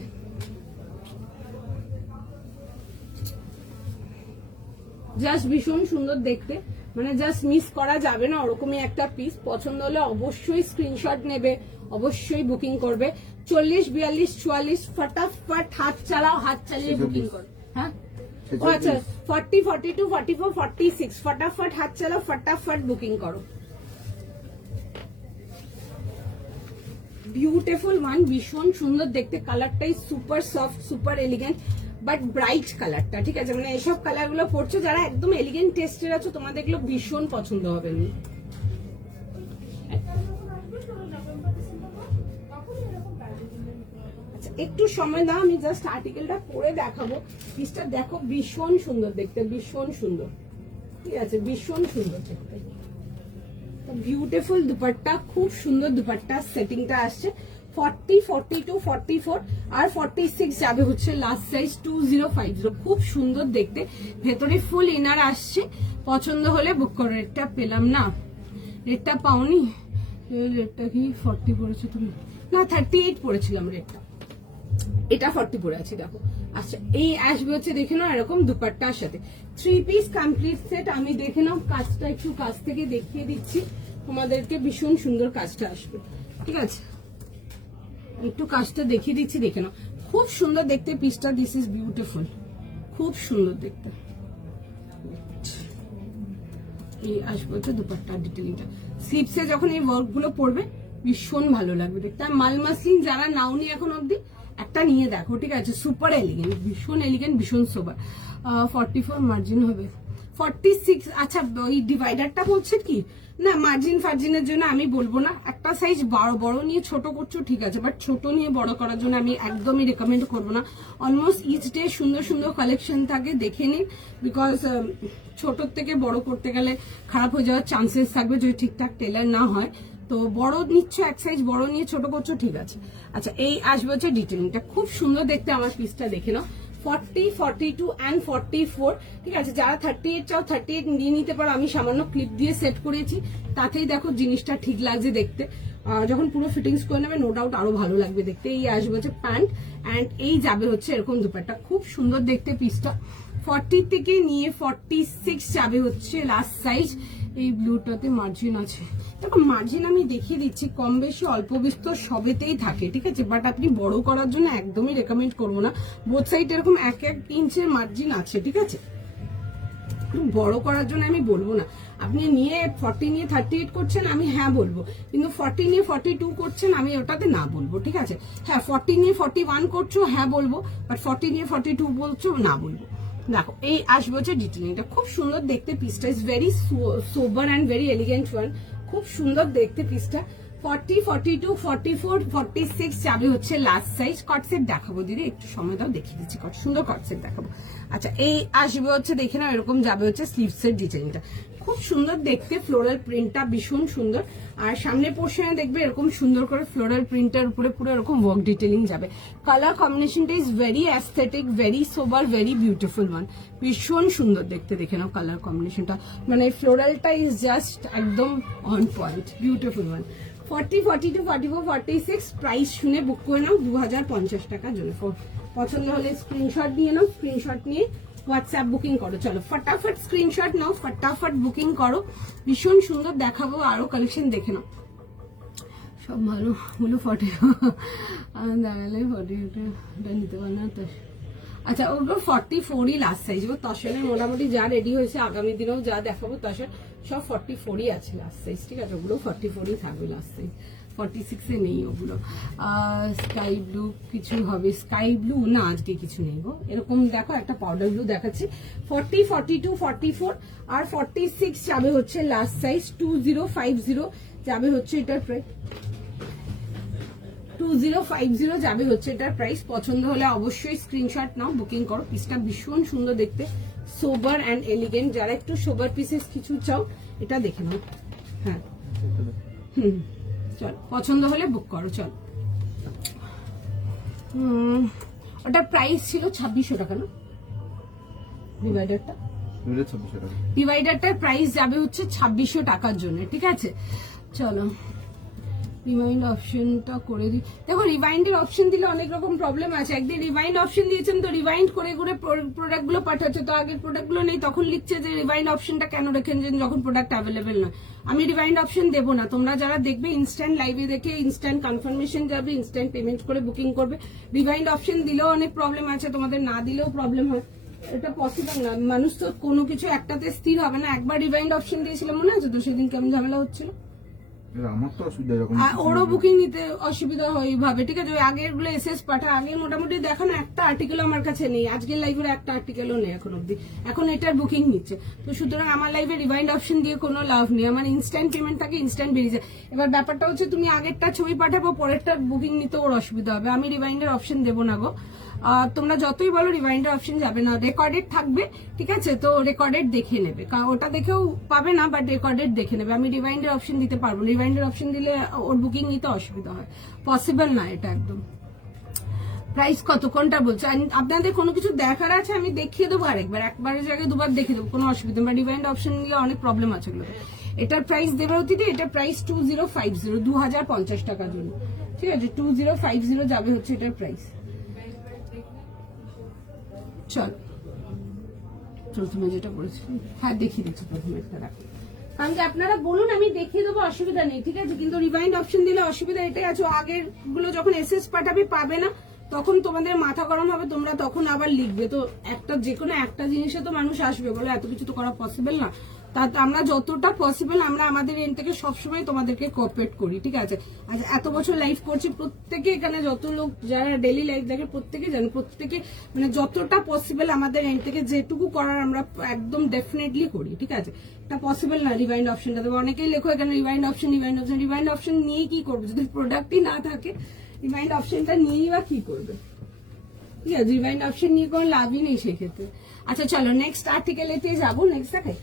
জাস্ট ভীষণ সুন্দর দেখতে, মানে জাস্ট মিস করা যাবে না ওরকমই একটা পিস। পছন্দ হলে অবশ্যই স্ক্রিনশট নেবে, অবশ্যই বুকিং করবে। 40, 42, 44 ফটাফট হাত চালাও, হাত চালিয়ে বুকিং করো। হ্যাঁ আচ্ছা 40, 42, 44, 46 ফটাফট হাত চালাও, ফটাফট বুকিং করো। বিউটিফুল ওয়ান, ভীষণ সুন্দর দেখতে, কালারটাই super soft, super elegant but bright কালারটা। ঠিক আছে, মানে এইসব কালার গুলো পড়ছো যারা একদম এলিগেন্ট টেস্টের আছো তোমাদের এগুলো ভীষণ পছন্দ হবে। আচ্ছা একটু সময় দাও, আমি জাস্ট আর্টিকেলটা পরে দেখাবো। পিসটা দেখো ভীষণ সুন্দর দেখতে, ভীষণ সুন্দর। ঠিক আছে, ভীষণ সুন্দর দেখতে, বিউটিফুল দুপাট্টা, খুব সুন্দর দুপাট্টা সেটিংটা আসছে। 40, 42, 44 আর 46 যাবে হচ্ছে লাস্ট সাইজ 2050। খুব সুন্দর দেখতে, ভেতরে ফুল ইনার আসছে। পছন্দ হলে বুক করো। রেটটা পেলাম না, রেটটা পাওনি। রেটটা কি 40 পড়েছো তুমি? না 38 পড়েছিলাম রেটটা, এটা 40 পড়ে আছে দেখো। আচ্ছা এই আসবে হচ্ছে দেখে নাও এরকম দুপাট্টার সাথে 3 পিস কমপ্লিট সেট। আমি দেখে নাও কাজটা একটু কাছ থেকে দেখিয়ে দিচ্ছি তোমাদেরকে, ভীষণ সুন্দর কাজটা আসবে। ঠিক আছে, একটু কাজটা দেখিয়ে দিচ্ছি, দেখে নাও খুব সুন্দর দেখতে পিসটা। দিস ইজ বিউটিফুল, খুব সুন্দর দেখতে। এই আসবে হচ্ছে দুপাট্টার ডিটেইলটা। স্লিপসে যখন এই ওয়ার্ক গুলো পড়বে ভীষণ ভালো লাগবে দেখতে। আর মাল মাসলিন যারা নাওনি এখন অব্দি একটা নিয়ে দেখো। ঠিক আছে, সুপার এলিগেন্ট, ভীষণ এলিগেন্ট, ভীষণ সোবার। 44 মার্জিন হবে, 46। আচ্ছা ওই ডিভাইডারটা বলছে কি না, মার্জিন ফার্জিনের জন্য আমি বলবো না। একটা সাইজ বড় নিয়ে ছোট করছো ঠিক আছে, বাট ছোট নিয়ে বড় করার জন্য আমি একদমই রেকমেন্ড করবো না। অলমোস্ট ইচ ডে সুন্দর সুন্দর কালেকশন থাকে, দেখে নিন। বিকজ ছোটর থেকে বড় করতে গেলে খারাপ হয়ে যাওয়ার চান্সেস থাকবে যদি ঠিকঠাক টেলার না হয়। তো বড় নিচ্ছ, এক সাইজ বড় নিয়ে ছোট করছো ঠিক আছে। আচ্ছা এই আসবে হচ্ছে ডিটেলিংটা, খুব সুন্দর দেখতে। আমার পিসটা দেখে নাও 40, 42 and 44। ঠিক আছে, যারা 38 চাও 38 নিয়ে নিতে পারো। আমি সামান্য ক্লিপ দিয়ে সেট করেছি, তাতেই দেখো জিনিসটা ঠিক লাগছে দেখতে। যখন পুরো ফিটিংস করে নেবে নো ডাউট আরো ভালো লাগবে দেখতে। এই আসবে হচ্ছে প্যান্ট অ্যান্ড এই যাবে হচ্ছে এরকম দুপাট্টা, খুব সুন্দর দেখতে পিসটা। 40 থেকে নিয়ে 46 যাবে হচ্ছে লাস্ট সাইজ। এই ব্লুটাতে মার্জিন আছে, দেখো মার্জিন আমি দেখিয়ে দিচ্ছি, কম বেশি অল্প বিস্তর সবেতেই থাকে, ঠিক আছে, বাট আপনি বড় করার জন্য একদমই রেকমেন্ড করবো না। বোথ সাইড এরকম 1-1 ইঞ্চের মার্জিন আছে, ঠিক আছে, বড় করার জন্য আমি বলবো না। আপনি নিয়ে 40 নিয়ে 38 করছেন, আমি হ্যাঁ বলবো, কিন্তু 40 নিয়ে 42 করছেন, আমি ওটাতে না বলবো, ঠিক আছে। হ্যাঁ 40 নিয়ে 41 করছো, হ্যাঁ বলবো, বাট 40 নিয়ে 42 বলছো, না বলবো। দেখো এই আসবে হচ্ছে ডিটেলিংটা, খুব সুন্দর দেখতে পিসটা, is very sober and very elegant one, খুব সুন্দর দেখতে পিসটা। 40, 42, 44, 46 যাবে হচ্ছে লাস্ট সাইজ। কটসেট দেখাবো দিদি, একটু সময় দাও, দেখিয়ে দিচ্ছি, কত সুন্দর কটসেট দেখাবো। আচ্ছা এই আসবে হচ্ছে, দেখে নাও, এরকম যাবে হচ্ছে স্লিভসের ডিজাইনটা, খুব সুন্দর দেখতে, ফ্লোরাল প্রিন্টটা ভীষণ সুন্দর। আর সামনে পোর্শনে দেখবে এরকম সুন্দর করে ফ্লোরাল প্রিন্টের উপরে পুরো এরকম ওয়ার্ক ডিটেলিং যাবে। কালার কম্বিনেশনটা is very aesthetic, very sober, very beautiful one, ভীষণ সুন্দর দেখতে, দেখে নাও কালার কম্বিনেশনটা, মানে ফ্লোরালটা ইজ জাস্ট একদম on point, beautiful one. 40, 42, 44, 46 price শুনে বুক করে নাও 2050 টাকার জন্য। পছন্দ হলে স্ক্রিনশট নিয়ে নাও, স্ক্রিনশট নিয়ে হোয়াটসঅ্যাপ বুকিং করো। চলো ফটাফট স্ক্রিনশট নাও, ফটাফট বুকিং করো, ভীষণ সুন্দর দেখাবো, আরো কালেকশন দেখে নাও, সব ভালো হলো। 40 দেখালে 40 নিতে পারে না তো। আচ্ছা ওগুলো 44ই লাস্ট সাইজ, তসরের মোটামুটি যা রেডি হয়েছে, আগামী দিনেও যা দেখাবো তসর সব 44ই আছে লাস্ট সাইজ, ঠিক আছে, ওগুলো 44ই থাকবে লাস্ট সাইজ, 46-এ নেই ওগুলো। স্কাই ব্লু কিছু হবে, স্কাই ব্লু না আজকে কিছু নেই গো, এরকম দেখো একটা পাউডার ব্লু দেখাচ্ছি। 40, 42, 44 আর 46 যাবে হচ্ছে লাস্ট সাইজ। 2050 যাবে হচ্ছে এটার প্রাইস, 2050 যাবে হচ্ছে এটার প্রাইস। পছন্দ হলে অবশ্যই স্ক্রিনশট নাও, বুকিং করো। পিসটা ভীষণ সুন্দর দেখতে, সোবার অ্যান্ড এলিগেন্ট, যারা একটু সোবার পিসেস কিছু চাও এটা দেখে নাও। হ্যাঁ চল পছন্দ হলে বুক করো। চল ওটা প্রাইস ছিল 2600 টাকা না, ডিভাইডারটা, ডিভাইডারটার প্রাইস যাবে হচ্ছে 2600 টাকার জন্য, ঠিক আছে। চলো রিমাইন্ড অপশনটা করে দিই। দেখো রিমাইন্ডের অপশন দিলে অনেক রকম প্রবলেম আছে, একদিন রিমাইন্ড অপশন দিয়েছেন তো রিমাইন্ড করে করে প্রোডাক্ট গুলো পাঠাচ্ছে, তো আগের প্রোডাক্ট গুলো নেই, তখন লিখছে যে রিমাইন্ড অপশনটা কেন রেখেছেন যখন প্রোডাক্ট অ্যাভেলেবেল নয়। আমি রিমাইন্ড অপশন দেবো না, তোমরা যারা দেখবে ইনস্ট্যান্ট লাইভে দেখে ইনস্ট্যান্ট কনফার্মেশন যাবে, ইনস্ট্যান্ট পেমেন্ট করে বুকিং করবে। রিমাইন্ড অপশন দিলেও অনেক প্রবলেম আছে, তোমাদের না দিলেও প্রবলেম হয়, এটা পসিবল না। মানুষ তো কোনো কিছু একটাতে স্থির হবে না। একবার রিমাইন্ড অপশন দিয়েছিলাম মনে আছে তো, সেদিন কেমন ঝামেলা হচ্ছিল, আমার তো অসুবিধা, ওরও বুকিং নিতে অসুবিধা হয় এইভাবে, ঠিক আছে। ওই আগের গুলো এসএস পাঠা, আগে মোটামুটি দেখো না, একটা আর্টিকেল আমার কাছে নেই, আজকের লাইভের একটা আর্টিকেলও নেই এখন অব্দি, এখন এটার বুকিং নিচ্ছে। তো সুতরাং আমার লাইভে রিমাইন্ড অপশন দিয়ে কোনো লাভ নেই, আমার ইনস্ট্যান্ট পেমেন্ট থাকে, ইনস্ট্যান্ট বেরিয়ে যায়। এবার ব্যাপারটা হচ্ছে তুমি আগেরটা ছবি পাঠাবো, পরেরটা বুকিং নিতে ওর অসুবিধা হবে, আমি রিমাইন্ডার অপশন দেবো না গো। তোমরা যতই বলো রিমাইন্ডার অপশন যাবে না, রেকর্ডেড থাকবে, ঠিক আছে, তো রেকর্ডেড দেখে নেবে, ওটা দেখেও পাবে না, বাট রেকর্ডেড দেখে নেবে। আমি রিমাইন্ডার অপশন দিতে পারবো, রিমাইন্ডার অপশন দিলে ওর বুকিং নিতে অসুবিধা হয়, পসিবল না এটা একদম। প্রাইস কত কোনটা বলছো, আপনাদের কোনো কিছু দেখার আছে আমি দেখিয়ে দেবো আরেকবার, একবারের জায়গায় দুবার দেখিয়ে দেবো, কোনো অসুবিধা নেই। রিমাইন্ড অপশন নিলে অনেক প্রবলেম আছে এগুলো। এটার প্রাইস দেবে দিদি, এটার প্রাইস 2050, 2050 টাকার জন্য, ঠিক আছে, 2050 যাবে হচ্ছে এটার প্রাইস। চল প্রথমে যেটা বলেছি, হ্যাঁ দেখিয়ে দিচ্ছি, প্রথমে একটা রাখি, কারণ কি আপনারা বলুন আমি দেখিয়ে দেবো, অসুবিধা নেই, ঠিক আছে, কিন্তু রিমাইন্ড অপশন দিলে অসুবিধা এটাই আছে, আগের গুলো যখন এসএস পাঠাবে পাবে না, তখন তোমাদের মাথা গরম হবে, তোমরা তখন আবার লিখবে, তো একটা যে কোনো একটা জিনিসে তো মানুষ আসবে, বলো এত কিছু তো করা পসিবল না। তা আমরা যতটা পসিবল আমরা আমাদের এন্ড থেকে সবসময় তোমাদেরকে কোঅপারেট করি, ঠিক আছে। আচ্ছা এত বছর লাইভ করছি, প্রত্যেকে এখানে যত লোক যারা ডেইলি লাইভ দেখে প্রত্যেকে জানে, প্রত্যেকে মানে যতটা পসিবল আমাদের এন্ড থেকে যেটুকু করার আমরা একদম ডেফিনেটলি করি, ঠিক আছে। এটা পসিবল না রিমাইন্ড অপশনটা দেবো, অনেকেই লেখো এখানে remind option, remind option, remind option নিয়ে কি করবো, যদি প্রোডাক্টই না থাকে রিমাইন্ড অপশনটা নিয়েই বা কি করবে, ঠিক আছে, রিমাইন্ড অপশন নিয়ে কোনো লাভই নেই সেক্ষেত্রে। আচ্ছা চলো নেক্সট আর্টিকেলেতে যাবো, নেক্সট দেখাই।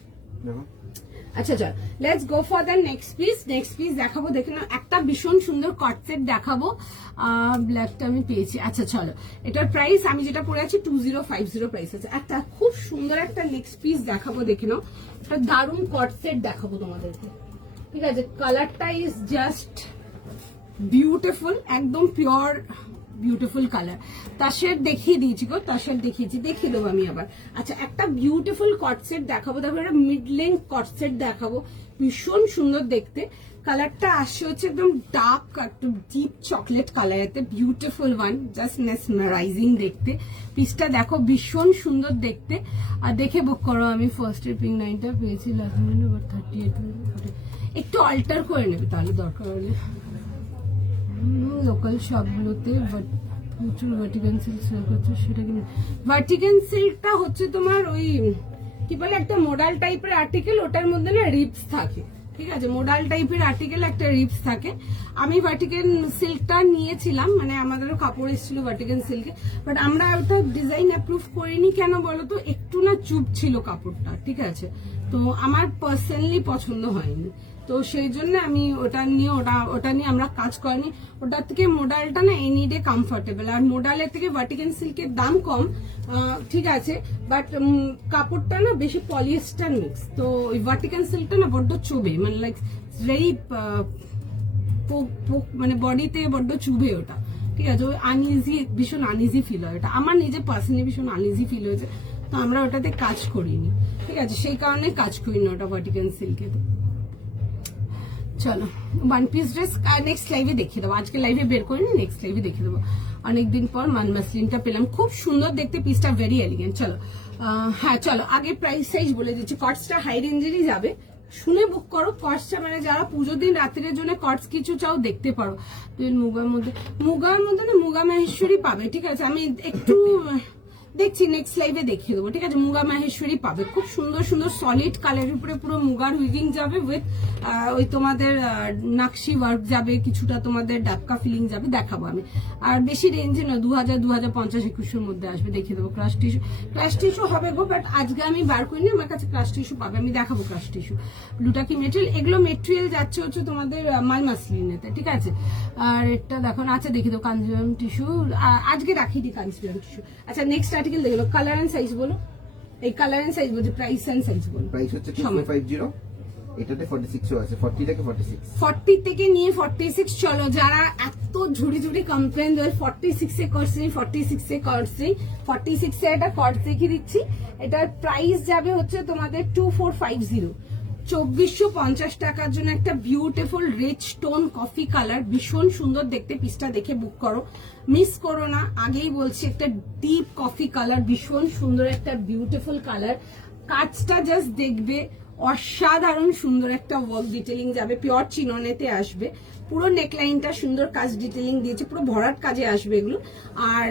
আচ্ছা চল let's go for the next piece. Next piece দেখাবো, দেখে নাও, একটা ভীষণ সুন্দর কট সেট দেখাবো, ব্ল্যাকটা আমি পেয়েছি। আচ্ছা চলো, এটার প্রাইস আমি যেটা পরে আছি 2050 প্রাইস আছে। একটা খুব সুন্দর একটা নেক্সট পিস দেখাবো, দেখে নাও, একটা দারুণ কট সেট দেখাবো তোমাদেরকে, ঠিক আছে। কালারটা ইজ জাস্ট বিউটিফুল, একদম পিওর বিউটিফুল কালার। তার দেখিয়ে দিয়েছি গো, তার দেখিয়েছি, দেখিয়ে দেবো আমি আবার। আচ্ছা, একটা বিউটিফুল কট সেট দেখাবো, তারপর একটা মিড লেন্থ কট সেট দেখাবো, ভীষণ সুন্দর দেখতে। কালারটা আসছে হচ্ছে একদম ডার্ক, একদম ডিপ চকলেট কালার, এতে বিউটিফুল ওয়ান, জাস্ট মেসমারাইজিং দেখতে। পিসটা দেখো ভীষণ সুন্দর দেখতে। আর দেখে বুক করো, আমি ফার্স্ট পিঙ্ক 9টা পেয়েছি, লাস্ট মিনিট 38 একটু অল্টার করে নেবে তাহলে দরকার হলে লোকাল শপগুলোতে, বাট প্রচুর ভার্টিকান সিল্ক সেল করছে, সেটা কিন্তু ভার্টিকান সিল্কটা হচ্ছে তোমার ওই কি বলে একটা মডাল টাইপের আর্টিকেল, ওটার মধ্যে না রিপস থাকে, ঠিক আছে, মডাল টাইপের আর্টিকেল একটা রিপস থাকে। আমি ভার্টিকান সিল্কটা নিয়েছিলাম, মানে আমাদেরও কাপড় এসেছিল ভার্টিকান সিল্কে, বাট আমরা ওটা ডিজাইন অ্যাপ্রুভ করিনি, কেন বলতো একটু না চুপ ছিল কাপড়টা, ঠিক আছে, তো আমার পার্সোনালি পছন্দ হয়নি, তো সেই জন্য আমি ওটা নিয়ে আমরা কাজ করিনি। ওটার থেকে মোডালটা না এই নিডে কমফোর্টেবল, আর মোডালের থেকে ভার্টিকান সিল্কের দাম কম, ঠিক আছে, বাট কাপড়টা না বেশি পলিয়েস্টার মিক্স, তো ওই ভার্টিকান সিল্কটা না বড্ড চুবে, মানে লাইক ভেরি মানে বডিতে বড্ড চুবে ওটা, ঠিক আছে, ওই আনইজি, ভীষণ আনইজি ফিল হয়, এটা আমার নিজে পার্সোনালি ভীষণ আনইজি ফিল হয়েছে, তো আমরা ওটাতে কাজ করিনি, ঠিক আছে, সেই কারণে কাজ করিনি ওটা ভার্টিকান সিল্কে। চলো ওয়ান পিস ড্রেস নেক্সট লাইভে দেখিয়ে দেবো, আজকে লাইভে বের করিনি, নেক্সট লাইভে দেখিয়ে দেবো। অনেকদিন পর মাসলিনটা পেলাম, খুব সুন্দর দেখতে, পিসটা ভেরি এলিগেন্ট। চলো হ্যাঁ চলো আগে প্রাইস সাইজ বলে দিচ্ছি, কটসটা হাই রেঞ্জেরই যাবে, শুনে বুক করো কটসটা, মানে যারা পুজোর দিন রাত্রের জন্য কটস কিছু চাও দেখতে পারো। মুগার মধ্যে না মুগা মাহেশ্বরী পাবে, ঠিক আছে, আমি একটু দেখছি নেক্সট লাইভে দেখিয়ে দেবো, ঠিক আছে, মুগা মাহেশ্বরী পাবে, খুব সুন্দর সুন্দর সলিড কালারের উপরে পুরো মুগার উইভিং যাবে, উইথ ওই তোমাদের নাকশি ওয়ার্ক যাবে, কিছুটা তোমাদের ডাবকা ফিলিং যাবে, দেখাবো আমি। আর বেশি রেঞ্জে না, 2000, 2050, 2100 মধ্যে আসবে, দেখিয়ে দেবো। ক্রাশ টিস্যু হবে গো, বাট আজকে আমি বার করিনি, আমার কাছে ক্রাশ টিস্যু পাবে, আমি দেখাবো ক্রাশ টিস্যু। ব্লুটা কি মেটেরিয়াল, এগুলো মেটেরিয়াল যাচ্ছে হচ্ছে তোমাদের মাল মাসলিনেতে, ঠিক আছে। আর এটা দেখো, আচ্ছা দেখিয়ে দেবো কাঞ্জিভারাম টিস্যু, আজকে রাখিনি কাঞ্জিভারাম টিস্যু। আচ্ছা নেক্সট আর্টিকেল দেখলো, কালার এন্ড সাইজ বলো, এই কালার এন্ড সাইজ বলছে, প্রাইস এন্ড সাইজ বলো। প্রাইস হচ্ছে 2450, এটাতে 46 আছে, 40 থেকে 46, 40 থেকে নিয়ে 46। চলো যারা এত ঝুড়ি কমপ্লেন 46 এ করছি, 46 এ করছি, 46 এ এটা কট দেখিয়ে দিচ্ছি, এটার প্রাইস যাবে হচ্ছে তোমাদের 2450, 2450 টাকার জন্য একটা beautiful rich tone coffee colour, ভীষণ সুন্দর দেখতে, পিসটা দেখে বুক করো, মিস করো না, আগেই বলছি, একটা ডিপ কফি কালার, ভীষণ সুন্দর একটা বিউটিফুল কালার, কাজটা জাস্ট দেখবে অসাধারণ সুন্দর একটা ওয়ার্ক ডিটেলিং যাবে, পিওর চিননেতে আসবে, পুরো নেকলাইনটা সুন্দর কাজ ডিটেলিং দিয়েছে, পুরো ভরাট কাজে আসবে এগুলো। আর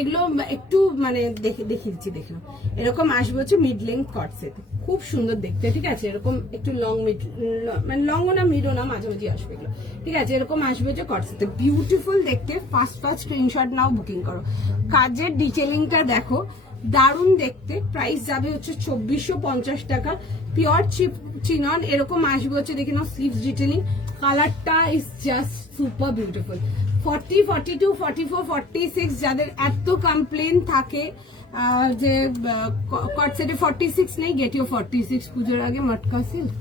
এগুলো একটু মানে দেখিয়ে দিচ্ছি, দেখলাম এরকম আসবে হচ্ছে মিড লেন্থ কট সেট, খুব সুন্দর দেখতে, ঠিক আছে, এরকম একটু লং মিড, মানে লংও না মিডও না, মাঝামাঝি আসবে এগুলো, ঠিক আছে, এরকম আসবে হচ্ছে কট সেট, বিউটিফুল দেখতে, ফার্স্ট স্ক্রিনশট নাও, বুকিং করো। কাজের ডিটেলিংটা দেখো, দারুণ দেখতে, প্রাইস যাবে হচ্ছে 2450 টাকা, পিওর চিনন, এরকম আসবে হচ্ছে, দেখে নাও স্লিভস ডিটেলিং, কালারটা ইজ জাস্ট সুপার বিউটিফুল। 40, 42, 44, 46 যাদের এত কমপ্লেন থাকে যে কট সেটে 46 নেই, গেট ইউ 46 পুজোর আগে মটকা সিল্ক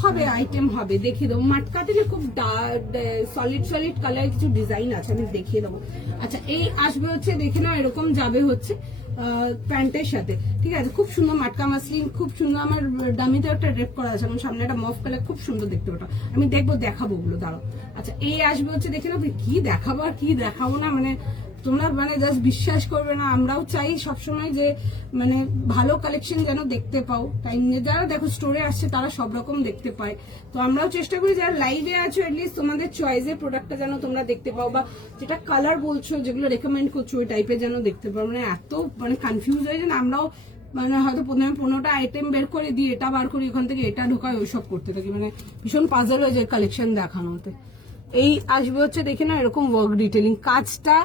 হবে, আইটেম হবে, দেখিয়ে দেবো। মাটকা থেকে খুব সলিড কালার কিছু ডিজাইন আছে, আমি দেখিয়ে দেবো। আচ্ছা এই আসবে হচ্ছে, দেখে নাও এরকম যাবে হচ্ছে প্যান্টের সাথে, ঠিক আছে, খুব সুন্দর মাটকা মাসলিন, খুব সুন্দর, আমার ডামিতে একটা ড্রেপ করা আছে, আমার সামনে একটা মফ কালার, খুব সুন্দর দেখতে, ওটা আমি দেখাবো ওগুলো, দাঁড়াও। আচ্ছা এই আসবে হচ্ছে, দেখে নাও, কি দেখাবো আর কি দেখাবো না, মানে তোমরা মানে জাস্ট বিশ্বাস করবে না, আমরাও চাই সবসময় যে মানে ভালো কালেকশন যেন দেখতে পাও, টাইম নিয়ে যারা দেখো স্টোরে আসছে তারা সব রকম দেখতে পায়, তো আমরাও চেষ্টা করি যারা লাইভে আছো এটলিস্ট তোমাদের চয়েসের প্রোডাক্টটা যেন তোমরা দেখতে পাও, বা যেটা কালার বলছো, যেগুলো রেকমেন্ড করছো ওই টাইপের যেন দেখতে পাও, মানে এত মানে কনফিউজ হয়ে যায় না, আমরাও মানে হয়তো প্রথমে 15টা আইটেম বের করে দিই, এটা বার করি, ওখান থেকে এটা ঢোকায়, ওইসব করতে থাকি, মানে ভীষণ পাজল হয়ে যায় কালেকশন দেখানোতে। এই আসবে হচ্ছে, দেখে না এরকম ওয়ার্ক ডিটেলিং, কাজটা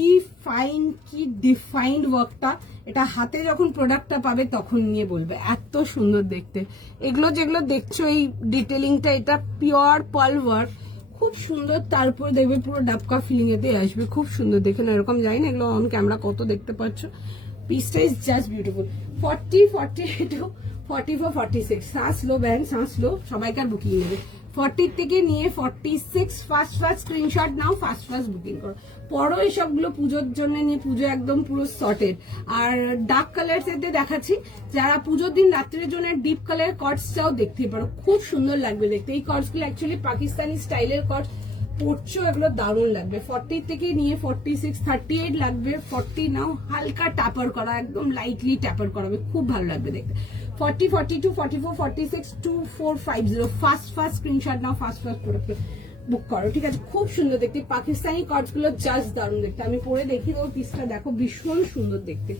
কি ফাইন, কি ডিফাইন্ড ওয়ার্কটা, এটা হাতে যখন প্রোডাক্টটা পাবে তখন নিয়ে বলবে এত সুন্দর দেখতে। এগুলো যেগুলো দেখছো এই ডিটেলিংটা, এটা পিওর পার্ল ওয়ার্ক, খুব সুন্দর, তারপর দেখবে পুরো ডাবকা ফিলিং এতে আসবে, খুব সুন্দর দেখে না, এরকম যাই না, এগুলো অন ক্যামেরা কত দেখতে পাচ্ছ, পিসটা ইজ জাস্ট বিউটিফুল। 40, 42, 44, 46, শ্বাস লো ব্যান্ড, শ্বাস লো, সবাইকার বুকিং নেবে। 40 থেকে নিয়ে 46 ফার্স্ট স্ক্রিনশট নাও, ফার্স্ট বুকিং করো। পরো এসবগুলো পুজোর জন্য নিয়ে, পুজো একদম পুরো সর্টেড। আর ডার্ক কালার সেটে দেখাচ্ছি, যারা পুজোর দিন রাত্রের জন্য ডিপ কালার কর্ডস চাও দেখতেই পারো, খুব সুন্দর লাগবে দেখতে। এই কর্ডস গুলো অ্যাকচুয়ালি পাকিস্তানি স্টাইলের কর্ডস, পরছো এগুলো দারুণ লাগবে। 40 থেকে নিয়ে 46, 38 লাগবে। 40 নাও, হালকা ট্যাপার করা, একদম লাইটলি ট্যাপার করাবে, খুব ভালো লাগবে দেখতে। 40, 42, 44, 46, 2450 ফার্স্ট স্ক্রিনশট নাও, ফার্স্ট বুক করো, ঠিক আছে। খুব সুন্দর দেখতে পাকিস্তানি কর্ডস গুলো, জাস্ট দারুণ দেখতে। আমি পরে দেখি দেবো পিসটা, দেখো ভীষণ সুন্দর দেখতে।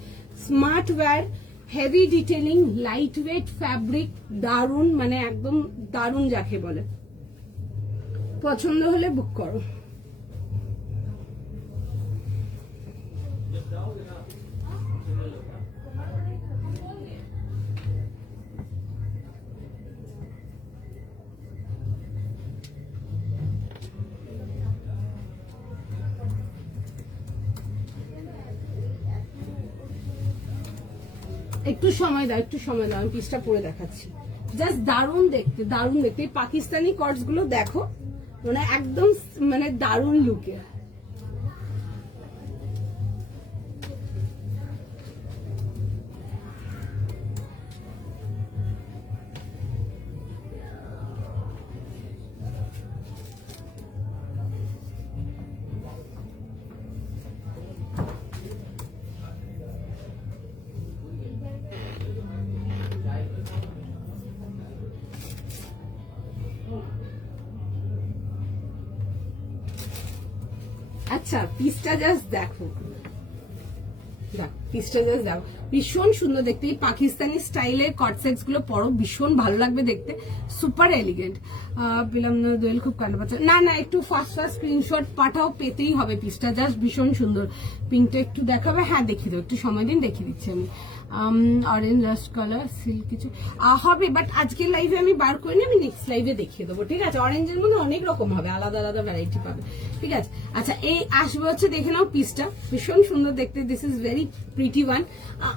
Smart wear, heavy detailing, light weight fabric, দারুণ, মানে একদম দারুণ যাকে বলে। পছন্দ হলে বুক করো। একটু সময় দাও, আমি পিসটা পরে দেখাচ্ছি। জাস্ট দারুণ দেখতে, এই পাকিস্তানি কর্ডস গুলো দেখো, মানে একদম মানে দারুণ লুকে। আচ্ছা, পিসটা জাস্ট দেখো, পিসটা জাস্ট দেখো, ভীষণ সুন্দর দেখতে। এই পাকিস্তানি স্টাইলের কট সেটস গুলো পরো, ভীষণ ভালো লাগবে দেখতে, সুপার এলিগেন্ট। পেলাম না দোয়েল, খুব কান্না পাচ্ছে। না একটু ফার্স্ট স্ক্রিনশট পাঠাও, পেতেই হবে পিসটা, জাস্ট ভীষণ সুন্দর। পিঙ্কটা একটু দেখাবে? হ্যাঁ দেখিয়ে দেবো, একটু সময় দিন, দেখিয়ে দিচ্ছি আমি। অরেঞ্জ রাস্ট কালার সিল্ক কিছু হবে, বাট আজকের লাইভে আমি বার করিনি, আমি নেক্সট লাইভে দেখিয়ে দেবো, ঠিক আছে। অরেঞ্জের মধ্যে অনেক রকম হবে, আলাদা ভ্যারাইটি পাবে, ঠিক আছে। আচ্ছা, এই আসবে হচ্ছে, দেখে নাও পিসটা, ভীষণ সুন্দর দেখতে। This is very pretty one.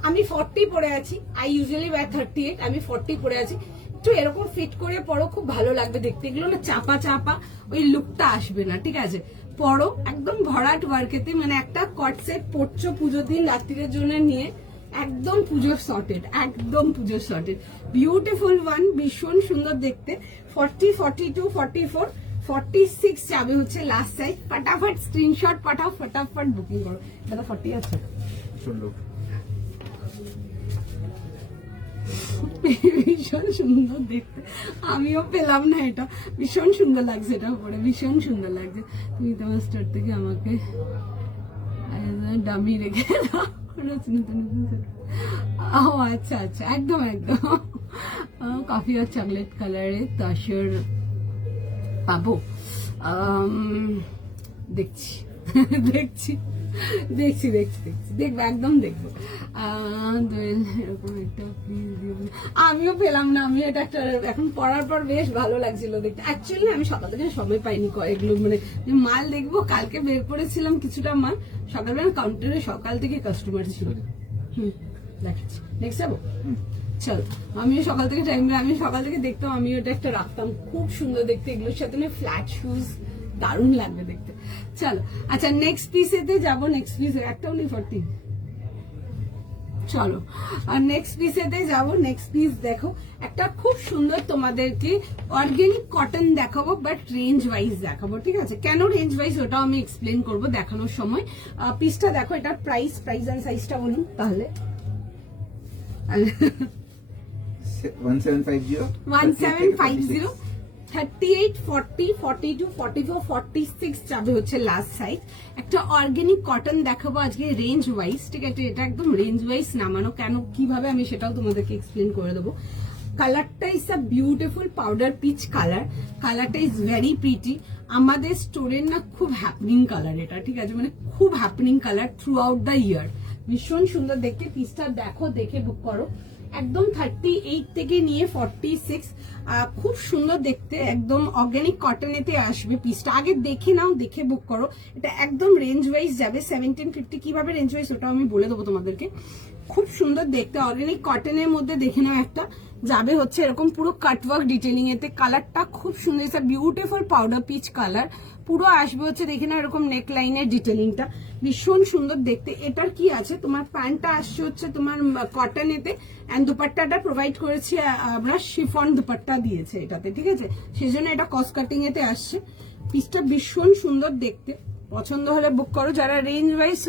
আমি 40 পরে আছি, আই ইউজুয়ালি ওয়্যার 38, আমি 40 পরে আছি। একটু এরকম ফিট করে পরো, খুব ভালো লাগবে দেখতে। এগুলো না চাপা ওই লুকটা আসবে না, ঠিক আছে। পরো একদম ভরাট ওয়ার্কেতে, মানে একটা কট সেট পরছো পুজোর দিন রাত্রির জন্য নিয়ে, একদম পুজোর সর্টেড, বিউটিফুল ওয়ান, ভীষণ সুন্দর দেখতে। 40, 42, 44, 46 যাবে হচ্ছে লাস্ট সাইজ। ফটাফট স্ক্রিনশট পাঠাও, ফটাফট বুকিং করো। দাদা 40 আছে, ভীষণ সুন্দর দেখতে। আমিও পেলাম না এটা, ভীষণ সুন্দর লাগছে, এটা পরে ভীষণ সুন্দর লাগছে। তুমি তোমার স্টোর থেকে আমাকে ডামি রেখে দাও। ও আচ্ছা, একদম কফি আর চকলেট কালারে তাসের পাবো। দেখছি দেখবো, একদম দেখবো। এরকম একটা আমিও পেলাম না, আমি এটা একটা এখন পড়ার পর বেশ ভালো লাগছিল দেখতে। অ্যাকচুয়ালি আমি সকাল থেকে সময় পাইনি কয়েকগুলো, মানে মাল দেখবো, কালকে বের করেছিলাম কিছুটা মাল, সকালবেলা কাউন্টারে সকাল থেকে কাস্টমার ছিল। দেখাচ্ছি, নেক্সট যাবো, চল। আমিও সকাল থেকে আমি সকাল থেকে দেখতাম, আমি ওটা একটা রাখতাম, খুব সুন্দর দেখতে। এগুলোর সাথে ফ্ল্যাট শুজ, দারুণ লাগবে দেখতে। চলো, আচ্ছা নেক্সট পিসেতে যাবো। নেক্সট পিস একটা উনি 40, চলো আর নেক্সট পিসেতে যাবো। নেক্সট পিস দেখো, একটা খুব সুন্দর তোমাদেরকে অর্গানিক কটন দেখাবো, বাট রেঞ্জ ওয়াইজ দেখাবো, ঠিক আছে। কেন রেঞ্জ ওয়াইজ ওটাও আমি এক্সপ্লেন করবো দেখানোর সময়। পিসটা দেখো, এটার প্রাইস এন্ড সাইজটা বলুন তাহলে। 1750, 38, 40, 42, 44, 46 যাবে হচ্ছে লাস্ট সাইজ। একটা অর্গানিক কটন দেখাবো আজকে রেঞ্জ ওয়াইজ, ঠিক আছে। এটা একদম রেঞ্জ ওয়াইজ নামানো, কেন কিভাবে আমি সেটাও তোমাদেরকে এক্সপ্লেন করে দেবো। কালারটা is a beautiful powder peach কালারটা ইজ ভেরি প্রিটি। আমাদের স্টোরের না খুব হ্যাপনিং কালার এটা, ঠিক আছে, মানে খুব happening colour through out the year, ভীষণ সুন্দর দেখতে। পিসটা দেখো, দেখে বুক করো। একদম 38 থেকে নিয়ে 46, খুব সুন্দর দেখতে, একদম অর্গানিক কটনেতে আসবে পিসটা। আগে দেখে নাও, দেখে বুক করো। এটা একদম রেঞ্জ ওয়াইজ যাবে 1750। কিভাবে রেঞ্জ ওয়াইজ ওটাও আমি বলে দেবো তোমাদেরকে। খুব সুন্দর দেখতে, অর্গানিক কটনের মধ্যে দেখে নাও একটা যাবে হচ্ছে এরকম পুরো কাটওয়ার্ক ডিটেলিং এতে। কালারটা খুব সুন্দর, বিউটিফুল পাউডার পিচ কালার। পুরো আসবে হচ্ছে দেখে না এরকম নেক লাইনের ডিটেলিংটা ভীষণ সুন্দর দেখতে। এটার কি আছে, তোমার প্যান্টটা আসছে হচ্ছে তোমার কটন এতে, এন্ড দুপাট্টাটা প্রোভাইড করেছি আমরা শিফন দুপাট্টা দিয়েছে এটাতে, ঠিক আছে, সেই জন্য এটা কস্ট কাটিং এতে আসছে। পিসটা ভীষণ সুন্দর দেখতে, পছন্দ হলে বুক করো। যারা রেঞ্জ ওয়াইজ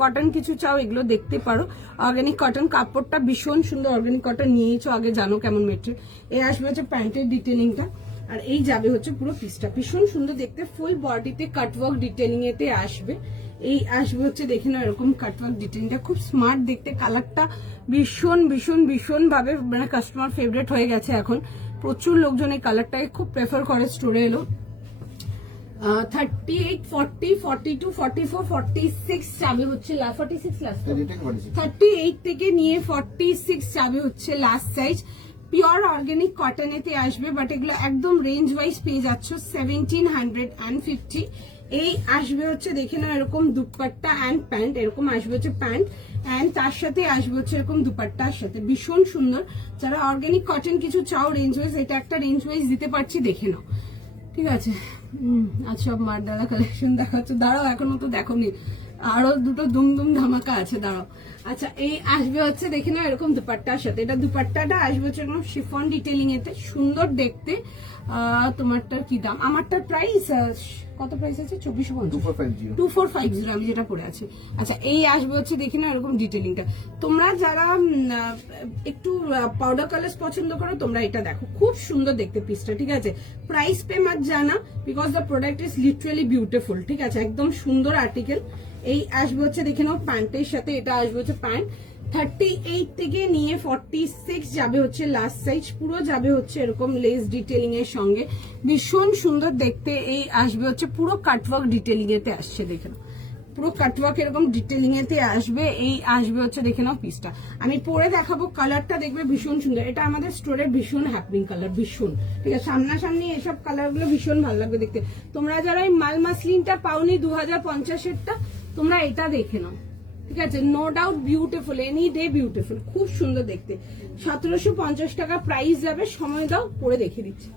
কটন কিছু চাও এগুলো দেখতে পারো। অর্গানিক কটন কাপড়টা ভীষণ সুন্দর, অর্গানিক কটন নিয়েছো আগে, জানো কেমন মেটেরিয়াল। এই আসবে হচ্ছে প্যান্টের ডিটেলিংটা, আর এই যাবে হচ্ছে পুরো পিসটা ভীষণ সুন্দর দেখতে। ফুল বডিতে কাটওয়ার্ক ডিটেলিং এতে আসবে। এই আসবে হচ্ছে দেখে নাও এরকম কাটওয়ার্ক ডিটেলিংটা, খুব স্মার্ট দেখতে। কালারটা ভীষণ ভীষণ ভীষণ ভাবে মানে কাস্টমার ফেভারিট হয়ে গেছে এখন। প্রচুর লোকজন এই কালারটাকে খুব প্রেফার করে স্টোরে এলো। 38, 40, 42, 44, 46 যাবে হচ্ছে 46 লাস্ট, 38 থেকে নিয়ে 46 যাবে হচ্ছে লাস্ট সাইজ। পিওর অর্গানিক কটনেতে আসবে, বাট এগুলো একদম রেঞ্জ ওয়াইজ পেয়ে যাচ্ছ 1750। এই আসবে হচ্ছে দেখে নাও এরকম দুপাট্টা অ্যান্ড প্যান্ট, এরকম আসবে হচ্ছে প্যান্ট অ্যান্ড তার সাথে আসবে হচ্ছে এরকম দুপাট্টার সাথে, ভীষণ সুন্দর। যারা অর্গানিক কটন কিছু চাও রেঞ্জ ওয়াইজ, এটা একটা রেঞ্জ ওয়াইজ দিতে পারছি, দেখে নাও, ঠিক আছে। আচ্ছা মারডালা কালেকশন দেখাচ্ছ, দাঁড়াও এখনো তো দেখোনি, আরো দুটো দুমদুম ধামাকা আছে, দাঁড়াও। আচ্ছা এই আসবে হচ্ছে দেখে নাও এরকম দুপাট্টার সাথে, এটা দুপাট্টাটা আসবে হচ্ছে এরকম শিফন ডিটেলিং এতে, সুন্দর দেখতে। তোমারটার কি দাম? আমারটার প্রাইস কত প্রাইস আছে? 2450 আমি যেটা পরে আছি। আচ্ছা এই আসবে হচ্ছে দেখি না এরকম ডিটেলিংটা। তোমরা যারা একটু পাউডার কালার পছন্দ করো তোমরা এটা দেখো, খুব সুন্দর দেখতে পিসটা, ঠিক আছে। প্রাইস পে মাত জানা, because the product is literally beautiful, ঠিক আছে, একদম সুন্দর আর্টিকেল। এই আসবে হচ্ছে দেখে নাও প্যান্টের সাথে, এটা আসবে হচ্ছে প্যান্ট। 38 থেকে নিয়ে 46 যাবে হচ্ছে লাস্ট সাইজ, পুরো যাবে হচ্ছে এরকম লেস ডিটেলিং এর সঙ্গে, ভীষণ সুন্দর দেখতে। এই আসবে হচ্ছে পুরো কাটওয়ার্ক ডিটেলিং এতে আসছে, দেখে নাও পুরো কাটওয়ার্ক এরকম ডিটেলিং এতে আসবে। এই আসবে হচ্ছে দেখে নাও পিসটা, আমি পরে দেখাবো। কালারটা দেখবে ভীষণ সুন্দর, এটা আমাদের স্টোরের ভীষণ হ্যাপনিং কালার, ভীষণ, ঠিক আছে। সামনাসামনি এসব কালার গুলো ভীষণ ভালো লাগবে দেখতে। তোমরা যারা এই মাল মাসলিনটা পাওনি 2050-এরটা, তোমরা এটা দেখে নাও, ঠিক আছে। No doubt beautiful, any day beautiful, খুব সুন্দর দেখতে। 1750 টাকা প্রাইস যাবে। সময় দাও পরে দেখে দিচ্ছি,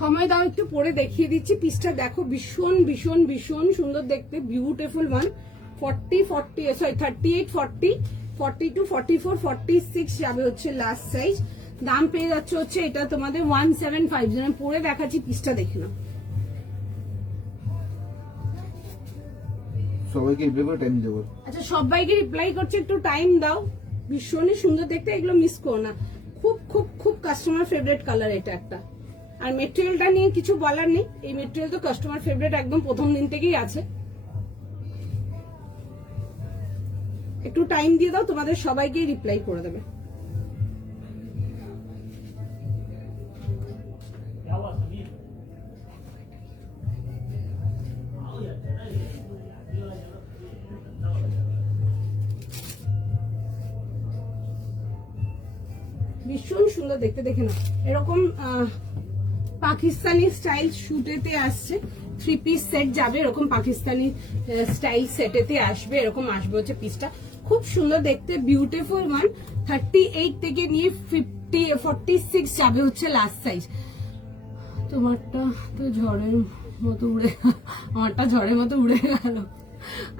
সময় দাও একটু পরে দেখিয়ে দিচ্ছি। পিসটা দেখো ভীষণ ভীষণ ভীষণ সুন্দর দেখতে, বিউটিফুল ওয়ান। 38, 40, 42, 44, 46 যাবে হচ্ছে লাস্ট সাইজ। দাম পেয়ে যাচ্ছে হচ্ছে এটা তোমাদের 1750। আমি পরে দেখাচ্ছি, পিসটা দেখে নাও। সবাইকে রিপ্লাই করে টাইম দেবো। আচ্ছা সবাইকে রিপ্লাই করছে, একটু টাইম দাও। ভীষণই সুন্দর দেখতে, এগুলো মিস করো না। খুব খুব খুব কাস্টমার ফেভারিট কালার এটা একটা। আর মেটেরিয়ালটা নিয়ে কিছু বলার নেই, এই মেটেরিয়াল তো কাস্টমার ফেভারিট একদম প্রথম দিন থেকেই আছে। একটু টাইম দিয়ে দাও, তোমাদের সবাইকে রিপ্লাই করে দেবে। ভীষণ সুন্দর দেখতে, দেখে না এরকম পাকিস্তানি স্টাইল শুটেতে আসছে। 3 পিস সেট যাবে, এরকম পাকিস্তানি স্টাইল সেটেতে আসবে, এরকম আসবে হচ্ছে পিসটা, খুব সুন্দর দেখতে, বিউটিফুল ওয়ান। 38 থেকে নিয়ে 46 যাবে হচ্ছে লাস্ট সাইজ। তোমারটা তো ঝড়ের মতো উড়ে, আমারটা ঝড়ের মতো উড়ে গেল।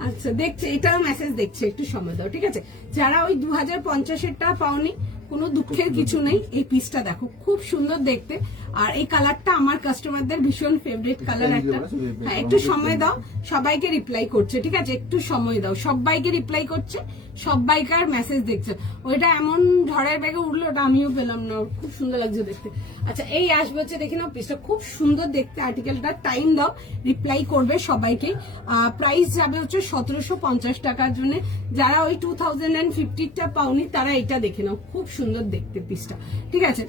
আচ্ছা দেখছে, এটাও মেসেজ দেখছে, একটু সময় দাও, ঠিক আছে। যারা ওই 2050-এরটা পাওনি, কোনো দুঃখের কিছু নেই। এই পিসটা দেখো, খুব সুন্দর দেখতে। আর এই কালারটা আমার কাস্টমারদের ভীষণ ফেভারিট কালার একটা। হ্যাঁ একটু সময় দাও, সবাইকে রিপ্লাই করছে, ঠিক আছে, একটু সময় দাও, সবাইকে রিপ্লাই করছে, সবাইকার মেসেজ দেখছে। ওইটা এমন ঝড়ের ব্যাগে উঠলো, ওটা আমিও পেলাম না, খুব সুন্দর লাগছে দেখতে। আচ্ছা এই আসবে হচ্ছে দেখে নাও পিসটা, খুব সুন্দর দেখতে আর্টিকেলটা। টাইম দাও, রিপ্লাই করবে সবাইকে। প্রাইস যাবে হচ্ছে 1750 টাকার জন্য। যারা ওই 2050টা পাওনি তারা এটা দেখে নাও, খুব সুন্দর দেখতে পিসটা, ঠিক আছে।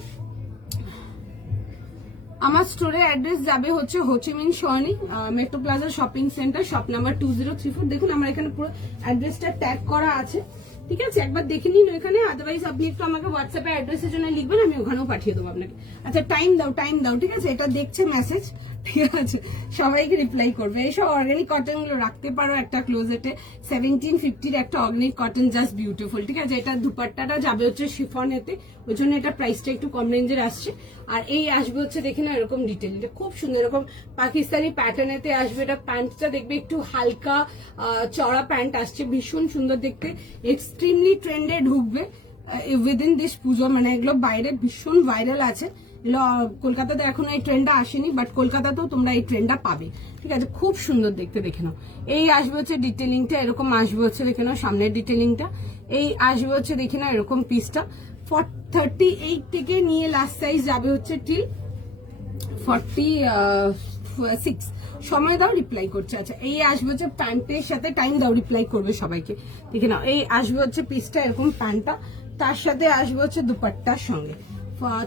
আমার স্টোরের অ্যাড্রেস যাবে হচ্ছে Ho Chi Minh Sarani, metro plaza shopping centre, shop number 2034। দেখুন আমার এখানে পুরো অ্যাড্রেসটা ট্যাগ করা আছে, ঠিক আছে, একবার দেখে নিন ওখানে। আদারওয়াইজ আপনি একটু আমাকে হোয়াটসঅ্যাপে অ্যাড্রেসের জন্য লিখবেন, আমি ওখানেও পাঠিয়ে দেবো আপনাকে। আচ্ছা টাইম দাও, টাইম দাও, ঠিক আছে। এটা দেখছে মেসেজ, ঠিক আছে, সবাইকে রিপ্লাই করবে। এইসব অর্গানিক কটন গুলো রাখতে পারো একটা ক্লোজেটে। 1750 একটা অর্গানিক কটন, জাস্ট বিউটিফুল। ঠিক আছে, এটা দুপাট্টাটা যাবে হচ্ছে শিফনেতে, ওই জন্য এটা প্রাইসটা একটু কম রেঞ্জের আসছে। আর এই আসবে হচ্ছে দেখে না এরকম ডিটেল, এটা খুব সুন্দর এরকম পাকিস্তানি প্যাটার্নেতে আসবে। এটা প্যান্টটা দেখবে একটু হালকা চড়া প্যান্ট আসছে, ভীষণ সুন্দর দেখতে, এক্সট্রিমলি ট্রেন্ডে ঢুকবে উইদিন দিস পুজো। মানে এগুলো বাইরে ভীষণ ভাইরাল আছে, এগুলো কলকাতাতে এখনো এই ট্রেন্ডটা আসেনি, বাট কলকাতাতেও তোমরা এই ট্রেন্ডটা পাবে। ঠিক আছে, খুব সুন্দর দেখতে, দেখে নাও। এই আসবে হচ্ছে ডিটেলিংটা, এরকম আসবে হচ্ছে দেখে নাও সামনের ডিটেলিংটা। এই আসবে হচ্ছে দেখে নাও এরকম পিসটা। 38 থেকে নিয়ে লাস্ট সাইজ যাবে হচ্ছে টিল 46। সময় দাও, রিপ্লাই করছে। আচ্ছা, এই আসবে হচ্ছে প্যান্টের সাথে, টাইম দাও, রিপ্লাই করবে সবাইকে। দেখে নাও, এই আসবে হচ্ছে পিসটা এরকম প্যান্টটা, তার সাথে আসবে হচ্ছে দুপাট্টার সঙ্গে।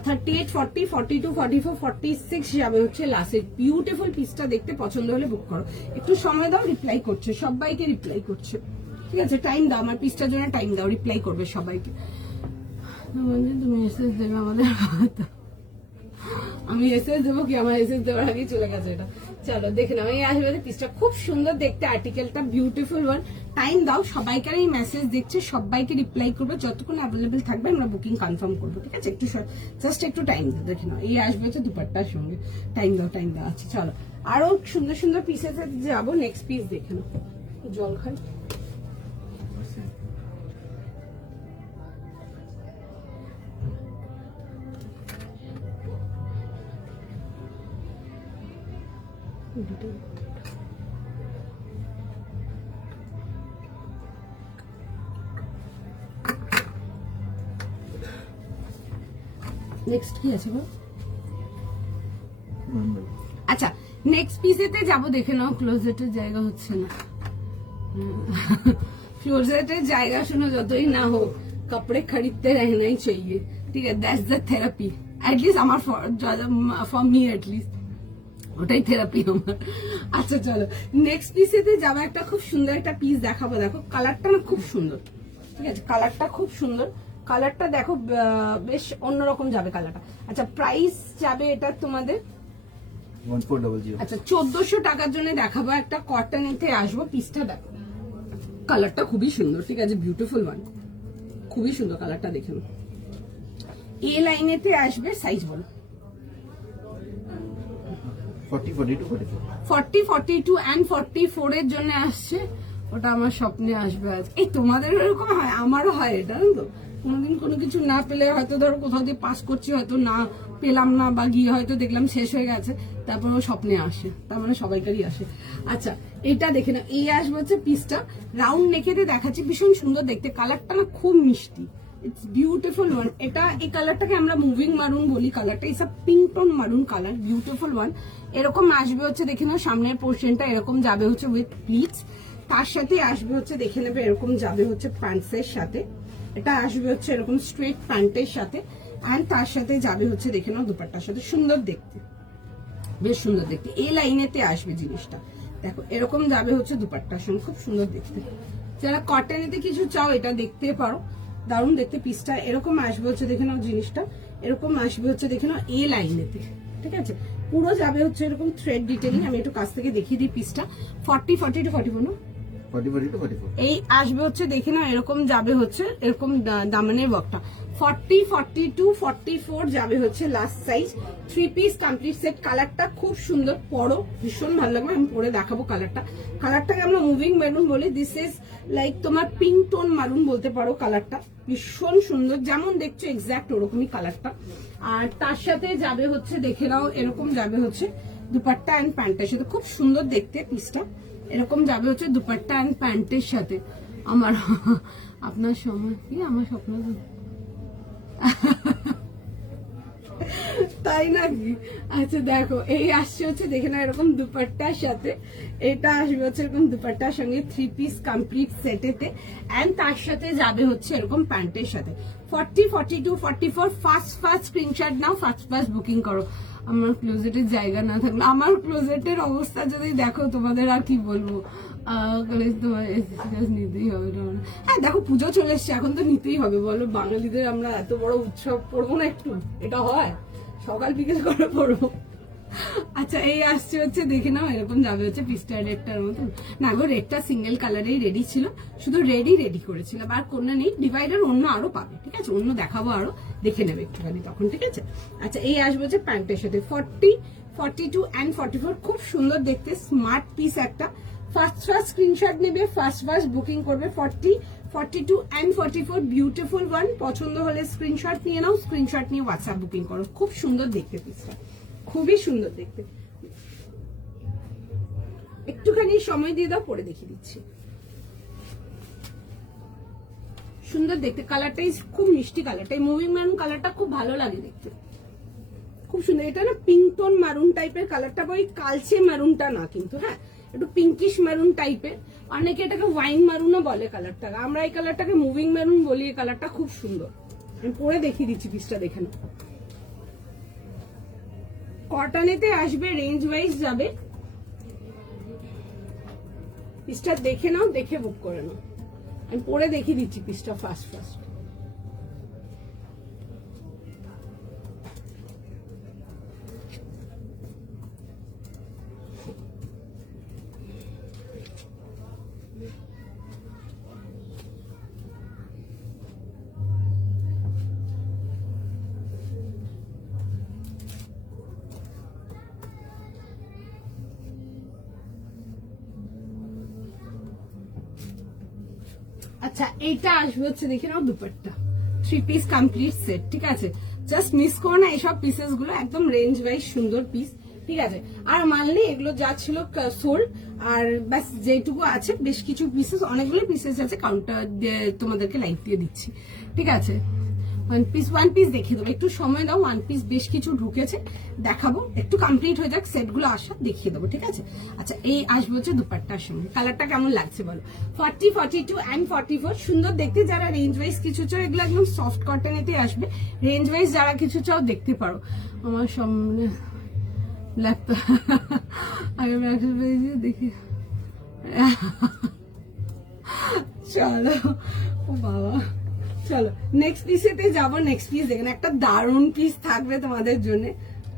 38, 40, 42, 44, 46 যাবে হচ্ছে লাস্টের। বিউটিফুল পিসটা দেখতে, পছন্দ হলে বুক করো। একটু সময় দাও, রিপ্লাই করছে, সবাইকে রিপ্লাই করছে। ঠিক আছে, টাইম দাও, আমার পিসটার জন্য টাইম দাও, রিপ্লাই করবে সবাইকে। তুমি মেসেজ দেবে আমাদের, আমি এসএস দেবো কি, আমার এসএস দেওয়ার আগেই চলে গেছে এটা। চলো দেখে নাও, এই আসবে পিসটা খুব সুন্দর দেখতে, আর্টিকেলটা বিউটিফুল ওয়ান। টাইম দাও, সবাইকার এই মেসেজ দেখছে, সবাইকে রিপ্লাই করবে, যতক্ষণ অ্যাভেলেবেল থাকবে আমরা বুকিং কনফার্ম করবো। ঠিক আছে, একটু জাস্ট একটু টাইম দাও। দেখে নাও, এই আসবে হচ্ছে দুপাট্টার সঙ্গে। টাইম দাও, টাইম দাও। আচ্ছা চলো, আরো সুন্দর সুন্দর পিসেস যাবো। নেক্সট পিস দেখে নাও, জল খাই। নেক্সট কি আছে বল? আচ্ছা, নেক্সট পিসেতে যাবো, দেখে নাও। ক্লোজেটের জায়গা হচ্ছে না, ক্লোজেটের জায়গা শুনে যতই না হোক, কাপড়ে খরিদতে रहना चाहिए। ঠিক আছে, দ্যাটস দ্য থেরাপি, অ্যাটলিস্ট আমার ফর মি অ্যাটলিস্ট ওটাই থেরাপি আমার। আচ্ছা চলো, নেক্সট পিসেতে যাবো। একটা খুব সুন্দর একটা পিস দেখাবো। দেখো কালারটা না খুব সুন্দর। ঠিক আছে, কালারটা খুব সুন্দর, কালারটা দেখো বেশ অন্যরকম যাবে কালারটা। আচ্ছা, প্রাইস যাবে এটা তোমাদের 1400। আচ্ছা, 1400 টাকার জন্য দেখাবো। একটা কটনেতে আসবো, পিসটা দেখো, কালারটা খুবই সুন্দর। ঠিক আছে, বিউটিফুল ওয়ান, খুবই সুন্দর কালারটা, দেখে নাও। এ লাইনেতে আসবে, সাইজ বলো। 40, 42, 44। 40, 42 and 44 এর জন্য আসছে। ওটা আমার স্বপ্নে আসবে আজ। এই তোমাদের এরকম হয়, আমারও হয় এটা, জানো তো। কোনোদিন কোনো কিছু না পেলে, হয়তো ধরো কোথাও দিয়ে পাস করছি, হয়তো না পেলাম না, বা গিয়ে হয়তো দেখলাম শেষ হয়ে গেছে, তারপর ও স্বপ্নে আসে। তার মানে সবাইকারই আসে। আচ্ছা, এটা দেখে না, এই আসবে হচ্ছে পিসটা, রাউন্ড নেকেতে দেখাচ্ছি, ভীষণ সুন্দর দেখতে, কালারটা না খুব মিষ্টি, ইটস বিউটিফুল ওয়ান। এটা এই কালারটাকে আমরা মুভিং মারুন বলি, কালারটা ইটস আ পিঙ্ক টোন মারুন কালার, বিউটিফুল ওয়ান। এরকম আসবে হচ্ছে দেখে নাও, সামনের পোর্শনটা এরকম যাবে হচ্ছে উইথ প্লিটস, তার সাথে আসবে হচ্ছে দেখে নেবে এরকম যাবে হচ্ছে প্যান্টসের সাথে। এটা আসবে হচ্ছে এরকম স্ট্রেট প্যান্টের সাথে, অ্যান্ড তার সাথে যাবে হচ্ছে দেখে নাও দুপাট্টার সাথে। সুন্দর দেখতে, বেশ সুন্দর দেখতে, এই লাইনেতে আসবে জিনিসটা। দেখো এরকম যাবে হচ্ছে দুপাট্টার সঙ্গে, খুব সুন্দর দেখতে। যারা কটনেতে কিছু চাও এটা দেখতে পারো, দারুণ দেখতে। পিসটা এরকম আসবে হচ্ছে দেখে নাও, জিনিসটা এরকম আসবে হচ্ছে দেখে নাও এই লাইনেতে। ঠিক আছে, পুরো যাবে হচ্ছে এরকম থ্রেড ডিটেইলিং। আমি একটু কাছ থেকে দেখিয়ে দিই পিসটা। 40, 42, 44 না, 44। এই আসবে হচ্ছে দেখে নাও, এরকম যাবে হচ্ছে এরকম দামানের ওয়ার্কটা। 40, 42, 44 যাবে হচ্ছে last size. 3 piece complete set. কালারটা খুব সুন্দর, পরো, ভীষণ ভালো লাগবে। আমি পরে দেখাবো কালারটা। কালারটাকে আমরা মুভিং মেরুন বলি। দিস ইজ লাইক তোমার পিঙ্ক টোন মারুন বলতে পারো। কালারটা ভীষণ সুন্দর, যেমন দেখছো এক্স্যাক্ট ওরকমই কালারটা। আর তার সাথে যাবে হচ্ছে দেখে নাও এরকম যাবে হচ্ছে দুপাট্টা অ্যান্ড প্যান্টের সাথে, খুব সুন্দর দেখতে পিসটা। এরকম যাবে হচ্ছে দুপাট্টা অ্যান্ড প্যান্টের সাথে। আমার আপনার সময় কি, আমার স্বপ্ন তাই নাকি? আচ্ছা দেখো, এই আসছে হচ্ছে দেখে না এরকম দুপাট্টার সাথে, এটা আসবে হচ্ছে এরকম দুপাট্টার সঙ্গে 3 পিস কমপ্লিট সেটেতে, এন্ড তার সাথে যাবে হচ্ছে এরকম প্যান্টের সাথে। 40, 42, 44 ফার্স্ট স্ক্রিনশট নাও, ফার্স্ট বুকিং করো। আমার ক্লোজেটের জায়গা না থাকলে, আমার ক্লোজেটের অবস্থা যদি দেখো তোমাদের আর কি বলবো, নিতেই হবে। হ্যাঁ দেখো, পুজো চলে এসছে, এখন তো নিতেই হবে, বলো বাঙালিদের আমরা এত বড় উৎসব পড়বো না একটু? এটা হয় সকাল বিকেল করে পড়বো, আচ্ছা এই আসছে হচ্ছে দেখে নাও, এরকম যাবে হচ্ছে পিসটা রেডটার মতন। না গো, রেডটা সিঙ্গেল কালারেই রেডি ছিল, শুধু রেডি করেছিলাম, আর কোনো নেই। ডিভাইডার অন্য আরো পাবে, ঠিক আছে, অন্য দেখাবো, আরো দেখে নেবে একটুখানি তখন, ঠিক আছে। আচ্ছা এই আসবে হচ্ছে প্যান্টের সাথে 40, 42 and 44, খুব সুন্দর দেখতে, স্মার্ট পিস একটা। ফার্স্ট স্ক্রিনশট নেবে, ফার্স্ট বুকিং করবে। 40, 42 and 44 বিউটিফুল ওয়ান। পছন্দ হলে স্ক্রিনশট নিয়ে নাও, স্ক্রিনশট নিয়ে হোয়াটসঅ্যাপ বুকিং করো। খুব সুন্দর দেখতে পিসটা, খুবই সুন্দর দেখতে। একটুখানি সময় দিয়ে দাও, পরে দেখিয়ে দিচ্ছি। সুন্দর দেখতে, কালারটাই খুব মিষ্টি, কালারটাই মুভিং ম্যারুন কালারটা খুব ভালো লাগে দেখতে, খুব সুন্দর। এটা না পিঙ্ক টোন মারুন টাইপের কালারটা, ওই কালচে মারুনটা না কিন্তু, হ্যাঁ একটু পিঙ্কিশ মারুন টাইপের। অনেকে এটাকে ওয়াইন মারুনও বলে কালারটাকে, আমরা এই কালারটাকে মুভিং মারুন বলি। এই কালারটা খুব সুন্দর, আমি পরে দেখিয়ে দিচ্ছি পিসটা, দেখে নাও। কটনেতে আসবে, রেঞ্জ ওয়াইজ যাবে। পিসটা দেখে নাও, দেখে বুক করে নাও, আমি পরে দেখিয়ে দিচ্ছি পিসটা ফার্স্ট। আচ্ছা এইটা আসবে হচ্ছে দেখে নাও দুপাট্টা, 3 পিস কমপ্লিট সেট, ঠিক আছে। জাস্ট মিস করো না এইসব পিসেস গুলো, একদম রেঞ্জ ওয়াইজ সুন্দর পিস, ঠিক আছে। আর মানলে এগুলো যা ছিল সোল্ড, আর ব্যাস যেটুকু আছে বেশ কিছু পিসেস, অনেকগুলো পিসেস আছে, কাউন্টার তোমাদেরকে লাইট দিয়ে দিচ্ছি, ঠিক আছে। ওয়ান পিস দেখিয়ে দেবো, একটু সময় দাও। ওয়ান পিস বেশ কিছু ঢুকেছে, দেখাবো, একটু কমপ্লিট হয়ে যাক, সেটগুলো আসা দেখিয়ে দেবো, ঠিক আছে। আচ্ছা এই আসবে হচ্ছে দুপাট্টার সঙ্গে, কালারটা কেমন লাগছে বলো। 40, 42 and 44 সুন্দর দেখতে। যারা রেঞ্জ ওয়াইজ কিছু চাও, এগুলো একদম সফট কটনেতে আসবে। রেঞ্জ ওয়াইজ যারা কিছু চাও দেখতে পারো। আমার সামনে ল্যাপটপ দেখি, চলো ও বাবা, চলো নেক্সট পিসেতে যাবো। নেক্সট পিস দেখেন, একটা দারুণ পিস থাকবে তোমাদের জন্য,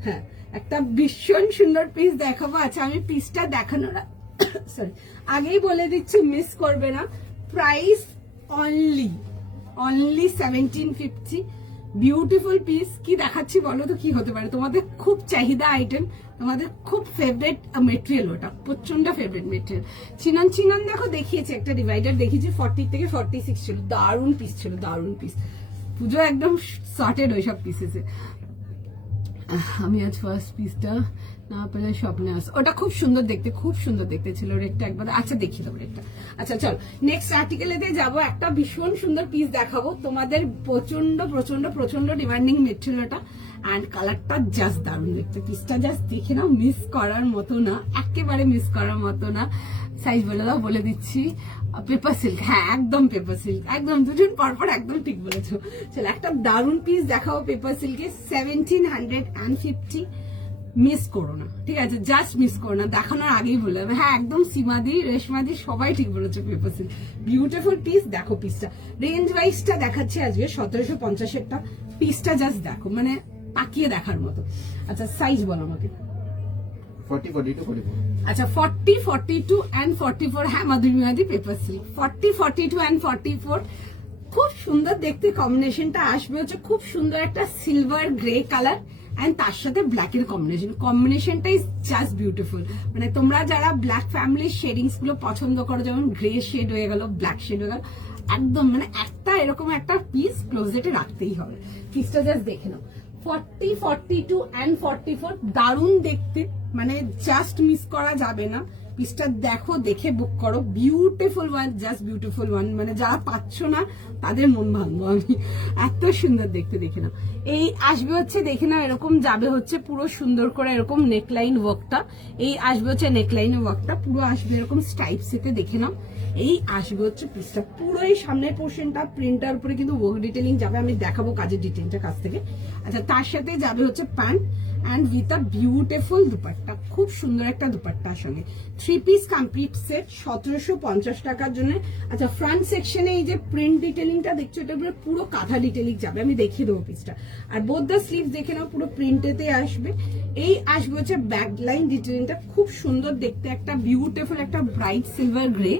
হ্যাঁ একটা ভীষণ সুন্দর পিস দেখাবো। আচ্ছা আমি পিসটা দেখানোর সরি আগেই বলে দিচ্ছি, মিস করবে না। Price only 1750। Beautiful piece. কি দেখাচ্ছি বলো তো, কি হতে পারে? তোমাদের খুব চাহিদা আইটেম, তোমাদের খুব ফেভারিট মেটেরিয়াল, ওটা প্রচন্ড ফেভারিট মেটেরিয়াল। চিনন দেখো দেখিয়েছি, একটা ডিভাইডার দেখিয়েছি 40 থেকে 46 ছিল, দারুণ পিস ছিল, দারুণ পিস। পুজো একদম সর্টেড ওইসব পিসেসে। আমি আজ ফার্স্ট পিসটা না পেলে স্বপ্নে আস, ওটা খুব সুন্দর দেখতে, খুব সুন্দর দেখতে ছিল। রেটটা একবার আচ্ছা দেখিয়ে দেবো রেটটা। আচ্ছা চল নেক্সট আর্টিকেলেতে যাবো, একটা ভীষণ সুন্দর পিস দেখাবো তোমাদের, প্রচন্ড প্রচন্ড প্রচন্ড ডিমান্ডিং মেটেরিয়ালটা, অ্যান্ড কালারটা জাস্ট দারুণ দেখতে। পিসটা জাস্ট দেখে নাও, মিস করার মতো না, একেবারে মিস করার মতো না। সাইজ বলে দাও, বলে দিচ্ছি। পেপার সিল্ক, হ্যাঁ একদম পেপার সিল্ক, একদম দুজন পরপর একদম ঠিক বলেছো। চলো একটা দারুণ পিস দেখাবো পেপার সিল্কে, 1750। মিস করো না, ঠিক আছে, জাস্ট মিস করো না, দেখানোর আগেই বলে দেবে। হ্যাঁ একদম সীমাদি, রেশমাদি সবাই ঠিক বলেছো, পেপার সিল্ক বিউটিফুল পিস। দেখো পিসটা, রেঞ্জ ওয়াইজটা দেখাচ্ছি আজকে 1750-এরটা। পিসটা জাস্ট দেখো, মানে তাকিয়ে দেখার মতো। আচ্ছা সাইজ বলো আমাকে। 40, 42, 44। আচ্ছা 40, 42 and 44, হ্যাঁ মাধুরী পেপার সিল্ক। 40, 42 and 44 খুব সুন্দর দেখতে। কম্বিনেশনটা আসবে হচ্ছে খুব সুন্দর একটা সিলভার গ্রে কালার, এন্ড তার সাথে ব্ল্যাক এর কম্বিনেশনটা ইজ জাস্ট বিউটিফুল। মানে তোমরা যারা ব্ল্যাক ফ্যামিলির শেডিংস গুলো পছন্দ করো, যেমন গ্রে শেড হয়ে গেল, ব্ল্যাক শেড হয়ে গেল, একদম মানে একটা এরকম একটা পিস ক্লোজেটে রাখতেই হবে। পিসটা জাস্ট দেখে নাও। 40, 42 and 44 দারুণ দেখতে, মানে জাস্ট মিস করা যাবে না। পিসটা দেখো, দেখে বুক করো। Beautiful one, just beautiful one. মানে যারা পাচ্ছ না তাদের মন ভাঙবো আমি, এত সুন্দর দেখতে। দেখে নাও, এই আসবে হচ্ছে দেখে নাও, এরকম যাবে হচ্ছে পুরো সুন্দর করে এরকম নেকলাইন ওয়ার্কটা। এই আসবে হচ্ছে নেকলাইন ওয়ার্কটা, পুরো আসবে এরকম স্ট্রাইপসেতে। দেখে নাও, এই আসবে হচ্ছে পিসটা পুরো, এই সামনের পোর্শনটা প্রিন্টার উপরে কিন্তু ওয়ার্ক ডিটেলিং যাবে, আমি দেখাবো কাজের ডিটেলটা কাছ থেকে। আচ্ছা তার সাথে যাবে হচ্ছে pant, and with a beautiful dupatta, খুব সুন্দর একটা দুপাট্টার সঙ্গে। 3 পিস কমপ্লিট সেট 1750 টাকার জন্য। আচ্ছা, ফ্রন্ট সেকশনে এই যে প্রিন্ট ডিটেলিংটা দেখছো, এটা পুরো কাঁথা ডিটেলিং যাবে, আমি দেখিয়ে দেবো পিসটা। আর বোথ দ্য স্লিভস দেখে নাও, পুরো প্রিন্টেতে আসবে। এই আসবে হচ্ছে ব্যাক লাইন ডিটেলিংটা, খুব সুন্দর দেখতে, একটা বিউটিফুল একটা ব্রাইট সিলভার গ্রে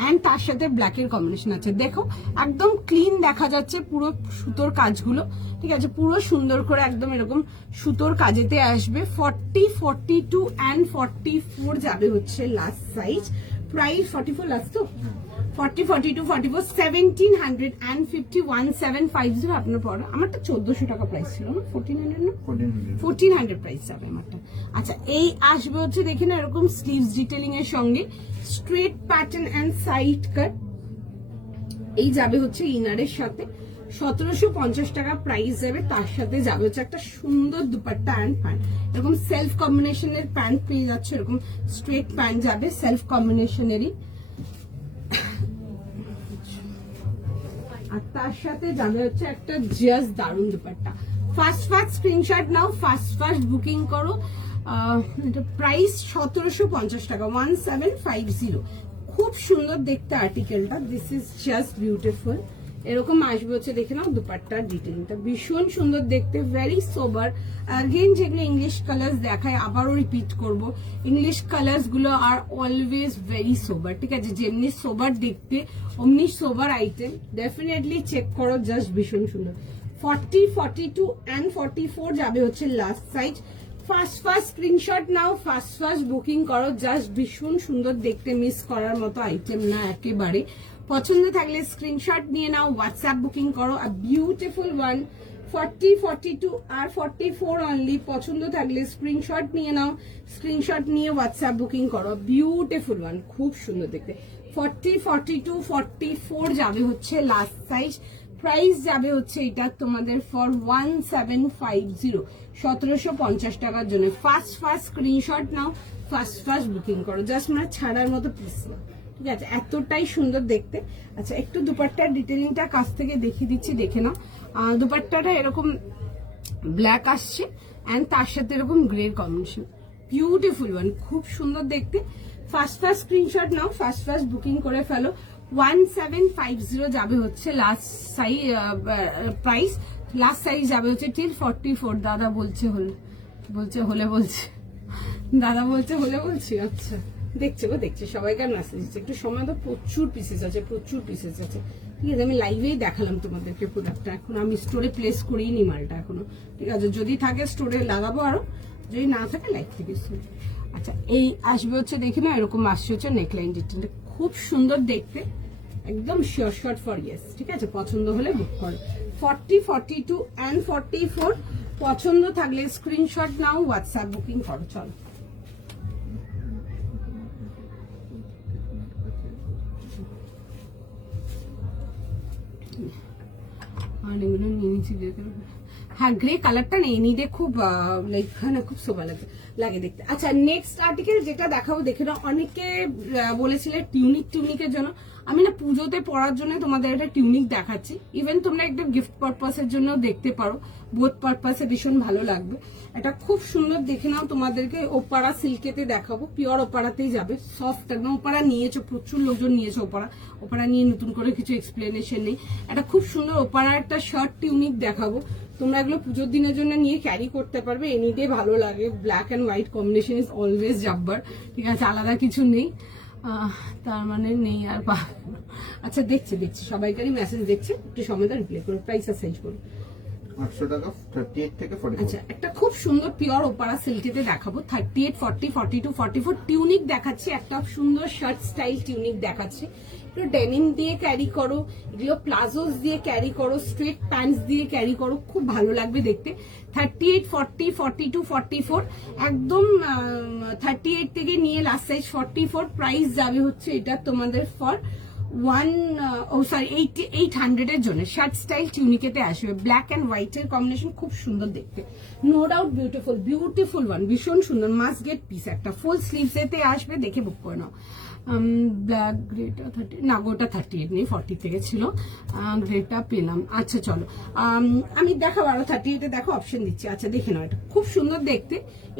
অ্যান্ড তার সাথে ব্ল্যাকের কম্বিনেশন আছে। দেখো একদম ক্লিন দেখা যাচ্ছে পুরো সুতোর কাজগুলো, ঠিক আছে, পুরো সুন্দর করে একদম এরকম সুতোর কাজেতে আসবে। 40, 42 অ্যান্ড 44 যাবে হচ্ছে লাস্ট সাইজ। প্রাইস 44 লাস্ট তো, 40, 42, 44, 1750 1750 আপনার পড়া। আমারটা 1400 টাকা প্রাইস ছিল না, 1400 না, 1400 প্রাইস যাবে আমারটা। আচ্ছা, এই আসবে হচ্ছে দেখি না এরকম স্লিভস ডিটেলিং এর সঙ্গে স্ট্রেট প্যাটার্ন অ্যান্ড সাইড কাট। এই যাবে হচ্ছে ইনারের সাথে, 1750 টাকা প্রাইস যাবে। তার সাথে যাবে হচ্ছে একটা সুন্দর দুপাট্টা অ্যান্ড প্যান্ট, এরকম সেলফ কম্বিনেশনের প্যান্ট পেয়ে যাচ্ছে, এরকম স্ট্রেট প্যান্ট যাবে সেলফ কম্বিনেশনেরই। আর তার সাথে যাবে হচ্ছে একটা জাস্ট দারুণ দুপাট্টা। ফার্স্ট স্ক্রিনশট নাও, ফার্স্ট বুকিং করো। এটা প্রাইস 1750 টাকা, 1750। খুব সুন্দর দেখতে আর্টিকেলটা, দিস ইজ জাস্ট বিউটিফুল। এরকম আসবে হচ্ছে দেখে নাও দুপাট্টার ডিটেইলটা, ভীষণ সুন্দর দেখতে, ভেরি সোবার। अगेन যেগুলো ইংলিশ কালার্স দেখায়, আবারও রিপিট করব, ইংলিশ কালার্স গুলো আর অলওয়েজ ভেরি সোবার, ঠিক আছে, যেমনি সোবার দেখতে অমনি সোবার আইটেম, ডেফিনেটলি চেক করো, জাস্ট ভীষণ সুন্দর। 40, 42 অ্যান্ড 44 যাবে হচ্ছে লাস্ট সাইজ। ফার্স্ট স্ক্রিনশট নাও, ফার্স্ট বুকিং করো, জাস্ট ভীষণ সুন্দর দেখতে, মিস করার মতো আইটেম না একেবারে। পছন্দ থাকলে স্ক্রিনশট নিয়ে নাও, হোয়াটসঅ্যাপ বুকিং করো। আর বিউটিফুল ওয়ান 40, 42 আর 44 অনলি। পছন্দ থাকলে স্ক্রিনশট নিয়ে নাও, স্ক্রিনশট নিয়ে হোয়াটসঅ্যাপ বুকিং করো। বিউটিফুল ওয়ান, খুব সুন্দর দেখতে। 40, 42, 44 যাবে হচ্ছে লাস্ট সাইজ। প্রাইস যাবে হচ্ছে এটা তোমাদের ফর 1750, 1750 টাকার জন্য। ফার্স্ট স্ক্রিনশট নাও, ফার্স্ট বুকিং করো, জাস্ট মানে ছাড়ার মতো পিস না, ঠিক আছে, এতটাই সুন্দর দেখতে। আচ্ছা, একটু দুপাট্টার ডিটেলিংটা কাছ থেকে দেখিয়ে দিচ্ছি, দেখে নাও। দুপাট্টাটা এরকম ব্ল্যাক আসছে অ্যান্ড তার সাথে এরকম গ্রে কম্বিনেশন, বিউটিফুল ওয়ান, খুব সুন্দর দেখতে। ফার্স্ট স্ক্রিনশট নাও, ফার্স্ট বুকিং করে ফেলো। 1750 যাবে হচ্ছে last size price. Last size যাবে হচ্ছে টিল 44। দাদা বলছে হলে বলছি। আচ্ছা, দেখছে সবাইকার মেসেজ দিচ্ছে, একটু সময় তো, প্রচুর পিসেস আছে, ঠিক আছে। আমি লাইভেই দেখালাম তোমাদেরকে প্রোডাক্টটা, এখন আমি স্টোরে প্লেস করিনি মালটা এখনো, ঠিক আছে, যদি থাকে স্টোরে লাগাবো আরো, যদি না থাকে লাইভ থেকে। আচ্ছা, এই আসবে হচ্ছে দেখি না এরকম আসছে হচ্ছে নেকলাইন ডিটেইলটা, খুব সুন্দর দেখতে, একদম শিওর শর্ট ফর ইয়েস, ঠিক আছে, পছন্দ হলে বুক করো। 40, 42 অ্যান্ড 44 পছন্দ থাকলে স্ক্রিনশট নাও, হোয়াটসঅ্যাপ বুকিং করো। চলো, হ্যাঁ, গ্রে কালারটা নেই নিদে, খুব লাইক খুব শোভা লাগে দেখতে। আচ্ছা, নেক্সট আর্টিকেল যেটা দেখাবো, দেখে নাও। অনেকে বলেছিলে টিউনিকের জন্য, আমি না পুজোতে পরার জন্য তোমাদের একটা টিউনিক দেখাচ্ছি। ইভেন তোমরা একদম গিফট পারপাসের জন্য দেখতে পারো, বোথ পারপাসে ভীষণ ভালো লাগবে। এটা খুব সুন্দর, দেখে নাও। তোমাদেরকে ওপারা সিল্কেতে দেখাবো, পিওর ওপারাতেই যাবে, সফট একদম। ওপারা নিয়েছো, প্রচুর লোকজন নিয়েছো ওপারা নিয়ে নতুন করে কিছু এক্সপ্লেনেশন নেই। এটা খুব সুন্দর ওপারা একটা শার্ট টিউনিক দেখাবো, তোমরা এগুলো পুজোর দিনের জন্য নিয়ে ক্যারি করতে পারবে, এনিডে ভালো লাগে। Black and white combination is always Jabbar, ঠিক আছে, আলাদা কিছু নেই, তার মানে নেই আর আচ্ছা, দেখছি সবাইকারই মেসেজ দেখছে, একটু সময় রিপ্লাই করো, প্রাইস আর সাইজ করো। 800 টাকা, 38 থেকে 44। আচ্ছা, একটা খুব সুন্দর পিওর ওপারা সিল্কেতে দেখাবো, 38, 40, 42, 44 টিউনিক দেখাচ্ছি। একটা সুন্দর শার্ট স্টাইল টিউনিক দেখাচ্ছি, একটু ডেনিম দিয়ে ক্যারি করো, এগুলো প্লাজোস দিয়ে ক্যারি করো, স্ট্রেট প্যান্টস দিয়ে ক্যারি করো, খুব ভালো লাগবে দেখতে। 38, 40, 42, 44 একদম 38 থেকে নিয়ে লাস্ট সাইজ 44। প্রাইস যাবে হচ্ছে এটা তোমাদের ফর 800 এর জন্য। শার্ট স্টাইল টিউনিকেতে আসবে, ব্ল্যাক এন্ড হোয়াইট এর কম্বিনেশন, খুব সুন্দর দেখতে, নো ডাউট বিউটিফুল ওয়ান, ভীষণ সুন্দর, মাস্ট গেট পিস। একটা ফুল স্লিভস এতে আসবে, দেখে বুক করে নাও। ব্ল্যাক গ্রেটা 30, না গোটা 38 নেই, 40 থেকে ছিল, গ্রেটা পেলাম। আচ্ছা চলো আমি দেখাবো আরো 38 দেখো অপশন দিচ্ছি। আচ্ছা দেখে নাও, এটা খুব সুন্দর দেখতে।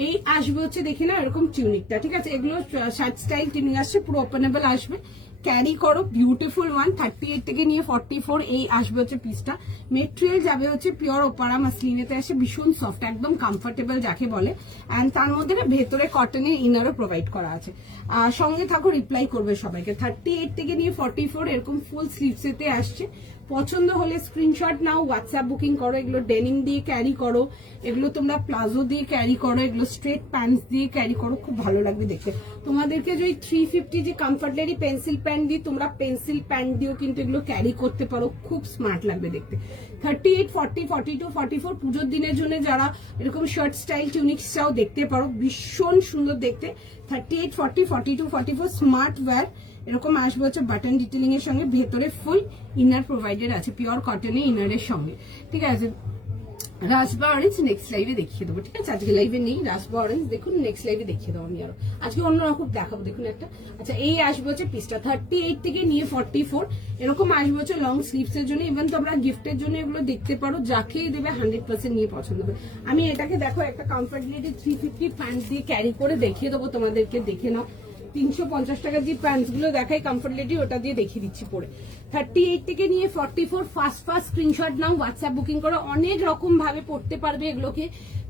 এই আসবে হচ্ছে দেখে নাও এরকম টিউনিকটা, ঠিক আছে? এগুলো শার্ট স্টাইল টিউনিক আসছে, পুরো ওপেনেবল আসবে, ক্যারি করো, বিউটিফুল ওয়ান। 38 থেকে নিয়ে 44 এই আসবে হচ্ছে পিসটা। মেটেরিয়াল যাবে হচ্ছে পিওর ওপারা মাসলিনেতে আসে, ভীষণ সফট, একদম কমফোর্টেবল যাকে বলে। অ্যান্ড তার মধ্যে না ভেতরে কটনের ইনারও প্রোভাইড করা আছে। সঙ্গে থাকো, রিপ্লাই করবে সবাইকে। 38 থেকে নিয়ে 44 এরকম ফুল স্লিভসেতে আসছে। পছন্দ হলে স্ক্রিনশট নাও, হোয়াটসঅ্যাপ বুকিং করো। এগুলো ডেনিম দিয়ে ক্যারি করো, এগুলো তোমরা প্লাজো দিয়ে ক্যারি করো, এগুলো স্ট্রেট প্যান্টস দিয়ে ক্যারি করো, খুব ভালো লাগবে দেখতে। তোমাদেরকে যদি 350 যে কমফর্ট লেডি পেন্সিল প্যান্ট দিই, তোমরা পেন্সিল প্যান্ট দিয়েও কিন্তু এগুলো ক্যারি করতে পারো, খুব স্মার্ট লাগবে দেখতে। 38, 40, 42, 44 পুজোর দিনের জন্য যারা এরকম শার্ট স্টাইল টিউনিক্সটাও দেখতে পারো, ভীষণ সুন্দর দেখতে। 38, 40, 42, 44 স্মার্ট ওয়্যার এরকম আসবে হচ্ছে বাটন ডিটেলিং এর সঙ্গে, ভেতরে ফুল ইনার প্রোভাইডেড আছে, পিওর কটনের ইনারের সঙ্গে, ঠিক আছে? রাসবা অরেঞ্জ নেক্সট লাইভে দেখিয়ে দেবো, ঠিক আছে? আজকে লাইভে নেই রাসবা অরেঞ্জ, দেখুন নেক্সট লাইভে দেখিয়ে দেবো আমি আরো, আজকে অন্যরকম দেখাবো, দেখুন একটা। আচ্ছা এই আসবে হচ্ছে পিসটা 38 থেকে নিয়ে 44 এরকম আসবে হচ্ছে লং স্লিভস এর জন্য। ইভেন তোমরা গিফটের জন্য এগুলো দেখতে পারো, যাকেই দেবে 100% নিয়ে পছন্দ হবে। আমি এটাকে দেখো একটা কমফর্টেবলি 350 প্যান্ট দিয়ে ক্যারি করে দেখিয়ে দেবো তোমাদেরকে, দেখে নাও। 350 টাকার যে প্যান্টস গুলো দেখাই কমফর্টেবলি, ওটা দিয়ে দেখিয়ে দিচ্ছি পরে। 38 থেকে নিয়ে 44 ফার্স্ট স্ক্রিনশট নাও, হোয়াটসঅ্যাপ বুকিং করো। অনেক রকম ভাবে পড়তে পারবে এগুলোকে,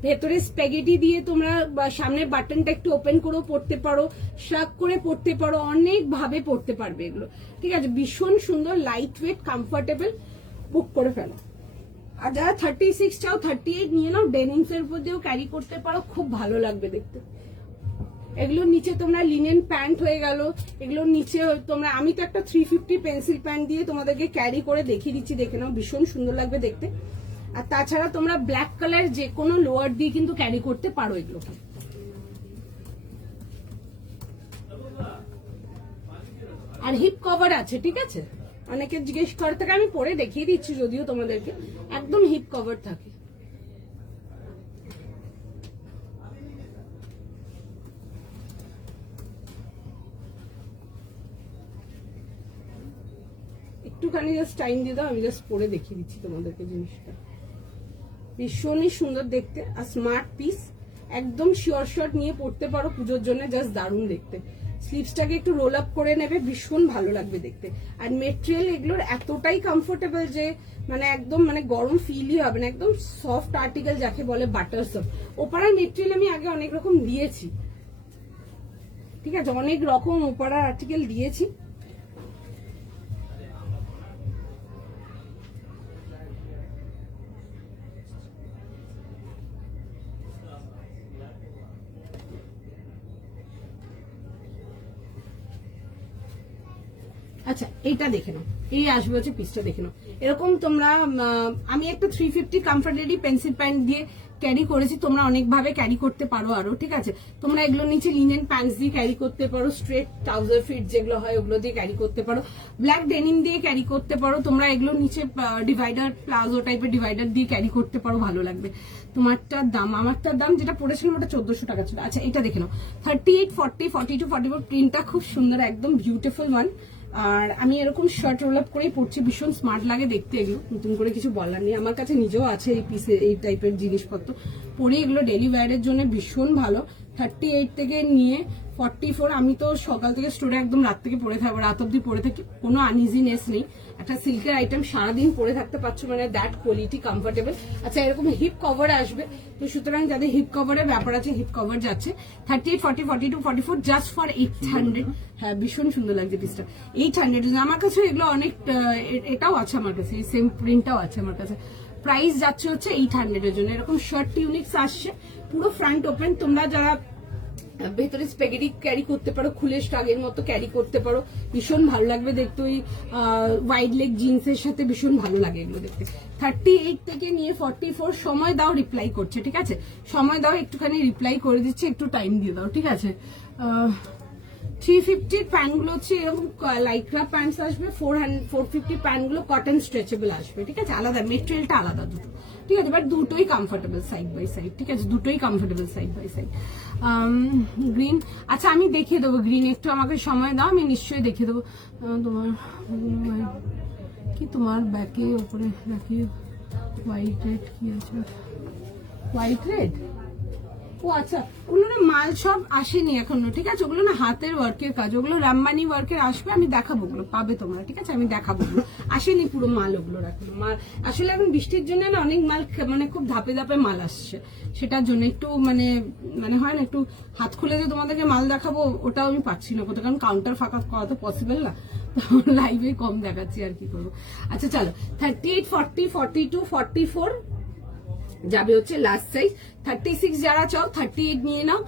ভেতরে স্প্যাগেটি দিয়ে তোমরা সামনের বাটনটা একটু ওপেন করেও পড়তে পারো, শাক করে পড়তে পারো, অনেক ভাবে পড়তে পারবে এগুলো, ঠিক আছে? ভীষণ সুন্দর, লাইট ওয়েট, কমফর্টেবল, বুক করে ফেলো। আর যারা 36 চাও 38 নিয়ে নাও, ডেনিমস এর উপর দিয়েও ক্যারি করতে পারো, খুব ভালো লাগবে দেখতে। এগুলোর নিচে তোমরা লিনেন প্যান্ট হয়ে গেল, এগুলোর নিচে তোমরা, আমি তো একটা 350 পেন্সিল প্যান্ট দিয়ে তোমাদেরকে ক্যারি করে দেখিয়ে দিচ্ছি, দেখে নাও, ভীষণ সুন্দর লাগবে দেখতে। আর তাছাড়া তোমরা ব্ল্যাক কালার যে কোনো লোয়ার দিয়ে কিন্তু ক্যারি করতে পারো এগুলোকে। আর হিপ কভার আছে, ঠিক আছে? অনেকে জিজ্ঞেস করে থাকে, আমি পরে দেখিয়ে দিচ্ছি যদিও তোমাদেরকে, একদম হিপ কভার থাকে। একটুখানি জাস্ট টাইম দিয়ে দাও, আমি জাস্ট পরে দেখিয়ে দিচ্ছি তোমাদেরকে জিনিসটা। ভীষণই সুন্দর দেখতে আর স্মার্ট পিস, একদম শিওর শর্ট নিয়ে পড়তে পারো পুজোর জন্য, জাস্ট দারুণ দেখতে। স্লিভসটাকে একটু রোল আপ করে নেবে, ভীষণ ভালো লাগবে দেখতে। আর মেটেরিয়াল এগুলোর এতটাই কমফোর্টেবল যে মানে একদম মানে গরম ফিলই হবে না, একদম সফট আর্টিকেল যাকে বলে, বাটার সফট। ওপারার মেটেরিয়াল আমি আগে অনেক রকম দিয়েছি, ঠিক আছে? অনেক রকম ওপারার আর্টিকেল দিয়েছি। আচ্ছা এইটা দেখে নাও, এই আসবে হচ্ছে পিসটা, দেখে নাও। এরকম তোমরা, আমি একটা 350 কমফর্টেবলি পেন্সিল প্যান্ট দিয়ে ক্যারি করেছি, তোমরা অনেক ভাবে ক্যারি করতে পারো আরো, ঠিক আছে? তোমরা এগুলোর নিচে লিনেন প্যান্টস দিয়ে ক্যারি করতে পারো, স্ট্রেট ট্রাউজার ফিট যেগুলো হয় ওগুলো দিয়ে ক্যারি করতে পারো, ব্ল্যাক ডেনিম দিয়ে ক্যারি করতে পারো। তোমরা এগুলোর নিচে ডিভাইডার, প্লাজো টাইপের ডিভাইডার দিয়ে ক্যারি করতে পারো, ভালো লাগবে। তোমারটার দাম, আমারটার দাম যেটা পড়েছিলাম ওটা 1400 টাকা ছিল। আচ্ছা এটা দেখে নাও, 38, 40, 42, 44 প্রিন্টটা খুব সুন্দর, একদম বিউটিফুল ওয়ান। আর আমি এরকম শার্ট রোল আপ করেই পড়ছি, ভীষণ স্মার্ট লাগে দেখতে। এগুলো নতুন করে কিছু বলার নেই, আমার কাছে নিজেও আছে এই পিসে, এই টাইপের জিনিসপত্র পরে, এগুলো ডেলি ওয়্যারের জন্য ভীষণ ভালো। 38 থেকে নিয়ে 44 আমি তো সকাল থেকে স্টোরে একদম রাত থেকে পরে থাকবো, রাত অব্দি পরে থাকি, কোনো আনইজিনেস নেই। একটা সিল্কের আইটেম সারাদিন পরে থাকতে পারছো, মানে দ্যাট কোয়ালিটি, কমফোর্টেবল। আচ্ছা এরকম হিপ কভার আসবে, তো সুতরাং যাদের হিপ কভারের ব্যাপার আছে, হিপ কভার যাচ্ছে 38, 40, 42, 44 জাস্ট ফর 800। হ্যাঁ ভীষণ সুন্দর লাগছে পিসটা, 800। আমার কাছে এগুলো অনেক, এটাও আছে আমার কাছে, এই সেম প্রিন্টটাও আছে আমার কাছে। প্রাইস যাচ্ছে হচ্ছে 800 এর জন্য। এরকম শার্ট টিউনিক্স আসছে, পুরো ফ্রন্ট ওপেন। তোমরা যারা ভেতরে স্প্যাগেটি ক্যারি করতে পারো, খুলে স্টাগের মতো ক্যারি করতে পারো, ভীষণ ভালো লাগবে দেখতে। ওই ওয়াইড লেগ জিন্সের সাথে ভীষণ ভালো লাগে এগুলো দেখতে। 38 থেকে নিয়ে 44 সময় দাও, রিপ্লাই করছে, ঠিক আছে? সময় দাও, একটুখানি রিপ্লাই করে দিচ্ছে, একটু টাইম দিয়ে দাও, ঠিক আছে? 350 প্যান্ট গুলো হচ্ছে এরকম লাইক্রা প্যান্টস আসবে, 450 প্যান্ট গুলো কটন স্ট্রেচেবল আসবে, ঠিক আছে? আলাদা মেটেরিয়ালটা আলাদা দুটো, ঠিক আছে, বাট দুটোই কমফোর্টেবল সাইড বাই সাইড, ঠিক আছে, দুটোই comfortable side by side. Green, আচ্ছা আমি দেখিয়ে দেবো গ্রিন, একটু আমাকে সময় দাও, আমি নিশ্চয়ই দেখিয়ে দেবো। তোমার কি তোমার ব্যাকে উপরে ব্যাকে হোয়াইট রেড কি আছে, হোয়াইট রেড, ও আচ্ছা ওগুলো না মাল সব আসেনি এখনো, ঠিক আছে, ওগুলো না হাতের ওয়ার্কের কাজ, ওগুলো রাম্বানি ওয়ার্কের আসবে, আমি দেখাবো, ওগুলো পাবে তোমরা, ঠিক আছে, আমি দেখাবো, ওগুলো আসেনি পুরো মাল, ওগুলো এখনো মাল আসলে এখন বৃষ্টির জন্য না অনেক মাল মানে খুব ধাপে ধাপে মাল আসছে, সেটার জন্য একটু মানে মানে হয় না একটু হাত খুলে যে তোমাদেরকে মাল দেখাবো ওটাও আমি পাচ্ছি না কোথাও, কারণ কাউন্টার ফাঁকা করা তো পসিবল না, লাইভে কম দেখাচ্ছি আর কি করবো। আচ্ছা চলো 38, 40, 42, 44 যাবে হচ্ছে লাস্ট সাইজ। 36 যারা চাও 38 নিয়ে নাও,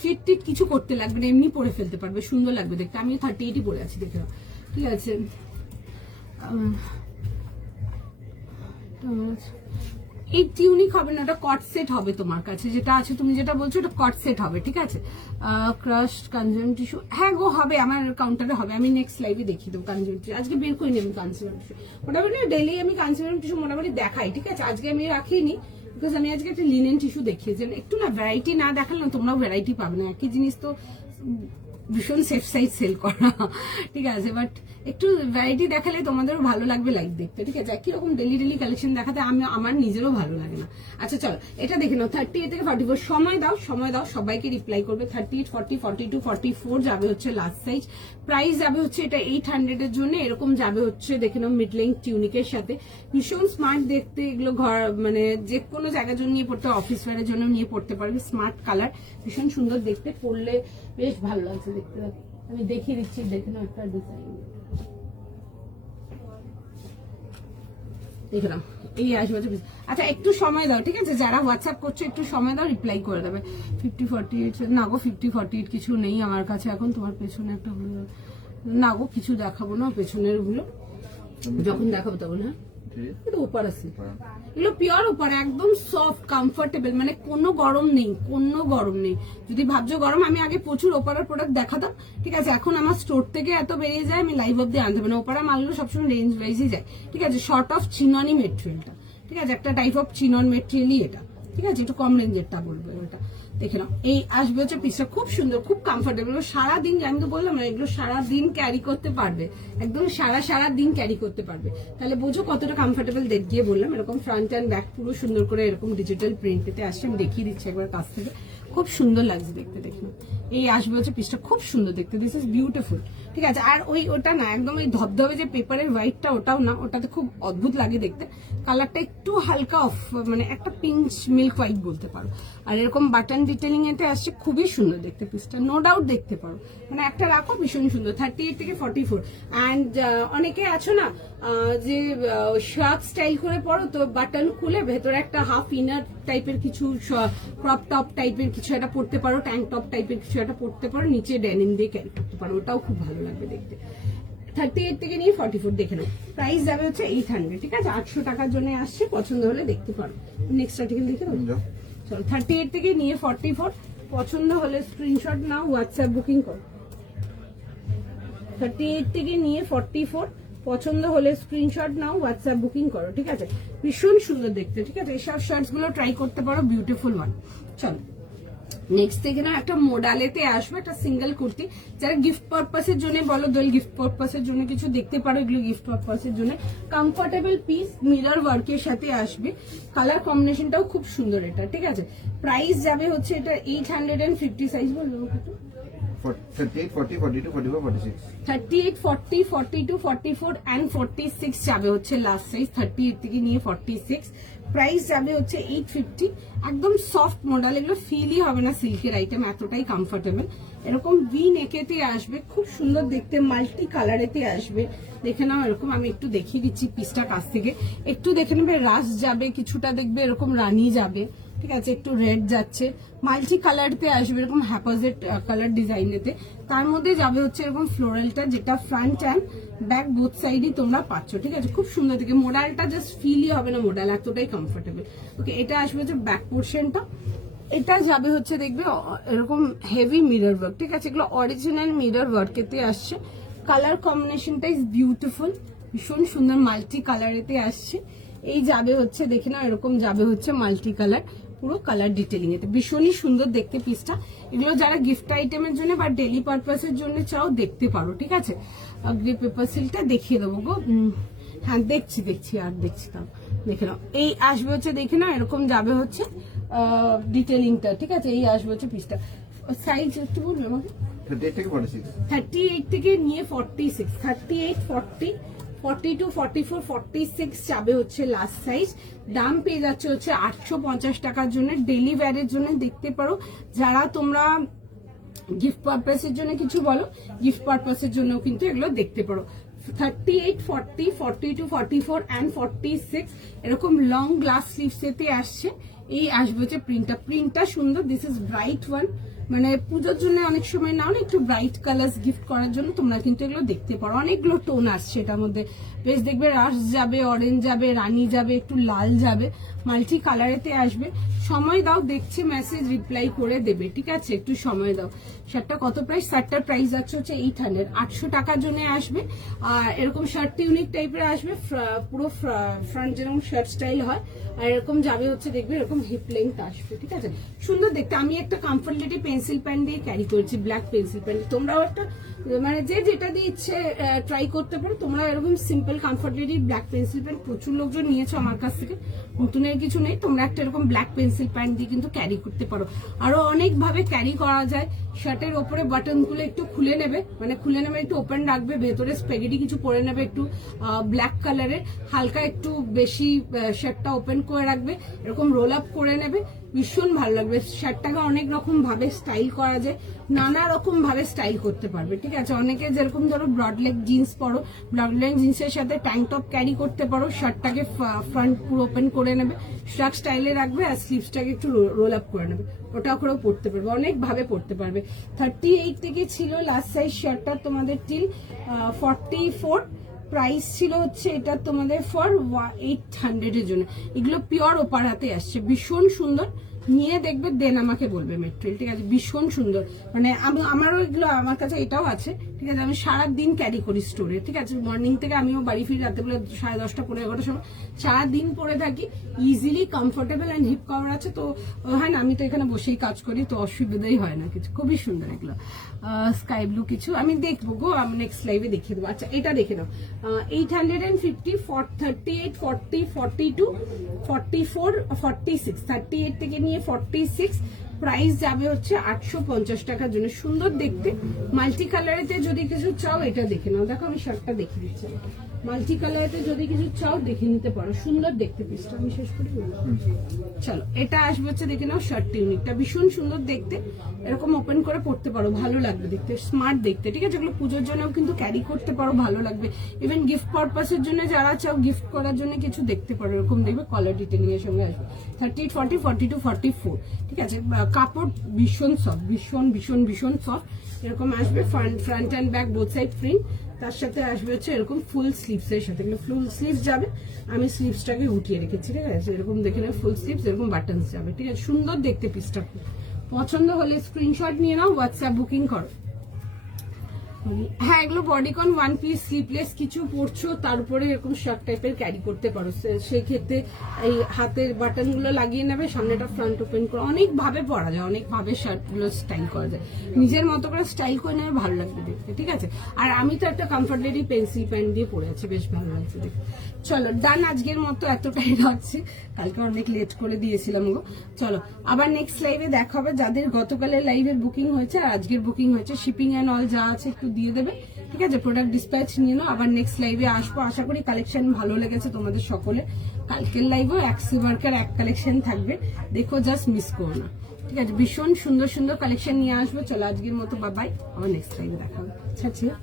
ফিট টিট কিছু করতে লাগবে না, এমনি পরে ফেলতে পারবে, সুন্দর লাগবে দেখতে, আমি 38ই পরে আছি দেখে নাও, ঠিক আছে। এই টিউনিক হবে না, ওটা কট সেট হবে তোমার কাছে, যেটা আছে তুমি যেটা বলছো ওটা কট সেট হবে, ঠিক আছে। ক্রাশ কাঞ্জন টিস্যু, হ্যাঁ গো হবে, আমার কাউন্টারে হবে, আমি নেক্সট লাইভে দেখিয়ে দেবো কাঞ্জন টিস্যু, আজকে বের করে নেবো কাঞ্জন টিস্যু, মোটামুটি ডেইলি আমি কাঞ্জন টিস্যু মোটামুটি দেখাই, ঠিক আছে, আজকে আমি রাখিনি বিকজ আমি আজকে একটা লিনেন টিস্যু দেখিয়েছি, একটু না ভ্যারাইটি না দেখালে না তোমরাও ভ্যারাইটি পাবে না, একই জিনিস তো ভীষণ সেফ সাইজ সেল করা, ঠিক আছে, বাট একটু ভ্যারাইটি দেখালে তোমাদেরও ভালো লাগবে লাইভ দেখতে, ঠিক আছে, একই রকম ডেলি ডেলি কালেকশন দেখাতে আমার নিজেরও ভালো লাগে না। আচ্ছা চলো এটা দেখে নাও, 38 থেকে 44, সময় দাও সবাইকে রিপ্লাই করবে। 38, 40, 42, 44 যাবে হচ্ছে লাস্ট সাইজ, প্রাইস যাবে হচ্ছে এটা 800 এর জন্য, এরকম যাবে হচ্ছে দেখে নাও মিড লেন্থ টিউনিকের সাথে, ভীষণ স্মার্ট দেখতে, এগুলো ঘর মানে যে কোনো জায়গার জন্য নিয়ে পড়তে, অফিস ওয়ারের জন্য নিয়ে পড়তে পারবে, স্মার্ট কালার, ভীষণ সুন্দর দেখতে, পরলে বেশ ভালো লাগছে দেখতে, আমি দেখিয়ে দিচ্ছি, দেখে নাও একটা ডিজাইন, দেখলাম এই আসবে। আচ্ছা একটু সময় দাও, ঠিক আছে, যারা হোয়াটসঅ্যাপ করছো একটু সময় দাও, রিপ্লাই করে দেবে। 50, 48 না গো, 50, 48 কিছু নেই আমার কাছে এখন, তোমার পেছনে একটা না গো কিছু দেখাবো না, পেছনের গুলো যখন দেখাবো তখন, হ্যাঁ এটা ওপার আছে, এগুলো পিওর ওপার, একদম সফট কমফোর্টেবল, মানে কোনো গরম নেই, কোনো গরম নেই। যদি ভাবছো গরম, আমি আগে প্রচুর ওপারের প্রোডাক্ট দেখাতাম, ঠিক আছে, এখন আমার স্টোর থেকে এত বেরিয়ে যায় আমি লাইভ অব্দি আনতে পারি না, ওপারা মালগুলো সবসময় রেঞ্জ ওয়াইজই যায়, ঠিক আছে, শর্ট অফ চিননি মেটেরিয়ালটা, ঠিক আছে, একটা টাইপ অফ চিনন মেটেরিয়ালই এটা, ঠিক আছে, একটু কম রেঞ্জেরটা বলবো এটা, দেখে নাও। এই আসবে হচ্ছে পিসটা, খুব সুন্দর, খুব কমফোর্টেবল, সারাদিন, আমি তো বললাম না এগুলো সারাদিন ক্যারি করতে পারবে, একদম সারাদিন ক্যারি করতে পারবে, তাহলে বোঝো কতটা কমফোর্টেবল দেখিয়ে বললাম। এরকম ফ্রন্ট অ্যান্ড ব্যাক পুরো সুন্দর করে এরকম ডিজিটাল প্রিন্টেতে আসছে, আমি দেখিয়ে দিচ্ছি একবার কাছ থেকে, খুব সুন্দর লাগছে দেখতে, দেখুন এই আসবে হচ্ছে পিসটা, খুব সুন্দর দেখতে, দিস ইজ বিউটিফুল, ঠিক আছে। আর ওটা না একদম ওই ধবধবে যে পেপারের হোয়াইটটা, ওটাও না, ওটাতে খুব অদ্ভুত লাগে দেখতে, কালারটা একটু হালকা অফ মানে একটা পিঞ্চ মিল্ক হোয়াইট বলতে পারো, আর এরকম বাটন ডিটেলিং এতে আসছে, খুবই সুন্দর দেখতে পিসটা, নো ডাউট দেখতে পারো, মানে একটা রাখো ভীষণ সুন্দর। 38 থেকে 44, অ্যান্ড অনেকে আছো না যে শার্ট স্টাইল করে পরো, তো বাটন খুলে ভেতরে একটা হাফ ইনার টাইপের কিছু ক্রপ টপ টাইপের কিছু একটা পরতে পারো, ট্যাঙ্ক টপ টাইপের কিছু একটা পরতে পারো, নিচে ডেনিম দিয়ে ক্যারি করতে পারো, ওটাও খুব ভালো লাগবে দেখতে। 38 থেকে নিয়ে 44 দেখে নাও, প্রাইস যাবে হচ্ছে 800, ঠিক আছে, 800 টাকার জন্য আসছে, পছন্দ হলে দেখতে পারো। নেক্সট আর্টিকেল দেখে নাও, চলো 38 থেকে নিয়ে 44, পছন্দ হলে স্ক্রিনশট নাও, হোয়াটসঅ্যাপ বুকিং করো। 38 থেকে নিয়ে 44, পছন্দ হলে স্ক্রিনশট নাও, হোয়াটসঅ্যাপ বুকিং করো, ঠিক আছে, ভীষণ সুন্দর দেখতে, ঠিক আছে, এইসব শার্টস গুলো ট্রাই করতে পারো, বিউটিফুল ওয়ান। চলো নেক্সট থেকে না একটা মোডালেতে আসবে, একটা সিঙ্গেল কুর্তি, যারা গিফট পারপাসের জন্য বলো, দোল গিফট পারপাসের জন্য কিছু দেখতে পারো, এগুলো গিফট পারপাসের জন্য কমফোর্টেবল পিস, মিরর ওয়ার্কের সাথে আসবে, কালার কম্বিনেশনটাও খুব সুন্দর এটা, ঠিক আছে, প্রাইস যাবে হচ্ছে এটা 850 সাইজ বলবো, 38, 40, 42, 44, 46, 38, 40, 42, 44 and 46 যাবে হচ্ছে লাস্ট সাইজ, 38 থেকে নিয়ে 46, প্রাইস যাবে হচ্ছে 850, একদম সফট মডেল, এগুলো ফিলই হবে না সিল্কের আইটেম, এতটাই কমফোর্টেবল, এরকম ভি নেকেতে আসবে, খুব সুন্দর দেখতে, মাল্টি কালারেতে আসবে, দেখে নাও, এরকম আমি একটু দেখিয়ে দিচ্ছি পিসটা কাছ থেকে, একটু দেখে নেবে, রাস যাবে কিছুটা, দেখবে এরকম রানি যাবে, ঠিক আছে, একটু রেড যাচ্ছে, মাল্টি কালারতে আসবে, এরকম হ্যাপাজেট কালার ডিজাইনেতে, তার মধ্যে যাবে হচ্ছে এরকম ফ্লোরালটা, যেটা ফ্রন্ট অ্যান্ড ব্যাক বোথ সাইডই তোমরা পাচ্ছ, ঠিক আছে, খুব সুন্দর দেখে, মোডালটা জাস্ট ফিলই হবে না মোডাল, এতটাই কমফোর্টেবল। ওকে, এটা আসবে হচ্ছে ব্যাক পোর্শনটা, এটা যাবে হচ্ছে দেখবে এরকম হেভি মিরর ওয়ার্ক, ঠিক আছে, এগুলো অরিজিনাল মিরর ওয়ার্কেতে আসছে, কালার কম্বিনেশনটা ইজ বিউটিফুল, ভীষণ সুন্দর মাল্টি কালারেতে আসছে, এই যাবে হচ্ছে দেখে নাও, এরকম যাবে হচ্ছে মাল্টি কালার, পুরো কালার ডিটেলিং এতে ভীষণই সুন্দর দেখতে পিসটা। এগুলো যারা গিফট আইটেমের জন্য বা ডেলি পারপাসের জন্য চাও দেখতে পারো, ঠিক আছে। গ্রে পেপার সিল্কটা দেখিয়ে দেবো গো, হ্যাঁ দেখছি আর দেখছি, তাও দেখে নাও। এই আসবে হচ্ছে দেখে নাও, এরকম যাবে হচ্ছে ডিটেলিংটা, ঠিক আছে। এই আসবে হচ্ছে পিসটা, সাইজ একটু বলবে আমাকে। 38 থেকে 46, 38 থেকে নিয়ে 46, 38, 40, 42, 44, 46 যাবে হচ্ছে লাস্ট সাইজ। দাম পেয়ে যাচ্ছে হচ্ছে 850 টাকার জন্য, ডেলি ওয়্যারের জন্য দেখতে পারো। যারা তোমরা গিফট পারপাসের জন্য কিছু বলো, গিফট পারপাসের জন্য কিন্তু এগুলো দেখতে পারো। 38, 40, 42, 44 and 46 এরকম লং গ্লাস স্লিভস এতে আসছে। এই আসবে হচ্ছে প্রিন্টটা সুন্দর, দিস ইজ ব্রাইট ওয়ান, মানে পুজোর জন্য অনেক সময় নাও না একটু ব্রাইট কালার গিফট করার জন্য, তোমরা কিন্তু এগুলো দেখতে পারো। অনেকগুলো টোন আসছে এটার মধ্যে, বেশ দেখবে রাশ যাবে, অরেঞ্জ যাবে, রানী যাবে, একটু লাল যাবে, মাল্টি কালারেতে আসবে। সময় দাও, দেখছে মেসেজ রিপ্লাই করে দেবে, ঠিক আছে, একটু সময় দাও। শার্টটা কত প্রাইস? শার্টটার প্রাইস আছে হচ্ছে 800, 800 টাকার জন্য আসবে। আর এরকম শার্ট ইউনিক টাইপের আসবে, পুরো ফ্রন্ট যেরকম শার্ট স্টাইল হয়, আর এরকম যাবে হচ্ছে দেখবে এরকম হিপ লেন্থ আসবে, ঠিক আছে, সুন্দর দেখতে। আমি একটা কমফর্টেবল পেন্সিল প্যান দিয়ে ক্যারি করছি, ব্ল্যাক পেন্সিল প্যান। তোমরাও একটা মানে যে যেটা দিয়ে ইচ্ছে ট্রাই করতে পারো। তোমরা এরকম simple comfortable black pencil pan প্রচুর লোকজন নিয়েছো আমার কাছ থেকে, নতুনের কিছু নেই। তোমরা একটা এরকম ব্ল্যাক পেন্সিল প্যান দিয়ে কিন্তু ক্যারি করতে পারো। আরো অনেক ভাবে ক্যারি করা যায়। শার্টের ওপরে বাটন গুলো একটু খুলে নেবে, মানে খুলে নেবে একটু ওপেন রাখবে, ভেতরে স্প্যাগেটি কিছু পরে নেবে একটু ব্ল্যাক কালারের, হালকা একটু বেশি শার্টটা ওপেন করে রাখবে, এরকম রোল আপ করে নেবে, ভীষণ ভালো লাগবে। শার্টটাকে অনেক রকম ভাবে স্টাইল করা যায়, নানা রকম ভাবে স্টাইল করতে পারবে, ঠিক আছে। অনেকে যেরকম ধরো ব্রড লেগ জিন্স পরো, ব্রড লেগ জিন্সের সাথে ট্যাঙ্ক টপ ক্যারি করতে পারো, শার্টটাকে ফ্রন্ট পুরো ওপেন করে নেবে, স্ট্রাক স্টাইলে রাখবে, আর স্লিভসটাকে একটু রোল আপ করে নেবে, ওটা করেও পড়তে পারবে, অনেক ভাবে পড়তে পারবে। 38 থেকে ছিল লাস্ট সাইজ শার্টটা তোমাদের টিল 44, প্রাইস ছিল হচ্ছে এটা তোমাদের ফর 800 এর জন্য। এগুলো পিওর ওপার হাতে আসছে, ভীষণ সুন্দর, নিয়ে দেখবে দেন আমাকে বলবে মেটেরিয়াল, ঠিক আছে, ভীষণ সুন্দর। মানে আমারও এগুলো, আমার কাছে এটাও আছে, ঠিক আছে। আমি সারাদিন ক্যারি করি স্টোরে, ঠিক আছে, মর্নিং থেকে আমিও বাড়ি ফিরি রাতে বেলা 10:30 পরে 11টার সময়, সারাদিন পরে থাকি, easily comfortable and hip cover আছে। তো হ্যাঁ না, আমি তো এখানে বসেই কাজ করি, তো অসুবিধাই হয় না কিছু, খুবই সুন্দর এগুলো। স্কাই ব্লু কিছু আমি দেখবো গো, আমি নেক্সট লাইভে দেখিয়ে দেবো। আচ্ছা এটা দেখে নাও, 850, 38, 40, 42, 44, 46, 38 থেকে নিয়ে 46, প্রাইস যাবে হচ্ছে 850 টাকার জন্য। সুন্দর দেখতে, মাল্টি কালারেতে যদি কিছু চাও এটা দেখে নাও। দেখো আমি শার্টটা দেখে দিচ্ছি, মাল্টি কালারেতে যদি কিছু চাও দেখে নিতে পারো, সুন্দর দেখতে পিসটা। আমি শেষ করে চলো, এটা আসবে হচ্ছে দেখে নাও, শার্ট ইউনিকটা ভীষণ সুন্দর দেখতে, এরকম ওপেন করে পড়তে পারো, ভালো লাগবে দেখতে, স্মার্ট দেখতে, ঠিক আছে। এগুলো পুজোর জন্যও কিন্তু ক্যারি করতে পারো, ভালো লাগবে। ইভেন গিফট পারপাসের জন্য যারা চাও গিফট করার জন্য কিছু দেখতে পারো, এরকম দেখবে কলার ডিটেলিং এর সঙ্গে আসবে। 38, 40, 42, 44, ঠিক আছে। কাপড় ভীষণ সফট, ভীষণ ভীষণ ভীষণ সফট, এরকম আসবে। Front and back both side print, তার সাথে আসবে হচ্ছে এরকম ফুল স্লিভস এর সাথে, ফুল স্লিভস যাবে। আমি স্লিভসটাকে উঠিয়ে রেখেছি, ঠিক আছে, এরকম দেখে নেবে ফুল স্লিভস, এরকম বাটনস যাবে, ঠিক আছে, সুন্দর দেখতে পিসটা। পছন্দ হলে স্ক্রিনশট নিয়ে নাও, হোয়াটসঅ্যাপ বুকিং করো। হ্যাঁ, এগুলো বডিকন ওয়ান পিস স্লিপলেস কিছু পরছো, তারপরে এরকম শার্ট টাইপের ক্যারি করতে পারো, সেক্ষেত্রে এই হাতের বাটন গুলো লাগিয়ে নেবে, সামনেটা ফ্রন্ট ওপেন করে, অনেক ভাবে পরা যায়, অনেক ভাবে শার্ট গুলো স্টাইল করা যায়, নিজের মতো করে স্টাইল করে নেবে, ভালো লাগবে দেখতে, ঠিক আছে। আর আমি তো একটা কমফর্টেবল পেন্সিল প্যান দিয়ে পরে আছি, বেশ ভালো লাগছে দেখতে। চলো ডান, আজকের মতো এতটাই রাখছি, কালকে অনেক লেট করে দিয়েছিলাম গো। চলো আবার নেক্সট লাইভে দেখা হবে। যাদের গতকালের লাইভের বুকিং হয়েছে আর আজকের বুকিং হয়েছে, শিপিং এন্ড অল যা আছে একটু দিয়ে দেবে, ঠিক আছে, প্রোডাক্ট ডিসপ্যাচ নিয়ে নাও। আবার নেক্সট লাইভে আসবো, আশা করি কালেকশন ভালো লেগেছে তোমাদের সকলে। কালকের লাইভেও অ্যাক্সি ওয়ার্কের এক কালেকশন থাকবে, দেখো, জাস্ট মিস করো না, ঠিক আছে। ভীষণ সুন্দর সুন্দর কালেকশন নিয়ে আসবো। চলো আজকের মতো বাই, আবার নেক্সট লাইভে দেখা হবে। আচ্ছা।